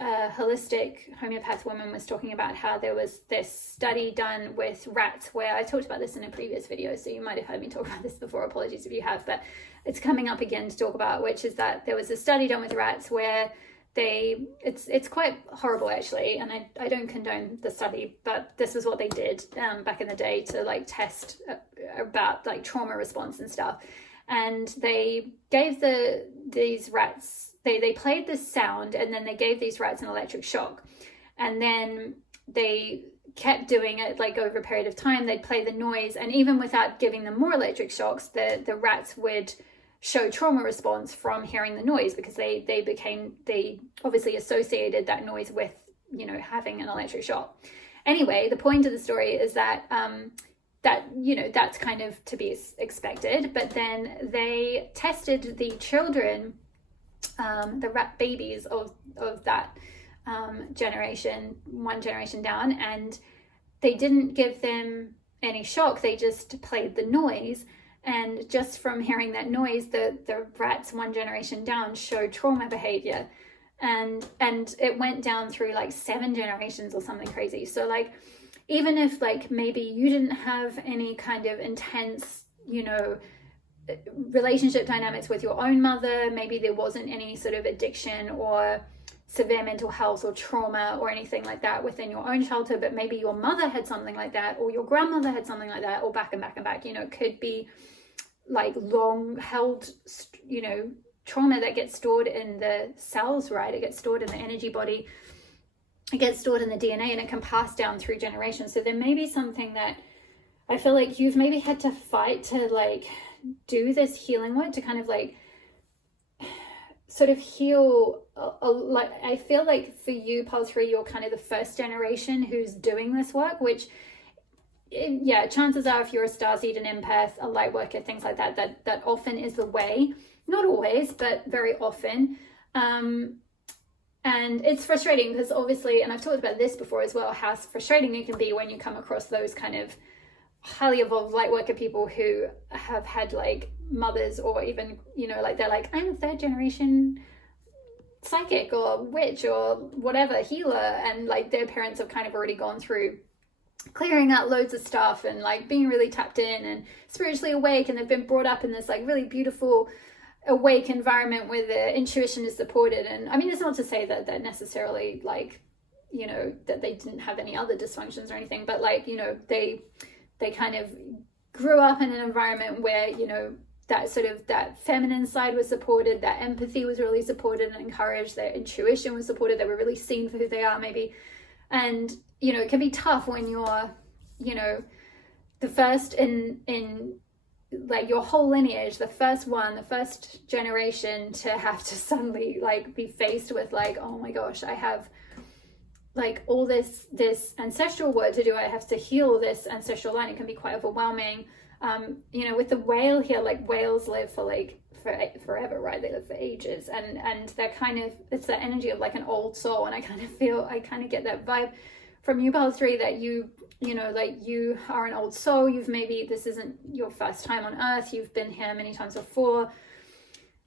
holistic homeopath woman was talking about how there was this study done with rats, where I talked about this in a previous video, so you might have heard me talk about this before, apologies if you have, but it's coming up again to talk about, which is that there was a study done with rats where it's quite horrible actually, and I don't condone the study, but this was what they did back in the day to like test about like trauma response and stuff. And they gave these rats, they played this sound, and then they gave these rats an electric shock, and then they kept doing it like over a period of time. They'd play the noise, and even without giving them more electric shocks, the rats would show trauma response from hearing the noise, because they obviously associated that noise with, you know, having an electric shock. Anyway, the point of the story is that you know, that's kind of to be expected. But then they tested the children, the rat babies of that generation, one generation down, and they didn't give them any shock. They just played the noise. And just from hearing that noise, the rats one generation down showed trauma behavior. And it went down through like 7 generations or something crazy. So like, even if like maybe you didn't have any kind of intense, you know, relationship dynamics with your own mother, maybe there wasn't any sort of addiction or severe mental health or trauma or anything like that within your own childhood, but maybe your mother had something like that, or your grandmother had something like that, or back and back and back, you know, it could be like long held, you know, trauma that gets stored in the cells, right? It gets stored in the energy body, it gets stored in the DNA, and it can pass down through generations. So there may be something that I feel like you've maybe had to fight to like do this healing work to kind of like sort of heal. Like I feel like for you, pile 3, you're kind of the first generation who's doing this work, which yeah, chances are if you're a starseed, an empath, a light worker, things like that, that often is the way. Not always, but very often. And it's frustrating because obviously, and I've talked about this before as well, how frustrating it can be when you come across those kind of highly evolved light worker people who have had like mothers, or even, you know, like they're like, I'm a 3rd generation psychic or witch or whatever, healer, and like their parents have kind of already gone through clearing out loads of stuff and like being really tapped in and spiritually awake, and they've been brought up in this like really beautiful awake environment where their intuition is supported. And I mean, it's not to say that they're necessarily like, you know, that they didn't have any other dysfunctions or anything, but like, you know, they kind of grew up in an environment where, you know, that sort of that feminine side was supported, that empathy was really supported and encouraged, their intuition was supported, they were really seen for who they are maybe. And, you know, it can be tough when you're, you know, the first in like your whole lineage, the first generation, to have to suddenly like be faced with like, oh my gosh, I have like all this ancestral work to do, I have to heal this ancestral line. It can be quite overwhelming. You know, with the whale here, like whales live for like forever, right? They live for ages, and they're kind of, it's that energy of like an old soul. And I kind of get that vibe from you, pile 3, that you know, like you are an old soul. You've maybe, this isn't your first time on earth, you've been here many times before,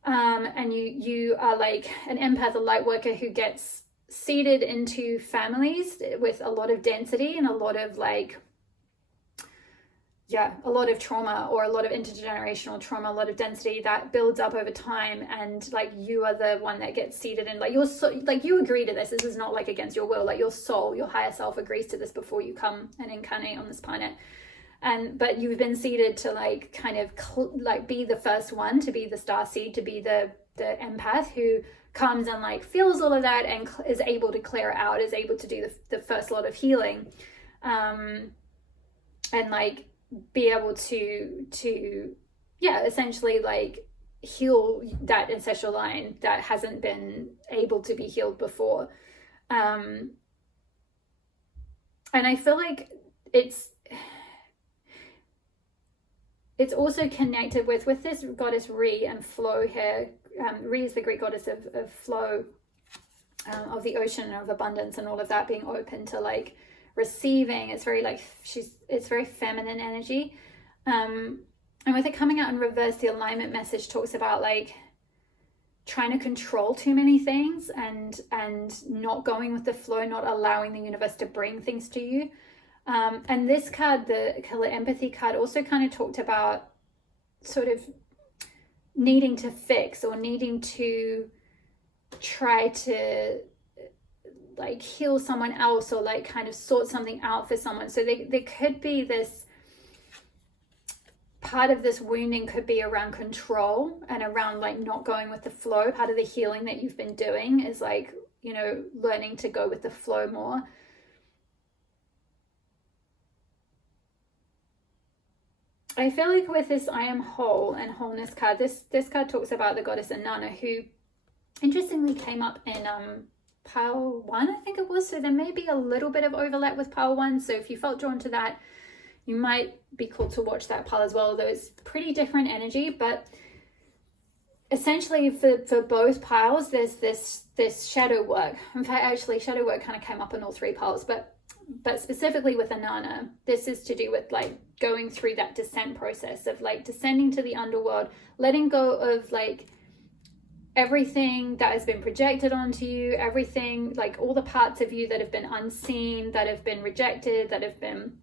and you are like an empath, a light worker who gets seeded into families with a lot of density and a lot of like, yeah, a lot of trauma, or a lot of intergenerational trauma, a lot of density that builds up over time. And like you are the one that gets seeded in, like like you agree to this. This is not like against your will, like your soul, your higher self agrees to this before you come and incarnate on this planet. But you've been seeded to like kind of like be the first one, to be the star seed, to be the empath who comes and like feels all of that and is able to clear it out, is able to do the first lot of healing, and like be able to yeah, essentially like heal that ancestral line that hasn't been able to be healed before. And I feel like it's also connected with this goddess Re and flow here. Re is the Greek goddess of flow, of the ocean, of abundance, and all of that, being open to like receiving. It's very like it's very feminine energy, and with it coming out in reverse, the alignment message talks about like trying to control too many things and not going with the flow, not allowing the universe to bring things to you. And this card, the Killer Empathy card, also kind of talked about sort of needing to fix or needing to try to like heal someone else, or like kind of sort something out for someone. So there could be this part of this wounding could be around control and around like not going with the flow. Part of the healing that you've been doing is like, you know, learning to go with the flow more. I feel like with this I am whole and wholeness card, this card talks about the goddess Inanna, who interestingly came up in pile 1, I think it was. So there may be a little bit of overlap with pile 1. So if you felt drawn to that, you might be called to watch that pile as well, though it's pretty different energy. But essentially for both piles, there's this shadow work. In fact, actually shadow work kind of came up in all 3 piles, but but specifically with Inanna, this is to do with like going through that descent process of like descending to the underworld, letting go of like everything that has been projected onto you, everything, like all the parts of you that have been unseen, that have been rejected, that have been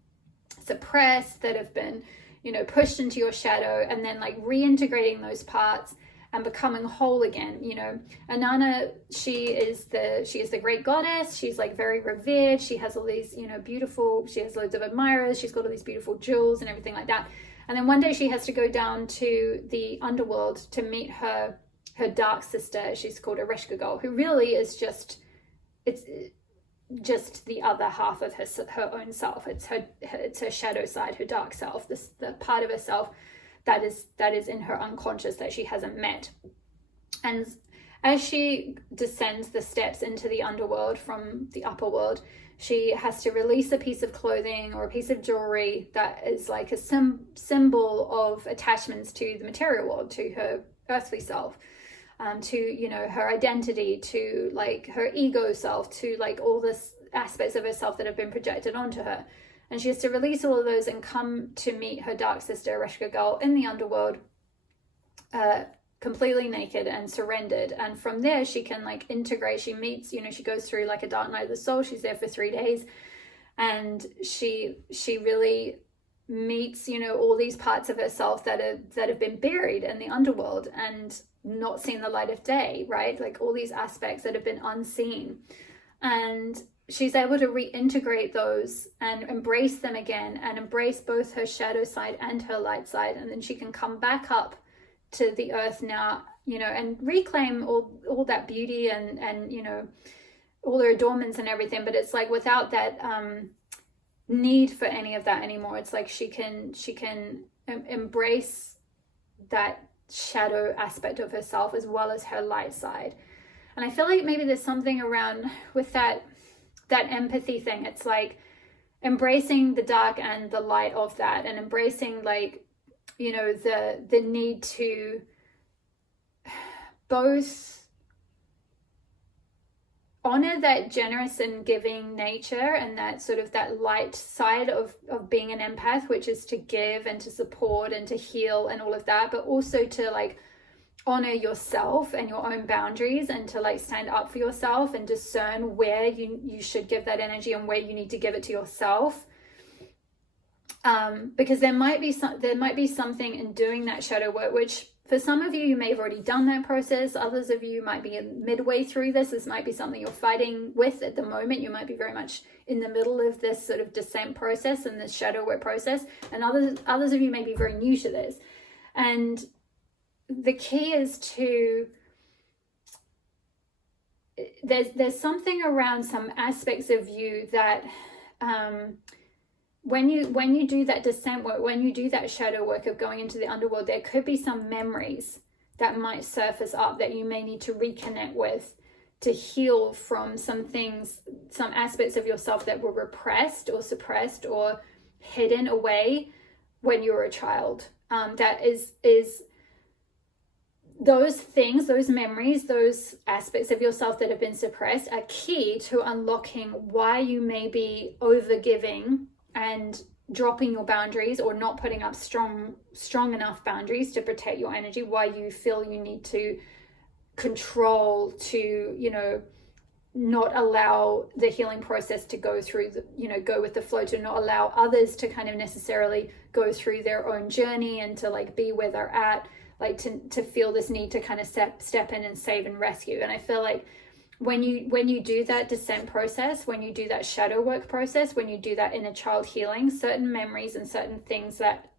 suppressed, that have been, you know, pushed into your shadow, and then like reintegrating those parts and becoming whole again. You know, Inanna, she is the great goddess. She's like very revered. She has all these, you know, beautiful, she has loads of admirers. She's got all these beautiful jewels and everything like that. And then one day she has to go down to the underworld to meet her dark sister. She's called Ereshkigal, who really is just the other half of her own self. It's her shadow side, her dark self, the part of herself that is in her unconscious that she hasn't met. And as she descends the steps into the underworld from the upper world, she has to release a piece of clothing or a piece of jewelry that is like a symbol of attachments to the material world, to her earthly self, to, you know, her identity, to like her ego self, to like all this aspects of herself that have been projected onto her. And she has to release all of those and come to meet her dark sister Ereshkigal in the underworld, completely naked and surrendered. And from there she can like integrate. She meets, you know, she goes through like a dark night of the soul. She's there for 3 days, and she really meets, you know, all these parts of herself that have been buried in the underworld and not seen the light of day, right? Like all these aspects that have been unseen. And she's able to reintegrate those and embrace them again, and embrace both her shadow side and her light side. And then she can come back up to the earth now, you know, and reclaim all that beauty and, you know, all her adornments and everything. But it's like without that need for any of that anymore. It's like she can embrace that shadow aspect of herself as well as her light side. And I feel like maybe there's something around with that empathy thing. It's like embracing the dark and the light of that, and embracing, like, you know, the need to both honor that generous and giving nature and that sort of that light side of being an empath, which is to give and to support and to heal and all of that, but also to like honor yourself and your own boundaries, and to like stand up for yourself and discern where you should give that energy and where you need to give it to yourself. Because there might be something in doing that shadow work, which for some of you may have already done that process. Others of you might be midway through this. This might be something you're fighting with at the moment. You might be very much in the middle of this sort of descent process and this shadow work process. And others of you may be very new to this. And the key is to, there's something around some aspects of you that when you do that descent work, when you do that shadow work of going into the underworld, there could be some memories that might surface up that you may need to reconnect with, to heal from some things, some aspects of yourself that were repressed or suppressed or hidden away when you were a child. That is those things, those memories, those aspects of yourself that have been suppressed are key to unlocking why you may be overgiving and dropping your boundaries, or not putting up strong enough boundaries to protect your energy, why you feel you need to control, to, you know, not allow the healing process to go through the, you know, go with the flow, to not allow others to kind of necessarily go through their own journey and to like be where they're at, like to feel this need to kind of step in and save and rescue. And I feel like when you do that descent process, when you do that shadow work process, when you do that inner child healing, certain memories and certain things that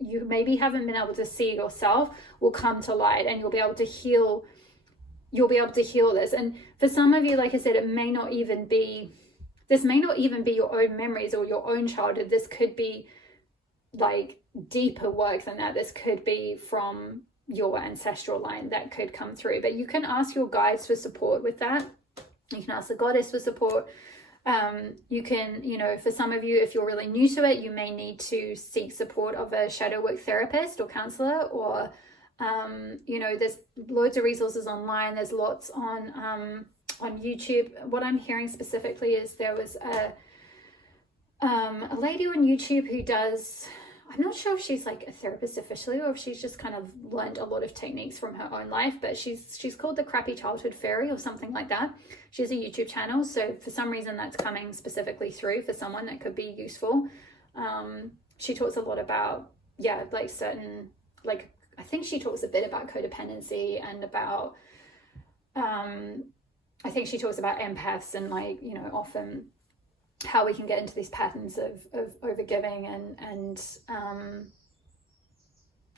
you maybe haven't been able to see yourself will come to light, and you'll be able to heal this. And for some of you, like I said, this may not even be your own memories or your own childhood. This could be like deeper work than that. This could be from your ancestral line that could come through. But you can ask your guides for support with that. You can ask the goddess for support. You can, you know, for some of you, if you're really new to it, you may need to seek support of a shadow work therapist or counselor, or you know, there's loads of resources online. There's lots on YouTube. What I'm hearing specifically is there was a lady on YouTube who does, I'm not sure if she's like a therapist officially or if she's just kind of learned a lot of techniques from her own life, but she's called the Crappy Childhood Fairy or something like that. She has a YouTube channel, so for some reason that's coming specifically through for someone that could be useful. She talks a lot about, yeah, like certain, like, I think she talks a bit about codependency and about, I think she talks about empaths and, like, you know, often how we can get into these patterns of overgiving and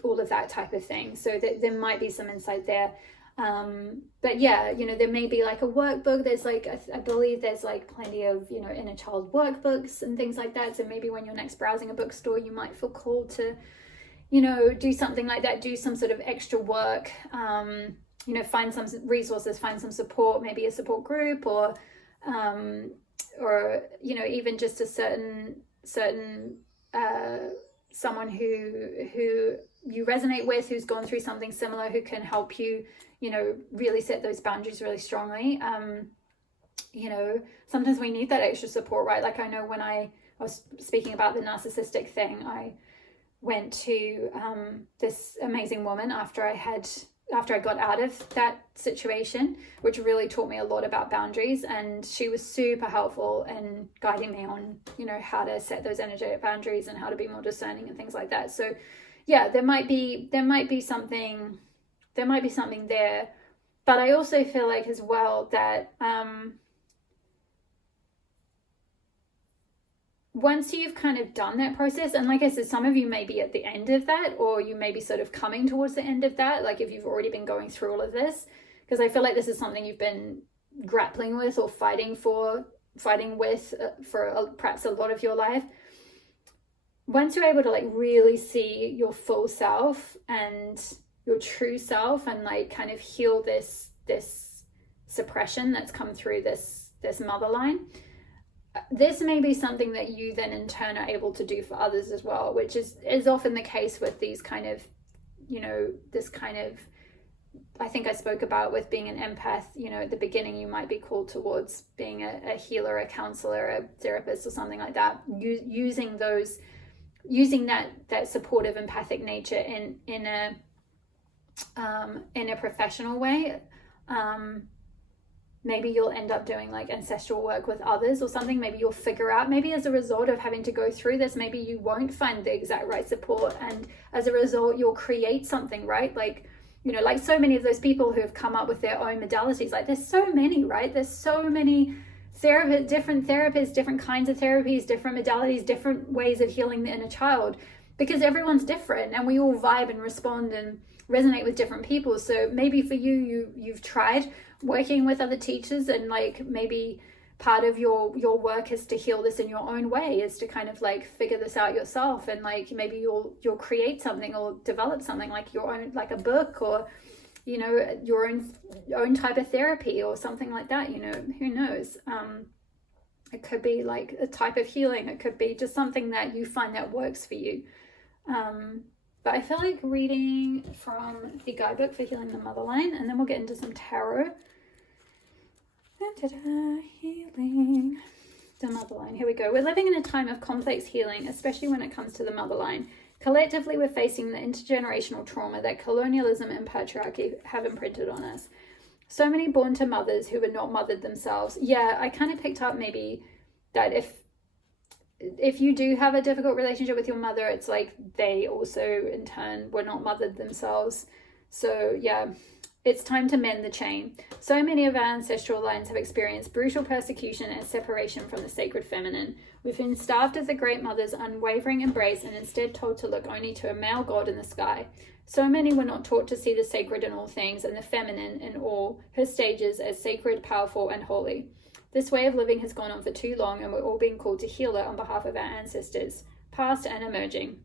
all of that type of thing. So there might be some insight there. But yeah, you know, there may be like a workbook. There's like, I believe there's like plenty of, you know, inner child workbooks and things like that. So maybe when you're next browsing a bookstore, you might feel called to, you know, do something like that, do some sort of extra work, you know, find some resources, find some support, maybe a support group, or you know, even just a certain someone who you resonate with, who's gone through something similar, who can help you, you know, really set those boundaries really strongly. You know, sometimes we need that extra support, right? Like, I know when I was speaking about the narcissistic thing, I went to this amazing woman after I got out of that situation, which really taught me a lot about boundaries, and she was super helpful in guiding me on, you know, how to set those energetic boundaries and how to be more discerning and things like that. So yeah, there might be something there, but I also feel like as well that once you've kind of done that process, and like I said, some of you may be at the end of that, or you may be sort of coming towards the end of that, like if you've already been going through all of this, because I feel like this is something you've been grappling with or fighting with for perhaps a lot of your life. Once you're able to like really see your full self and your true self and like kind of heal this suppression that's come through this mother line, this may be something that you then in turn are able to do for others as well, which is often the case with these kind of, you know, this kind of, I think I spoke about with being an empath, you know, at the beginning you might be called towards being a healer, a counselor, a therapist or something like that, using that supportive empathic nature in a professional way. Maybe you'll end up doing like ancestral work with others or something. Maybe you'll figure out, maybe as a result of having to go through this, maybe you won't find the exact right support. And as a result, you'll create something, right? Like, you know, like so many of those people who have come up with their own modalities, like there's so many, right? There's so many different therapists, different kinds of therapies, different modalities, different ways of healing the inner child, because everyone's different and we all vibe and respond and resonate with different people. So maybe for you've tried working with other teachers, and like maybe part of your work is to heal this in your own way, is to kind of like figure this out yourself, and like maybe you'll create something or develop something like your own, like a book, or, you know, your own type of therapy or something like that, you know, who knows. It could be like a type of healing, it could be just something that you find that works for you. But I feel like reading from the guidebook for healing the motherline, and then we'll get into some tarot. Healing the motherline. Here we go. We're living in a time of complex healing, especially when it comes to the motherline. Collectively, we're facing the intergenerational trauma that colonialism and patriarchy have imprinted on us. So many born to mothers who were not mothered themselves. Yeah, I kind of picked up maybe that if you do have a difficult relationship with your mother, it's like they also in turn were not mothered themselves. So yeah, it's time to mend the chain. So many of our ancestral lines have experienced brutal persecution and separation from the sacred feminine. We've been starved of the great mother's unwavering embrace and instead told to look only to a male god in the sky. So many were not taught to see the sacred in all things and the feminine in all her stages as sacred, powerful, and holy. This way of living has gone on for too long, and we're all being called to heal it on behalf of our ancestors, past and emerging.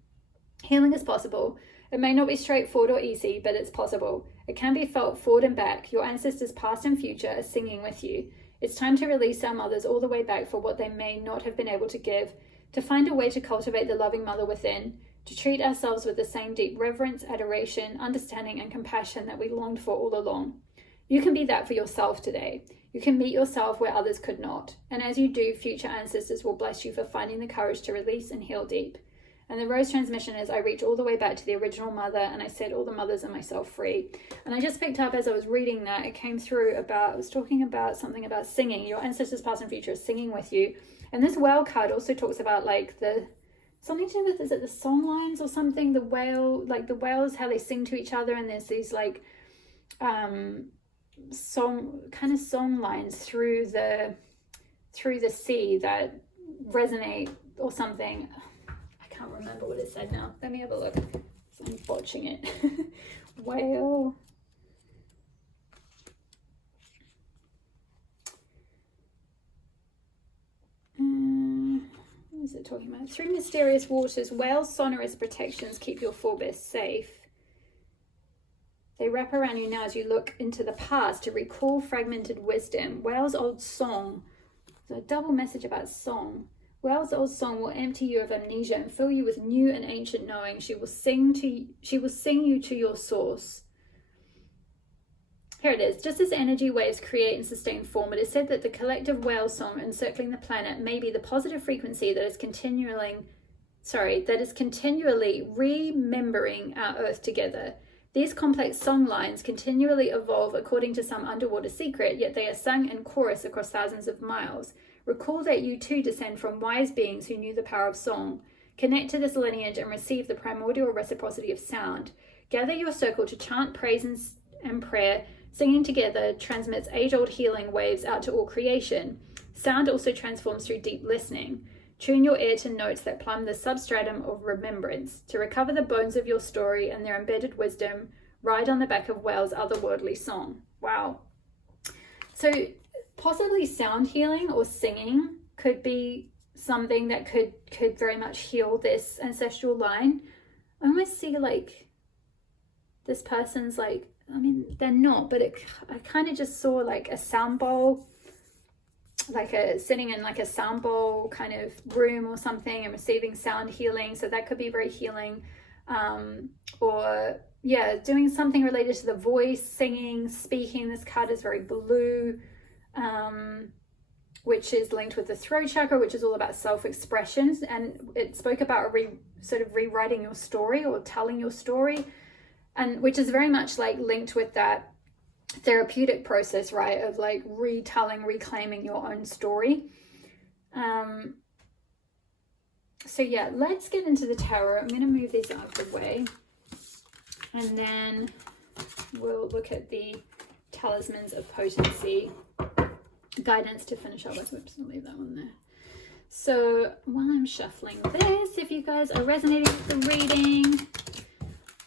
Healing is possible. It may not be straightforward or easy, but it's possible. It can be felt forward and back. Your ancestors past and future are singing with you. It's time to release our mothers all the way back for what they may not have been able to give, to find a way to cultivate the loving mother within, to treat ourselves with the same deep reverence, adoration, understanding, and compassion that we longed for all along. You can be that for yourself today. You can meet yourself where others could not. And as you do, future ancestors will bless you for finding the courage to release and heal deep. And the rose transmission is, I reach all the way back to the original mother and I set all the mothers and myself free. And I just picked up as I was reading that, it came through about, it was talking about something about singing. Your ancestors past and future are singing with you. And this whale card also talks about like something to do with, is it the song lines or something? The whale, like the whales, how they sing to each other. And there's these like song lines through the sea that resonate or something. I can't remember what it said now. Let me have a look. I'm botching it. Whale. What is it talking about? Through mysterious waters, whales' sonorous protections keep your forebears safe. They wrap around you now as you look into the past to recall fragmented wisdom. Whale's old song. There's a double message about song. Whale's old song will empty you of amnesia and fill you with new and ancient knowing. She will sing you to your source. Here it is. Just as energy waves create and sustain form, it is said that the collective whale song encircling the planet may be the positive frequency that is continually remembering our Earth together. These complex song lines continually evolve according to some underwater secret, yet they are sung in chorus across thousands of miles. Recall that you too descend from wise beings who knew the power of song. Connect to this lineage and receive the primordial reciprocity of sound. Gather your circle to chant praise and prayer. Singing together transmits age-old healing waves out to all creation. Sound also transforms through deep listening. Tune your ear to notes that plumb the substratum of remembrance. To recover the bones of your story and their embedded wisdom, ride on the back of whale's otherworldly song. Wow. So possibly sound healing or singing could be something that could very much heal this ancestral line. I almost see like this person's like, I mean, they're not, but I kind of just saw like a sound bowl, like sitting in like a sound bowl kind of room or something and receiving sound healing. So that could be very healing. Or yeah, doing something related to the voice, singing, speaking. This card is very blue, which is linked with the throat chakra, which is all about self-expression. And it spoke about sort of rewriting your story or telling your story. And which is very much like linked with that therapeutic process, right? Of like retelling, reclaiming your own story. So yeah, let's get into the tarot. I'm going to move these out of the way. And then we'll look at the talismans of potency. Guidance to finish up with. Whoops, I'll leave that one there. So while I'm shuffling this, if you guys are resonating with the reading,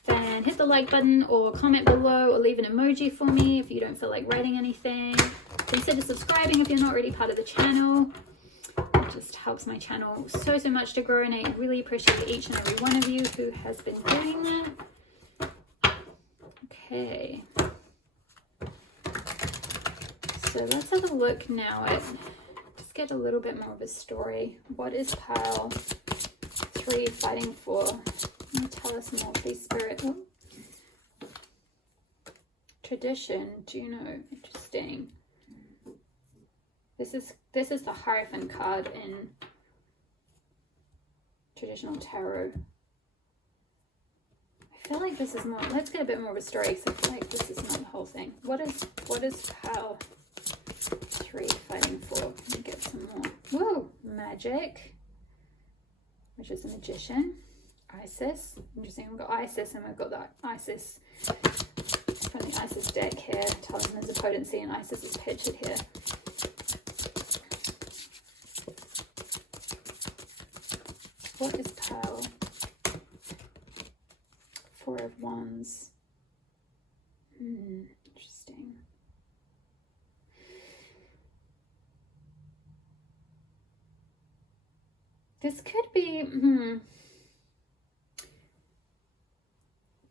then hit the like button or comment below or leave an emoji for me if you don't feel like writing anything. Consider subscribing if you're not already part of the channel. It just helps my channel so much to grow, and I really appreciate each and every one of you who has been doing that. Okay. So let's have a look now at, just get a little bit more of a story. What is pile 3 fighting for? Tell us more, please, Spirit. Oh. Tradition, do you know? Interesting. This is the Hierophant card in traditional tarot. I feel like this is more. Let's get a bit more of a story because I feel like this is not the whole thing. What is pile 3 fighting for? Let me get some more. Whoa, magic, which is a magician. Isis. Interesting. We've got Isis and we've got that Isis from the Isis deck here. Talismans of potency, and Isis is pictured here. What is power? 4 of Wands. Interesting. This could be.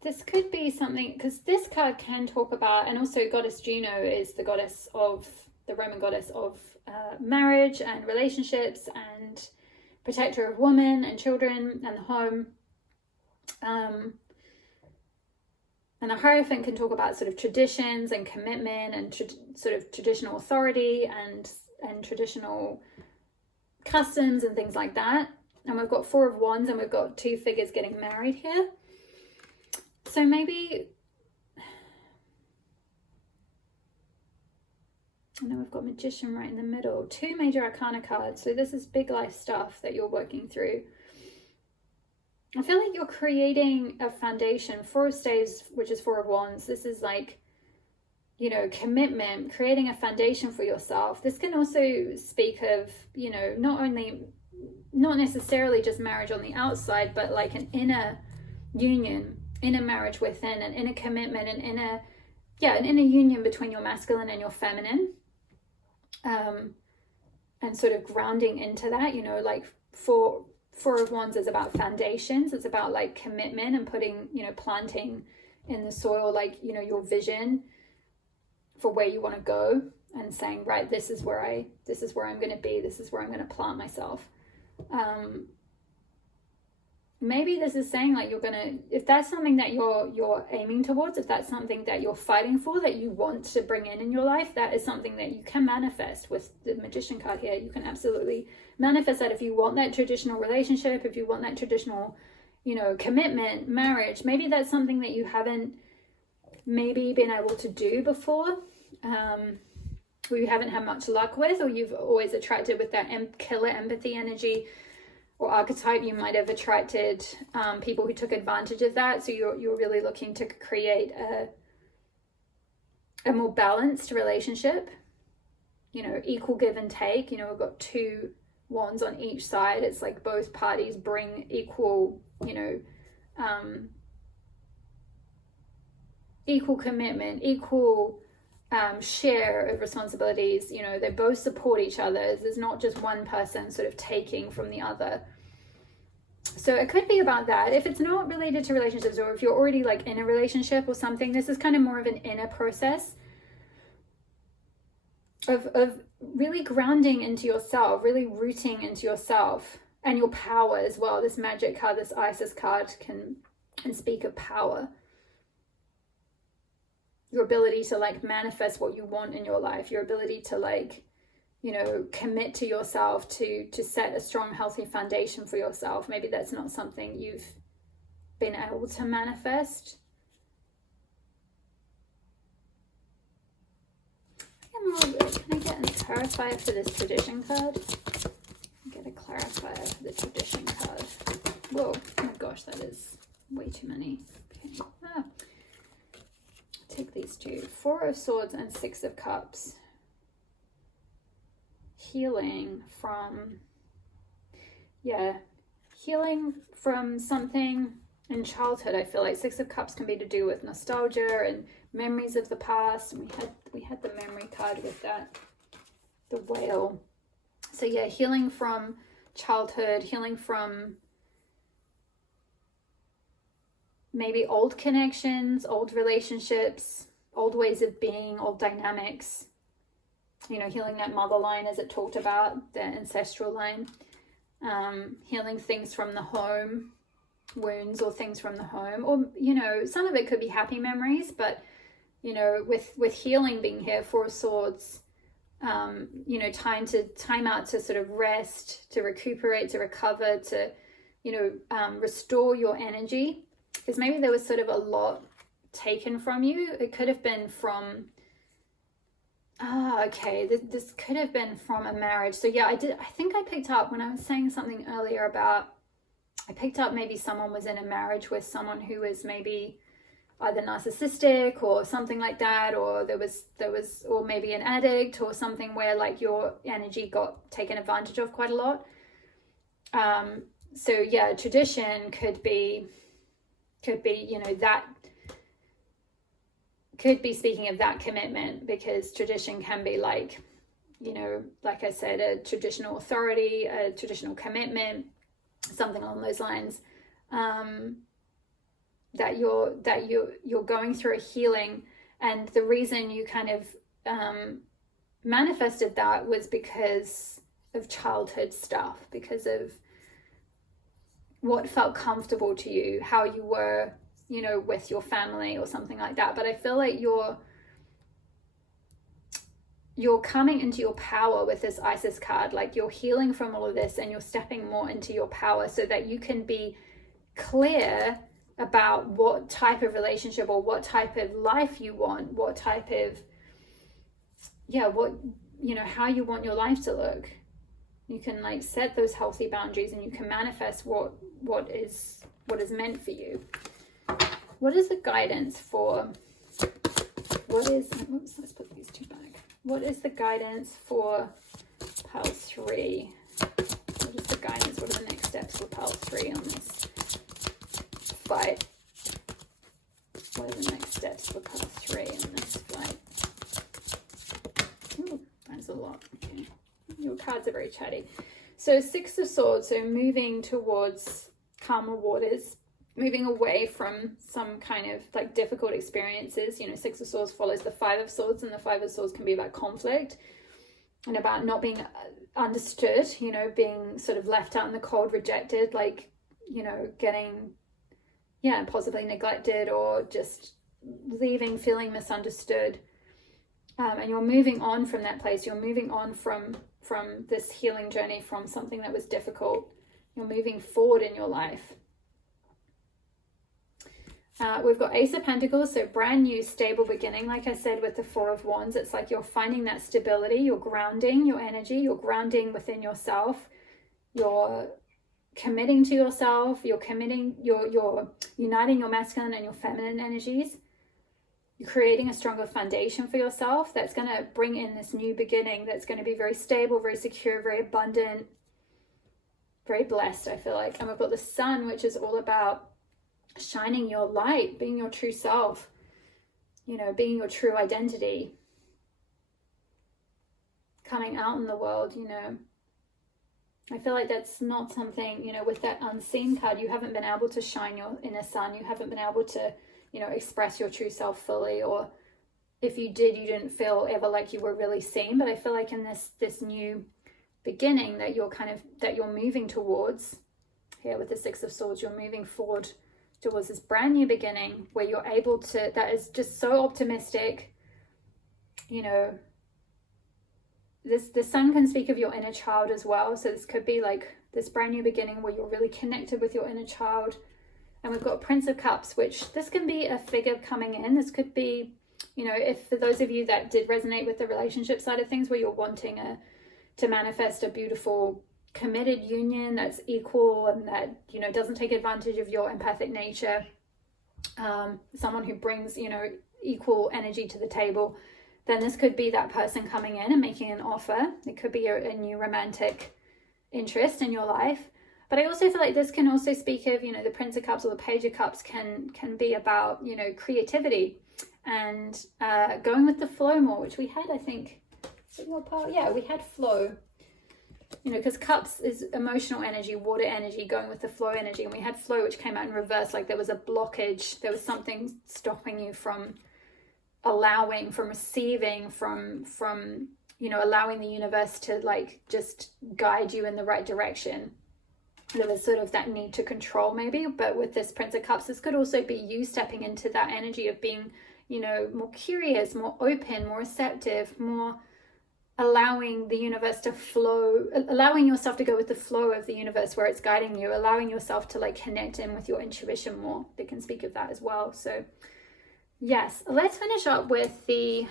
This could be something, because this card can talk about, and also Goddess Juno is the goddess of, the Roman goddess of marriage and relationships and protector of women and children and the home. And the Hierophant can talk about sort of traditions and commitment and sort of traditional authority and traditional customs and things like that. And we've got Four of Wands, and we've got two figures getting married here. So maybe, and then we've got Magician right in the middle. Two major arcana cards. So this is big life stuff that you're working through. I feel like you're creating a foundation. Four of Staves, which is Four of Wands. This is like, you know, commitment, creating a foundation for yourself. This can also speak of, you know, not necessarily just marriage on the outside, but like an inner union, inner marriage within, an inner commitment, an inner union between your masculine and your feminine. And sort of grounding into that, you know, like Four of Wands is about foundations. It's about like commitment and putting, you know, planting in the soil, like, you know, your vision for where you want to go, and saying, right, this is where I'm going to be. This is where I'm going to plant myself. Maybe this is saying like if that's something that you're aiming towards, if that's something that you're fighting for, that you want to bring in your life, that is something that you can manifest with the Magician card here. You can absolutely manifest that if you want that traditional relationship, if you want that traditional, you know, commitment, marriage. Maybe that's something that you haven't maybe been able to do before, or you haven't had much luck with, or you've always attracted with that killer empathy energy or archetype. You might have attracted people who took advantage of that. So you're really looking to create a more balanced relationship, you know, equal give and take. You know, we've got two wands on each side. It's like both parties bring equal, you know, equal commitment, equal share of responsibilities. You know, they both support each other. There's not just one person sort of taking from the other. So it could be about that. If it's not related to relationships, or if you're already like in a relationship or something, this is kind of more of an inner process of really grounding into yourself, really rooting into yourself and your power as well. This Magic card, this Isis card can speak of power. Your ability to like manifest what you want in your life, your ability to like, you know, commit to yourself, to set a strong, healthy foundation for yourself. Maybe that's not something you've been able to manifest. Can I get a clarifier for this Tradition card? Get a clarifier for the Tradition card. Whoa, oh my gosh, that is way too many. Okay. Take these two. Four of Swords and Six of Cups. Healing from something in childhood. I feel like Six of Cups can be to do with nostalgia and memories of the past. And we had the memory card with that, the whale. So yeah, healing from childhood, healing from maybe old connections, old relationships, old ways of being, old dynamics. You know, healing that mother line, as it talked about, the ancestral line. Healing things from the home, wounds or things from the home. Or, you know, some of it could be happy memories, but, you know, with healing being here, Four of Swords, you know, time out to sort of rest, to recuperate, to recover, to, you know, restore your energy. Because maybe there was sort of a lot taken from you. It could have been from... okay, this could have been from a marriage. So yeah, I think I picked up when I was saying something earlier about, I picked up maybe someone was in a marriage with someone who was maybe either narcissistic or something like that, or there was or maybe an addict or something where like your energy got taken advantage of quite a lot. So yeah, Tradition could be, you know, that could be speaking of that commitment, because Tradition can be like, you know, like I said, a traditional authority, a traditional commitment, something along those lines. That you're going through a healing, and the reason you kind of manifested that was because of childhood stuff, because of what felt comfortable to you, how you were you know, with your family or something like that. But I feel like you're coming into your power with this Isis card. Like, you're healing from all of this and you're stepping more into your power so that you can be clear about what type of relationship or what type of life you want, what type of, what, you know, how you want your life to look. You can like set those healthy boundaries and you can manifest what is meant for you. What is the guidance for, let's put these two back. What is the guidance for pile 3? What is the guidance? What are the next steps for pile 3 on this fight? What are the next steps for pile 3 on this fight? Ooh, that's a lot. Okay. Your cards are very chatty. So 6 of Swords, so moving towards calmer waters, moving away from some kind of like difficult experiences. You know, 6 of Swords follows the 5 of Swords, and the 5 of Swords can be about conflict and about not being understood, you know, being sort of left out in the cold, rejected, like, you know, getting, possibly neglected or just leaving, feeling misunderstood. And you're moving on from that place. You're moving on from this healing journey, from something that was difficult. You're moving forward in your life. We've got Ace of Pentacles, so brand new, stable beginning. Like I said with the 4 of Wands, it's like you're finding that stability, you're grounding your energy, you're grounding within yourself, you're committing to yourself, you're uniting your masculine and your feminine energies. You're creating a stronger foundation for yourself that's going to bring in this new beginning that's going to be very stable, very secure, very abundant, very blessed, I feel like. And we've got the Sun, which is all about shining your light, being your true self, you know, being your true identity, coming out in the world, you know. I feel like that's not something, you know, with that Unseen card, you haven't been able to shine your inner sun. You haven't been able to, you know, express your true self fully, or if you did, you didn't feel ever like you were really seen. But I feel like in this new beginning that you're moving towards here with the 6 of Swords, you're moving forward towards this brand new beginning where you're able to, that is just so optimistic, you know. The Sun can speak of your inner child as well. So this could be like this brand new beginning where you're really connected with your inner child. And we've got Prince of Cups, which this can be a figure coming in. This could be, you know, if for those of you that did resonate with the relationship side of things, where you're wanting to manifest a beautiful committed union that's equal and that, you know, doesn't take advantage of your empathic nature, someone who brings, you know, equal energy to the table, then this could be that person coming in and making an offer. It could be a new romantic interest in your life. But I also feel like this can also speak of, you know, the Prince of Cups or the Page of Cups can be about, you know, creativity and going with the flow more, which we had, I think, we had flow. You know, because Cups is emotional energy, water energy, going with the flow energy. And we had flow, which came out in reverse, like there was a blockage. There was something stopping you from allowing, from receiving, from you know, allowing the universe to like just guide you in the right direction. There was sort of that need to control maybe. But with this Prince of Cups, this could also be you stepping into that energy of being, you know, more curious, more open, more receptive, more allowing the universe to flow, allowing yourself to go with the flow of the universe where it's guiding you, allowing yourself to like connect in with your intuition more. They can speak of that as well. So yes, let's finish up with the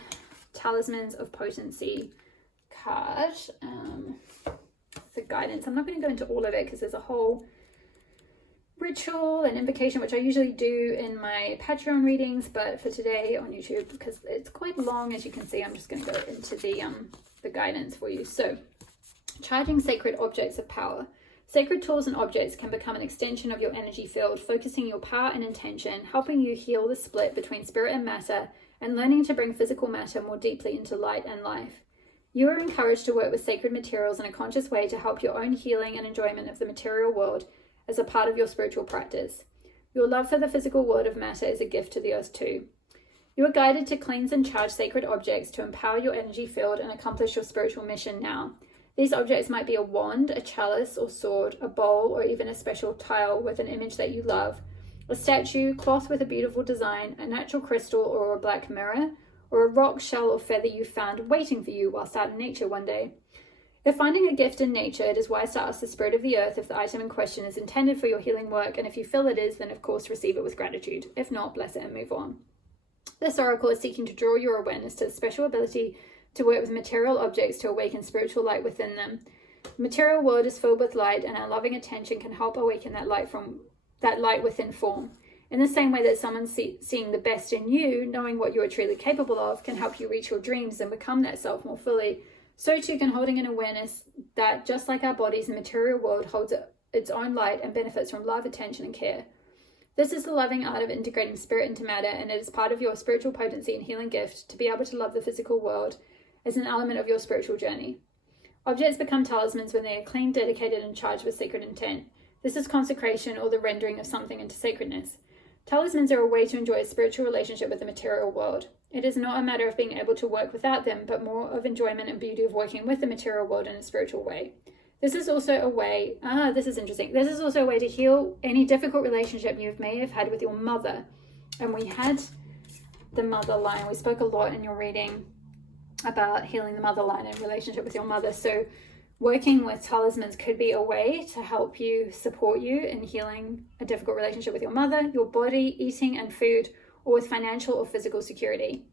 Talismans of Potency card. The guidance. I'm not going to go into all of it because there's a whole ritual and invocation, which I usually do in my Patreon readings, but for today on YouTube, because it's quite long, as you can see, I'm just going to go into the guidance for you. So, charging sacred objects of power. Sacred tools and objects can become an extension of your energy field, focusing your power and intention, helping you heal the split between spirit and matter, and learning to bring physical matter more deeply into light and life. You are encouraged to work with sacred materials in a conscious way to help your own healing and enjoyment of the material world as a part of your spiritual practice. Your love for the physical world of matter is a gift to the earth too. You are guided to cleanse and charge sacred objects to empower your energy field and accomplish your spiritual mission now. These objects might be a wand, a chalice or sword, a bowl, or even a special tile with an image that you love, A statue, cloth with a beautiful design, a natural crystal or a black mirror, or a rock, shell, or feather you found waiting for you whilst out in nature one day. If finding a gift in nature, it is wise to ask the spirit of the earth if the item in question is intended for your healing work, and if you feel it is, then of course receive it with gratitude. If not, bless it and move on. This oracle is seeking to draw your awareness to the special ability to work with material objects to awaken spiritual light within them. The material world is filled with light, and our loving attention can help awaken that light within form. In the same way that someone seeing the best in you, knowing what you are truly capable of, can help you reach your dreams and become that self more fully, so too can holding an awareness that, just like our bodies, the material world holds its own light and benefits from love, attention, and care. This is the loving art of integrating spirit into matter, and it is part of your spiritual potency and healing gift to be able to love the physical world as an element of your spiritual journey. Objects become talismans when they are clean, dedicated, and charged with sacred intent. This is consecration, or the rendering of something into sacredness. Talismans are a way to enjoy a spiritual relationship with the material world. It is not a matter of being able to work without them, but more of enjoyment and beauty of working with the material world in a spiritual way. This is also a way, this is interesting. This is also a way to heal any difficult relationship you may have had with your mother. And we had the mother line. We spoke a lot in your reading about healing the mother line and relationship with your mother. So working with talismans could be a way to help you, support you in healing a difficult relationship with your mother, your body, eating and food, or with financial or physical security.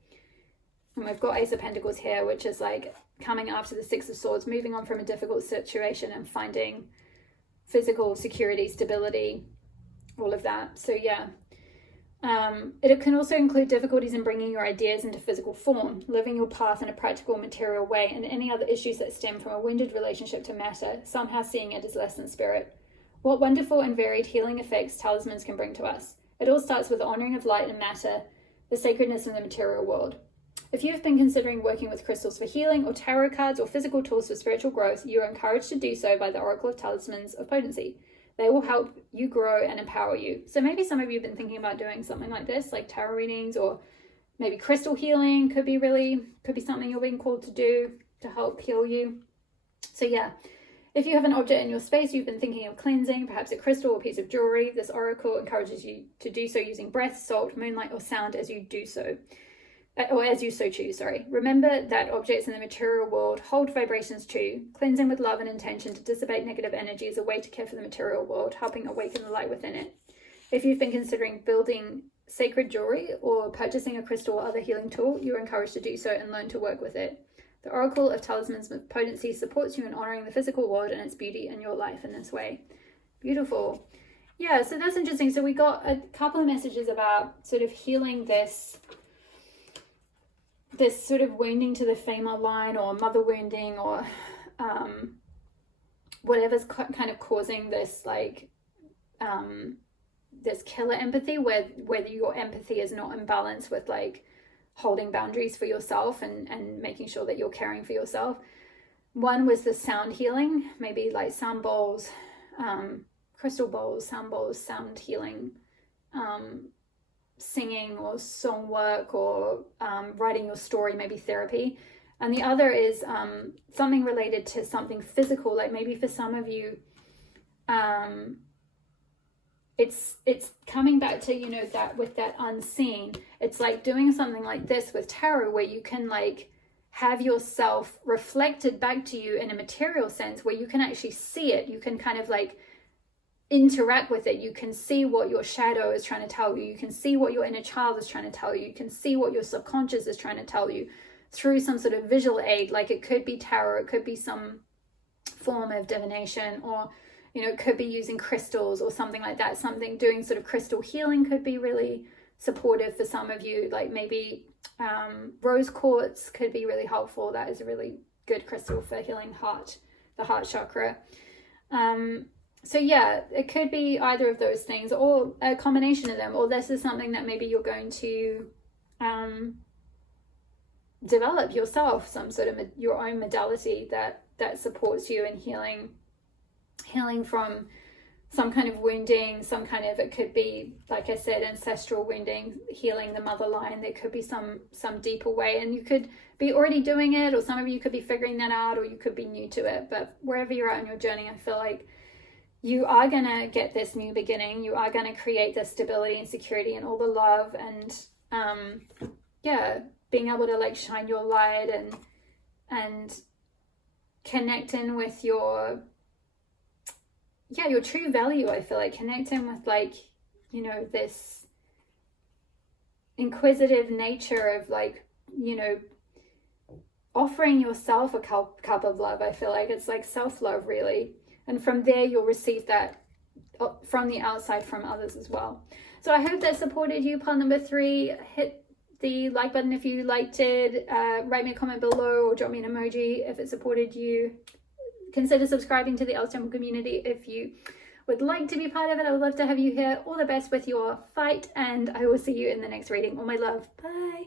And we've got Ace of Pentacles here, which is like coming after the Six of Swords, moving on from a difficult situation and finding physical security, stability, all of that. So yeah. It can also include difficulties in bringing your ideas into physical form, living your path in a practical, material way, and any other issues that stem from a wounded relationship to matter, somehow seeing it as less than spirit. What wonderful and varied healing effects talismans can bring to us. It all starts with the honoring of light and matter, the sacredness of the material world. If you have been considering working with crystals for healing, or tarot cards, or physical tools for spiritual growth, you are encouraged to do so by the Oracle of Talismans of Potency. They will help you grow and empower you. So maybe some of you have been thinking about doing something like this, like tarot readings, or maybe crystal healing could be something you're being called to do to help heal you. So yeah, if you have an object in your space you've been thinking of cleansing, perhaps a crystal or piece of jewelry, this oracle encourages you to do so using breath, salt, moonlight, or sound as you do so. Or as you so choose, sorry. Remember that objects in the material world hold vibrations too. Cleansing with love and intention to dissipate negative energy is a way to care for the material world, helping awaken the light within it. If you've been considering building sacred jewelry or purchasing a crystal or other healing tool, you're encouraged to do so and learn to work with it. The Oracle of Talismans with Potency supports you in honoring the physical world and its beauty in your life in this way. Beautiful. Yeah, so that's interesting. So we got a couple of messages about sort of healing this sort of wounding to the female line, or mother wounding, or whatever's kind of causing this, like this killer empathy, whether your empathy is not in balance with like holding boundaries for yourself and making sure that you're caring for yourself. One was the sound healing, maybe like sound bowls, crystal bowls, sound healing, singing or song work, or writing your story, maybe therapy. And the other is something related to something physical, like maybe for some of you it's coming back to, you know, that with that unseen, it's like doing something like this with tarot, where you can like have yourself reflected back to you in a material sense, where you can actually see it, you can kind of like interact with it, you can see what your shadow is trying to tell you, you can see what your inner child is trying to tell you, you can see what your subconscious is trying to tell you through some sort of visual aid. Like it could be tarot, it could be some form of divination, or you know, it could be using crystals or something like that. Something doing sort of crystal healing could be really supportive for some of you. Like maybe rose quartz could be really helpful. That is a really good crystal for healing the heart chakra. So yeah, it could be either of those things, or a combination of them, or this is something that maybe you're going to develop yourself, some sort of your own modality that supports you in healing from some kind of wounding, some kind of, it could be, like I said, ancestral wounding, healing the mother line. There could be some deeper way, and you could be already doing it, or some of you could be figuring that out, or you could be new to it. But wherever you're at in your journey, I feel like you are going to get this new beginning. You are going to create this stability and security and all the love and yeah, being able to like shine your light and connect in with your true value. I feel like connect in with like, you know, this inquisitive nature of like, you know, offering yourself a cup of love. I feel like it's like self-love really. And from there, you'll receive that from the outside from others as well. So I hope that supported you. Pile number 3, hit the like button if you liked it. Write me a comment below or drop me an emoji if it supported you. Consider subscribing to the Els Temple community if you would like to be part of it. I would love to have you here. All the best with your fight, and I will see you in the next reading. All my love. Bye.